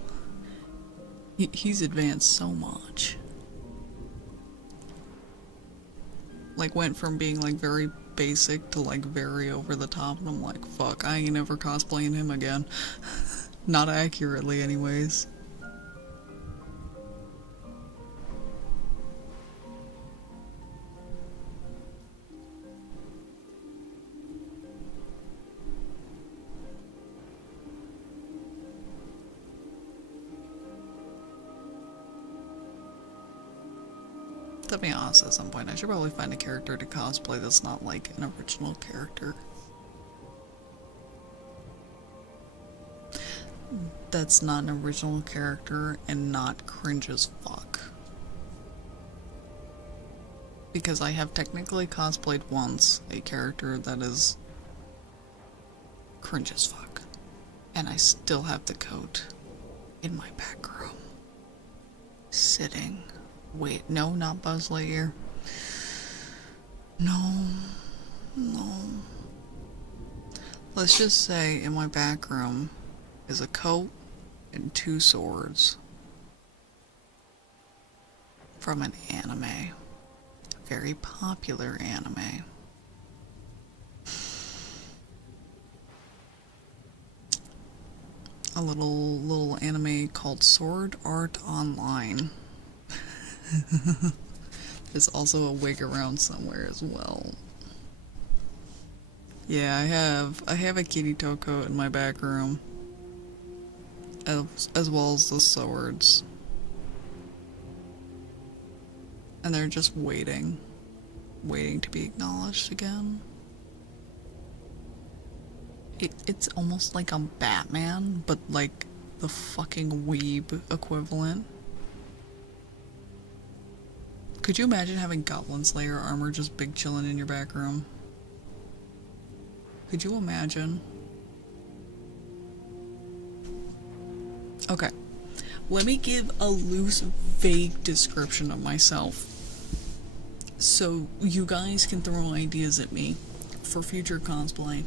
He's advanced so much. Like went from being like very basic to like very over the top, and I'm like, fuck, I ain't ever cosplaying him again. Not accurately anyways. To be honest, at some point I should probably find a character to cosplay that's not like an original character. That's not an original character and not cringe as fuck. Because I have technically cosplayed once a character that is cringe as fuck. And I still have the coat in my back room. Sitting. Wait, no, not Buzz Lightyear. No. Let's just say in my back room is a coat and 2 swords from an anime. A very popular anime. A little anime called Sword Art Online. There's also a wig around somewhere as well. Yeah, I have a Kirito coat in my back room, as well as the swords. And they're just waiting to be acknowledged again. It's almost like I'm Batman, but like the fucking weeb equivalent. Could you imagine having Goblin Slayer armor just big chillin' in your back room? Could you imagine? Okay. Let me give a loose, vague description of myself so you guys can throw ideas at me for future cosplay.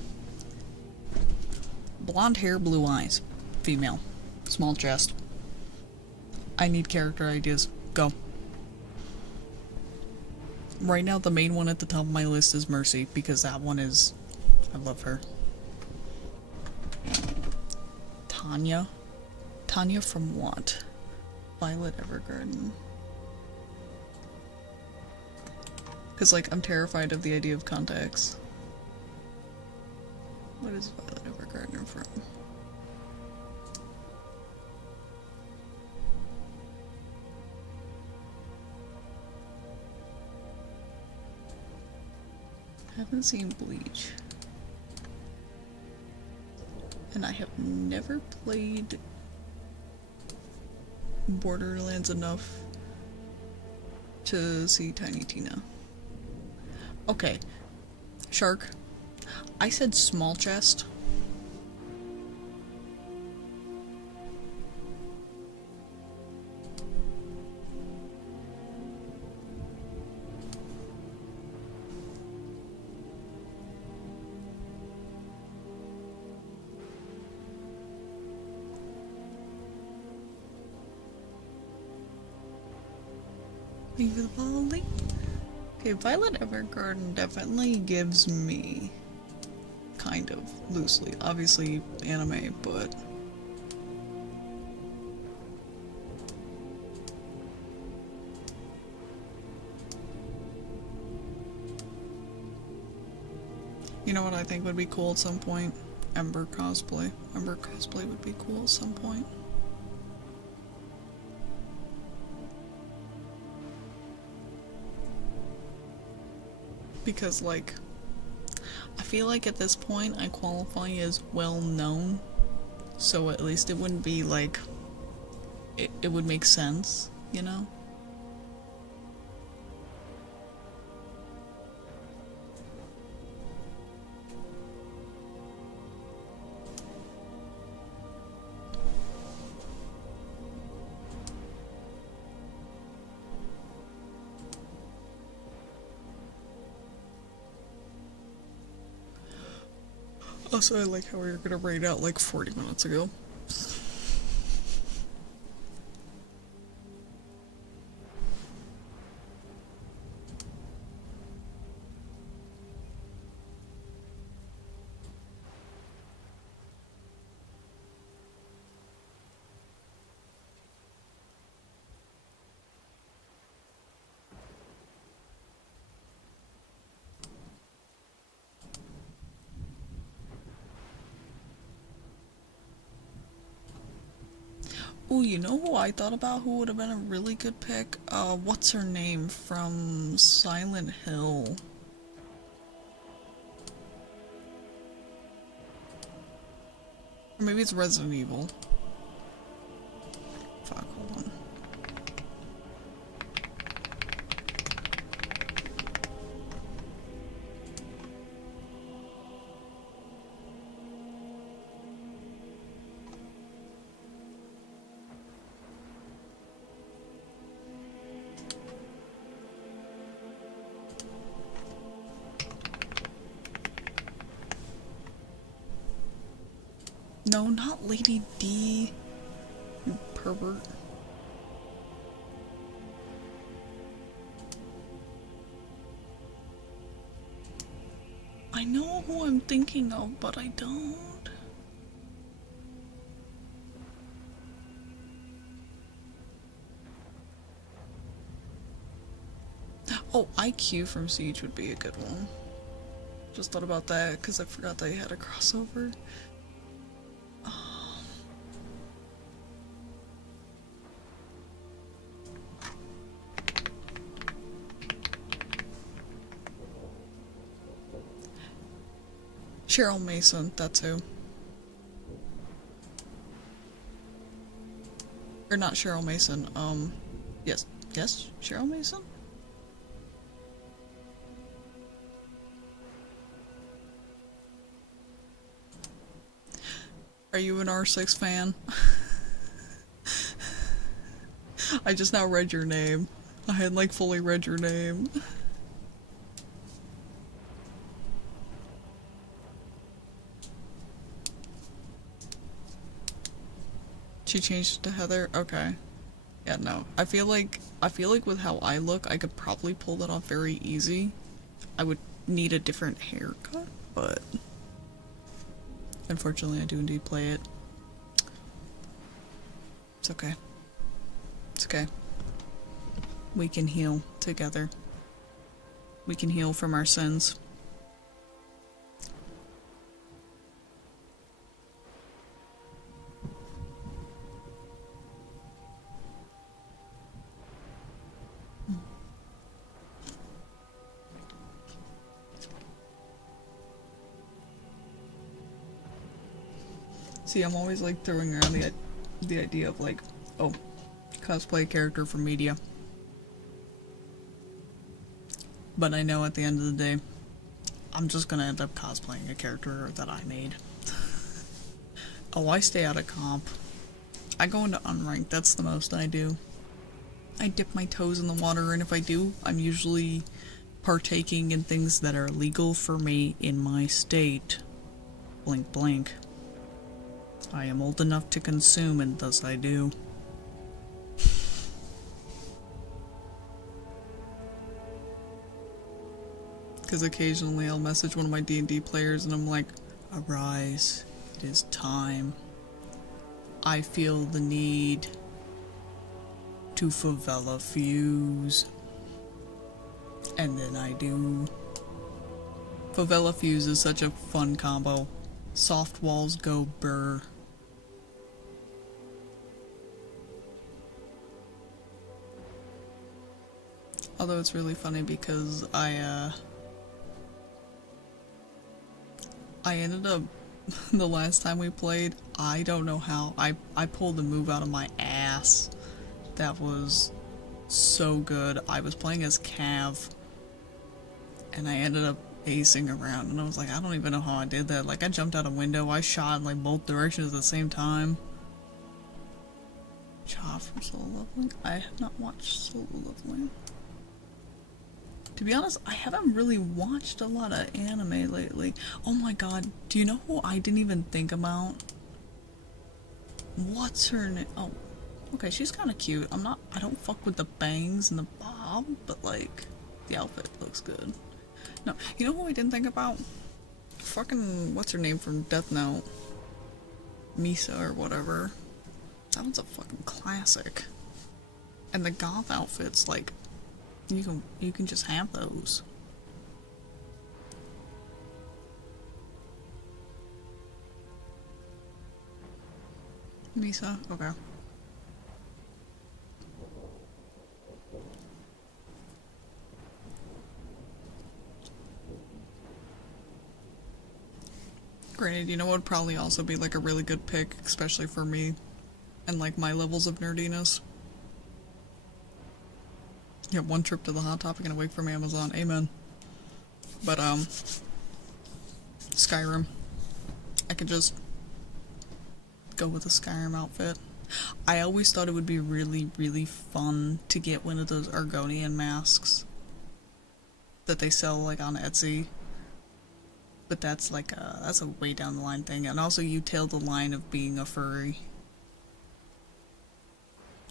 Blonde hair, blue eyes. Female. Small chest. I need character ideas. Go. Right now, the main one at the top of my list is Mercy, because that one is... I love her. Tanya? Tanya from what? Violet Evergarden. Because, like, I'm terrified of the idea of contacts. What is Violet Evergarden from? I haven't seen Bleach. And I have never played Borderlands enough to see Tiny Tina. Okay. Shark. I said small chest. Thank you for the follow. Okay, Violet Evergarden definitely gives me kind of loosely, obviously anime, but you know what I think would be cool at some point? Ember cosplay. Ember cosplay would be cool at some point. Because, like, I feel like at this point I qualify as well known, so at least it wouldn't be like, it would make sense, you know? Also, I like how we were gonna raid out like 40 minutes ago. Ooh, you know who I thought about who would have been a really good pick? What's her name from Silent Hill? Or maybe it's Resident Evil. Fuck, hold on. No, not Lady D, you pervert. I know who I'm thinking of, but I don't. Oh, IQ from Siege would be a good one. Just thought about that because I forgot they had a crossover. Cheryl Mason, that's who. Or not Cheryl Mason, yes, Cheryl Mason? Are you an R6 fan? I just now read your name. I had like fully read your name. She changed to Heather? Okay. Yeah, no. I feel like with how I look, I could probably pull that off very easy. I would need a different haircut, but unfortunately I do indeed play it. It's okay. It's okay. We can heal together. We can heal from our sins. See, I'm always like throwing around the idea of like, oh, cosplay character from media. But I know at the end of the day, I'm just gonna end up cosplaying a character that I made. Oh, I stay out of comp. I go into unranked, that's the most I do. I dip my toes in the water, and if I do, I'm usually partaking in things that are legal for me in my state. Blink blink. I am old enough to consume, and thus I do. Because occasionally I'll message one of my D&D players and I'm like, arise, it is time. I feel the need to favela fuse. And then I do. Favela fuse is such a fun combo. Soft walls go burr. Although it's really funny because I ended up, the last time we played, I don't know how, I pulled a move out of my ass that was so good. I was playing as Cav, and I ended up acing around, and I was like, I don't even know how I did that. Like, I jumped out a window, I shot in like both directions at the same time. Cha from Solo Leveling? I have not watched Solo Leveling. To be honest, I haven't really watched a lot of anime lately. Oh my god, do you know who I didn't even think about? What's her name? Oh, okay, she's kind of cute. I don't fuck with the bangs and the bob, but like, the outfit looks good. No, you know who I didn't think about? Fucking, what's her name from Death Note? Misa or whatever. That one's a fucking classic. And the goth outfits, like, you can just have those. Misa? Okay. Granted, you know what would probably also be like a really good pick, especially for me and like my levels of nerdiness? Yeah, one trip to the Hot Topic and a week from Amazon. Amen. But, Skyrim. I could just go with a Skyrim outfit. I always thought it would be really, really fun to get one of those Argonian masks that they sell, like, on Etsy. But that's like that's a way down the line thing. And also you tail the line of being a furry.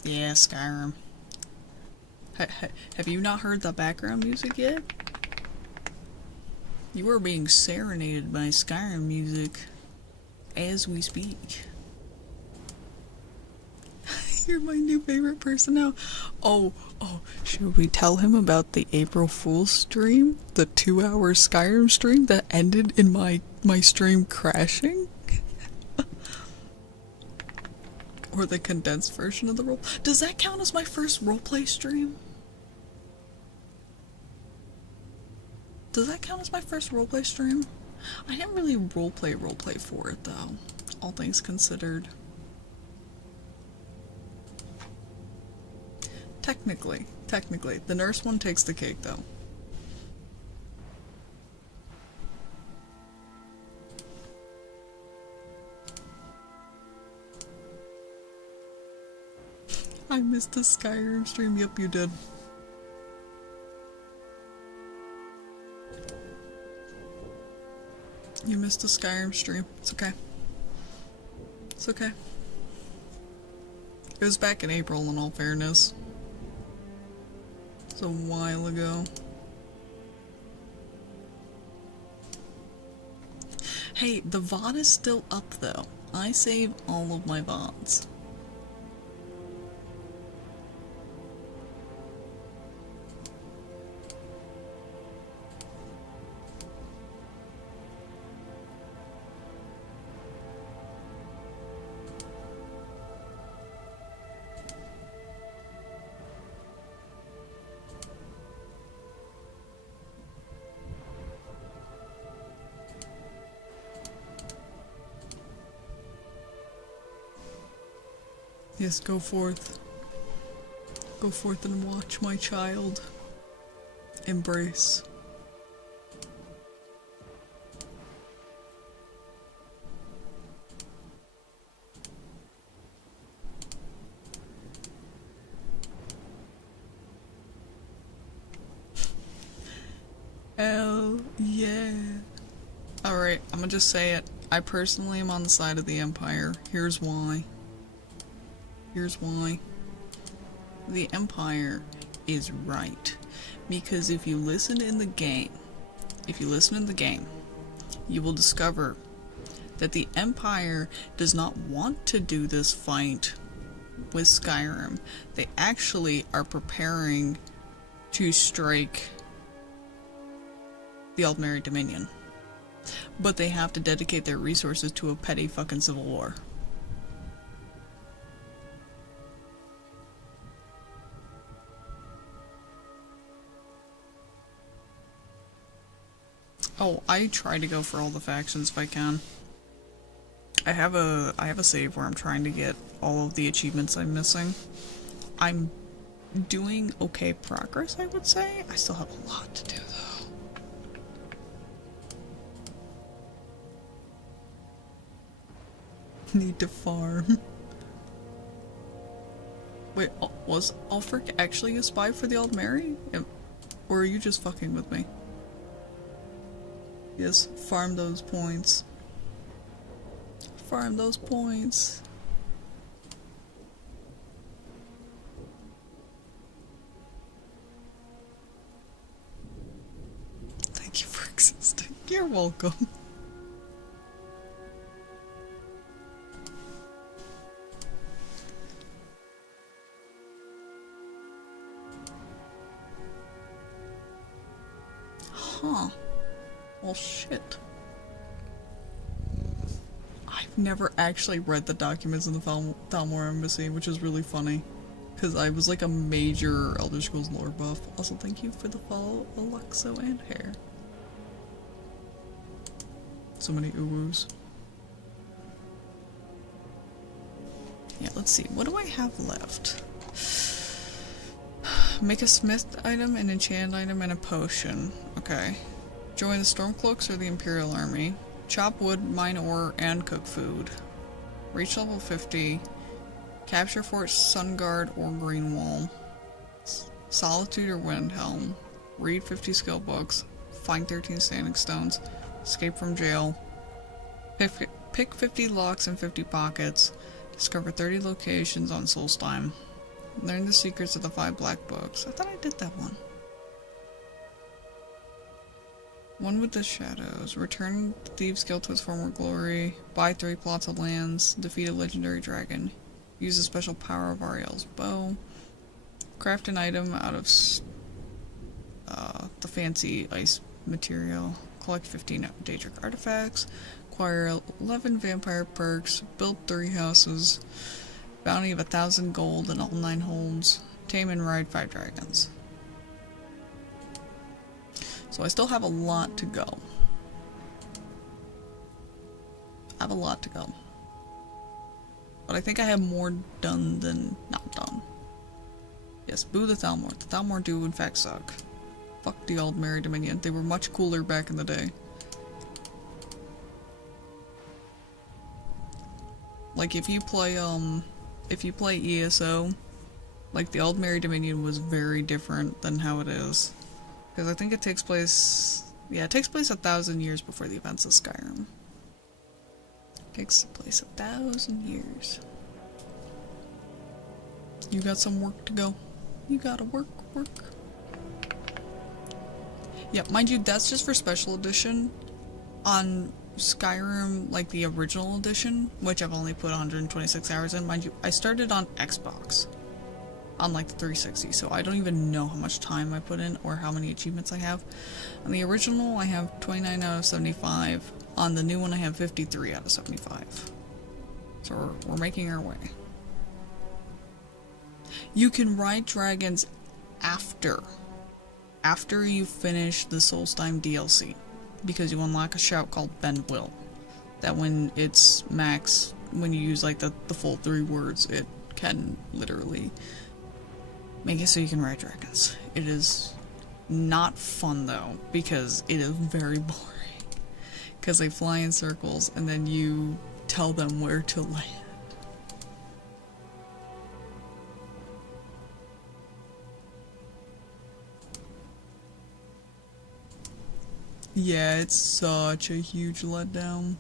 Yeah, Skyrim. Have you not heard the background music yet? You are being serenaded by Skyrim music as we speak. You're my new favorite person now. Oh, should we tell him about the April Fool's stream? The 2-hour Skyrim stream that ended in my stream crashing? Or the condensed version of the role. Does that count as my first roleplay stream? Does that count as my first roleplay stream? I didn't really roleplay for it though, all things considered. Technically, the nurse one takes the cake though. I missed the Skyrim stream. Yep, you did. You missed the Skyrim stream. It's okay. It's okay. It was back in April, in all fairness. It's a while ago. Hey, the VOD is still up though. I save all of my VODs. Yes, go forth. Go forth and watch, my child. Embrace. Hell yeah. Alright, I'm gonna just say it. I personally am on the side of the Empire. Here's why. Here's why. The Empire is right. Because if you listen in the game, you will discover that the Empire does not want to do this fight with Skyrim. They actually are preparing to strike the Aldmeri Dominion. But they have to dedicate their resources to a petty fucking civil war. Oh, I try to go for all the factions if I can. I have a save where I'm trying to get all of the achievements I'm missing. I'm doing okay progress, I would say. I still have a lot to do though. Need to farm. Wait, was Ulfric actually a spy for the Aldmeri? Or are you just fucking with me? Yes, farm those points. Farm those points. Thank you for existing. You're welcome. Huh. Well, shit. I've never actually read the documents in the Thalmor Embassy, which is really funny. Because I was like a major Elder Scrolls lore buff. Also, thank you for the follow, Alexo and Hair. So many uwus. Yeah, let's see. What do I have left? Make a smith item, an enchant item, and a potion. Okay. Join the Stormcloaks or the Imperial Army. Chop wood, mine ore, and cook food. Reach level 50. Capture Fort Sunguard or Greenwall. Solitude or Windhelm. Read 50 skill books. Find 13 standing stones. Escape from jail. Pick 50 locks and 50 pockets. Discover 30 locations on Solstheim. Learn the secrets of the 5 black books. I thought I did that one. One with the shadows. Return the Thieves Guild to its former glory. Buy 3 plots of lands. Defeat a legendary dragon. Use the special power of Ariel's bow. Craft an item out of the fancy ice material. Collect 15 Daedric artifacts. Acquire 11 vampire perks. Build 3 houses. Bounty of 1,000 gold in all 9 holds. Tame and ride 5 dragons. So I still have a lot to go. I have a lot to go. But I think I have more done than not done. Yes, boo the Thalmor. The Thalmor do in fact suck. Fuck the Aldmeri Dominion. They were much cooler back in the day. Like if you play ESO, like the Aldmeri Dominion was very different than how it is. Because I think it takes place, yeah, it takes place 1,000 years before the events of Skyrim. Takes place 1,000 years. You got some work to go. You gotta work. Yeah, mind you, that's just for special edition. On Skyrim, like the original edition, which I've only put 126 hours in, mind you, I started on Xbox. On like the 360, so I don't even know how much time I put in or how many achievements I have. On the original, I have 29 out of 75. On the new one, I have 53 out of 75. So we're making our way. You can ride dragons after you finish the Solstheim DLC, because you unlock a shout called Bend Will. That when it's max, when you use like the full 3 words, it can literally make it so you can ride dragons. It is not fun though, because it is very boring. Because they fly in circles and then you tell them where to land. Yeah, it's such a huge letdown.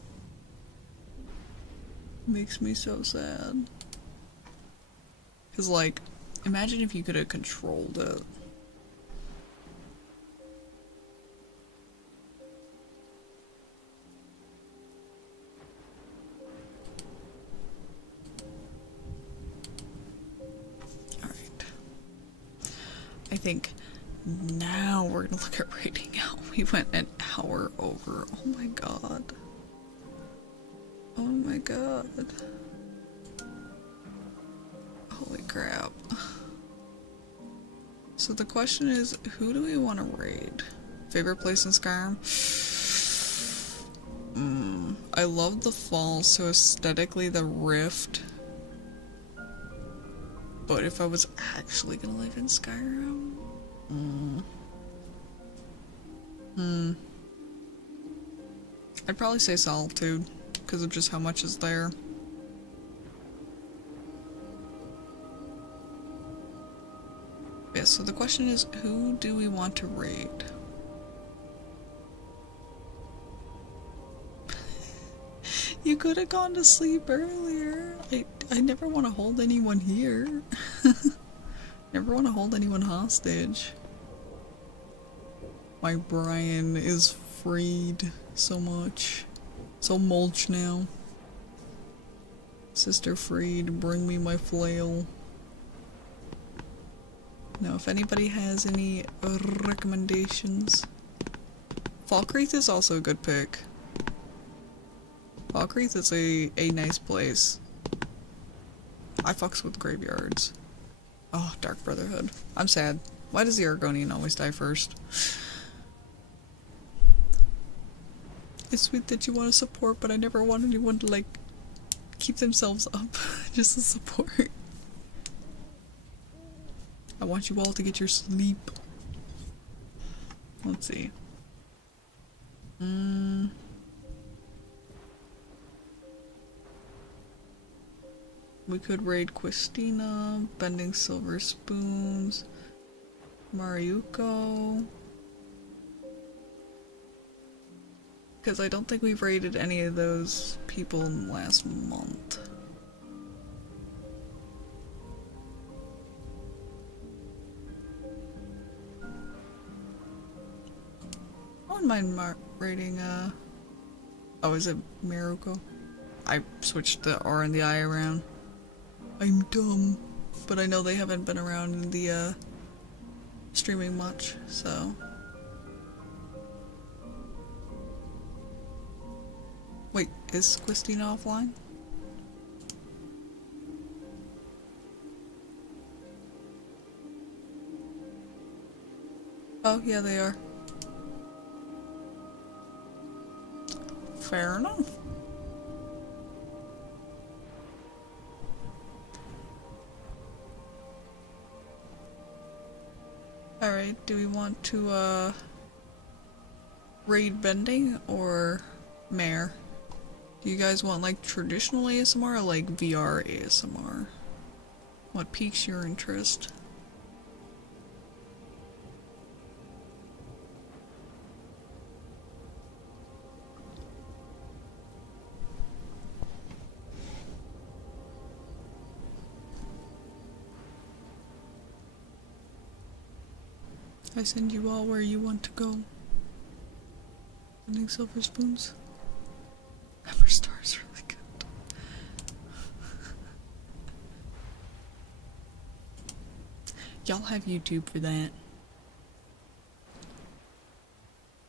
Makes me so sad. Cause like, imagine if you could have controlled it. Alright. I think now we're gonna look at rating out. We went an hour over. Oh my god. Oh my god. Holy crap. So the question is, who do we want to raid? Favorite place in Skyrim? I love the Falls, so aesthetically the Rift. But if I was actually gonna live in Skyrim? I'd probably say Solitude, because of just how much is there. Yeah, so the question is, who do we want to raid? You could have gone to sleep earlier. I never want to hold anyone here. Never want to hold anyone hostage. My Brian is freed so much. So mulch now. Sister freed, bring me my flail. Now, if anybody has any recommendations. Falkreath is also a good pick. Falkreath is a nice place. I fucks with graveyards. Oh, Dark Brotherhood. I'm sad. Why does the Argonian always die first? It's sweet that you want to support, but I never want anyone to, like, keep themselves up just to support. I want you all to get your sleep. Let's see. We could raid Questina, Bending Silver Spoons, Mariuko. Because I don't think we've raided any of those people in the last month. I wouldn't mind raiding, oh, is it Maruko? I switched the R and the I around. I'm dumb, but I know they haven't been around in the, streaming much, so. Wait, is Questina offline? Oh, yeah, they are. Fair enough. Alright, do we want to, raid bending or mare? Do you guys want, like, traditional ASMR or, like, VR ASMR? What piques your interest? I send you all where you want to go. Ending silver spoons. Ember Star is really good. Y'all have YouTube for that.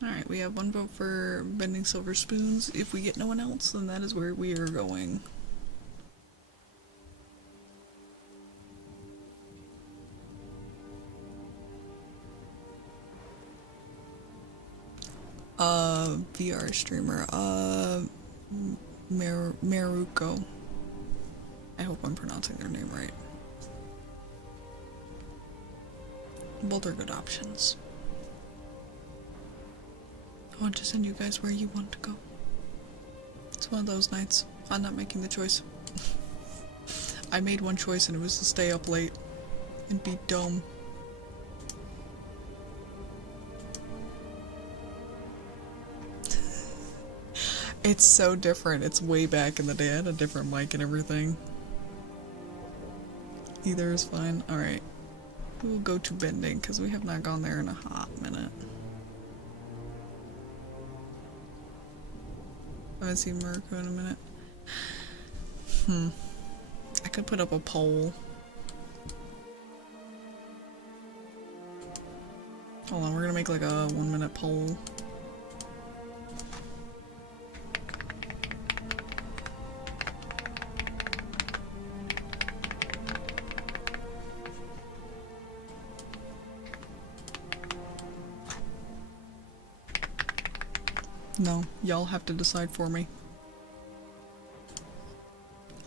Alright, we have one vote for bending silver spoons. If we get no one else, then that is where we are going. VR streamer, Maruko. I hope I'm pronouncing their name right. Both are good options. I want to send you guys where you want to go. It's one of those nights. I'm not making the choice. I made one choice and it was to stay up late and be dumb. It's so different. It's way back in the day. I had a different mic and everything. Either is fine. Alright. We'll go to bending because we have not gone there in a hot minute. I haven't seen Marco in a minute. I could put up a poll. Hold on, we're gonna make like a 1-minute poll. No, y'all have to decide for me.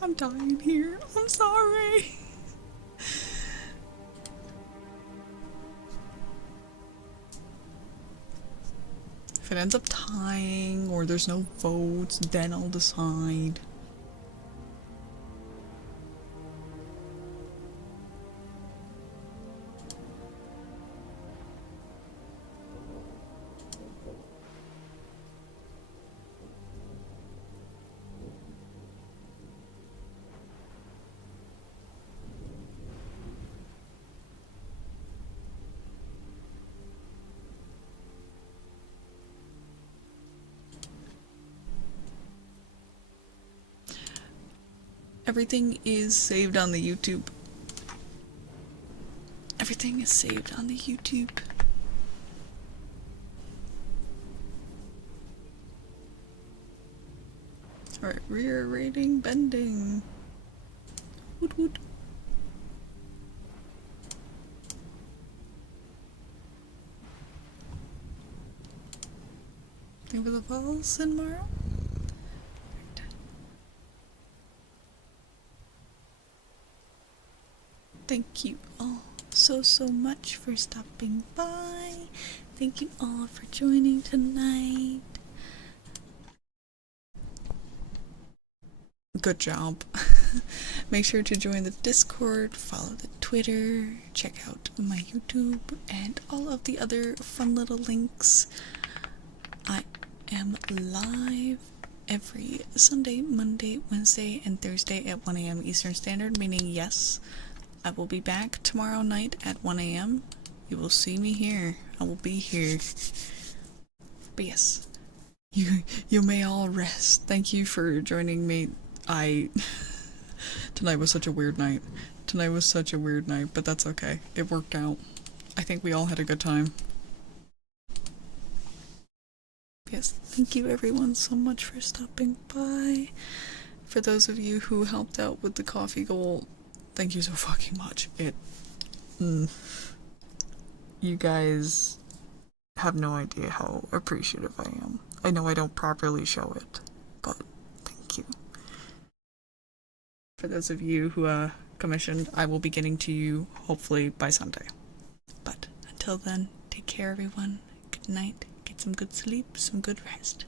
I'm dying here. I'm sorry. If it ends up tying or there's no votes, then I'll decide. Everything is saved on the YouTube. Everything is saved on the YouTube. Alright, rear rating bending. Woot woot. Think for the falls in tomorrow? Thank you all so much for stopping by. Thank you all for joining tonight. Good job. Make sure to join the Discord, follow the Twitter, check out my YouTube, and all of the other fun little links. I am live every Sunday, Monday, Wednesday, and Thursday at 1 AM Eastern Standard, meaning yes, I will be back tomorrow night at 1 AM. You will see me here. I will be here. But yes, you may all rest. Thank you for joining me. Tonight was such a weird night. Tonight was such a weird night, but that's okay. It worked out. I think we all had a good time. Yes, thank you everyone so much for stopping by. For those of you who helped out with the coffee goal, thank you so fucking much. You guys have no idea how appreciative I am. I know I don't properly show it, but thank you. For those of you who commissioned, I will be getting to you hopefully by Sunday. But until until then, take care everyone. Good night. Get some good sleep, some good rest.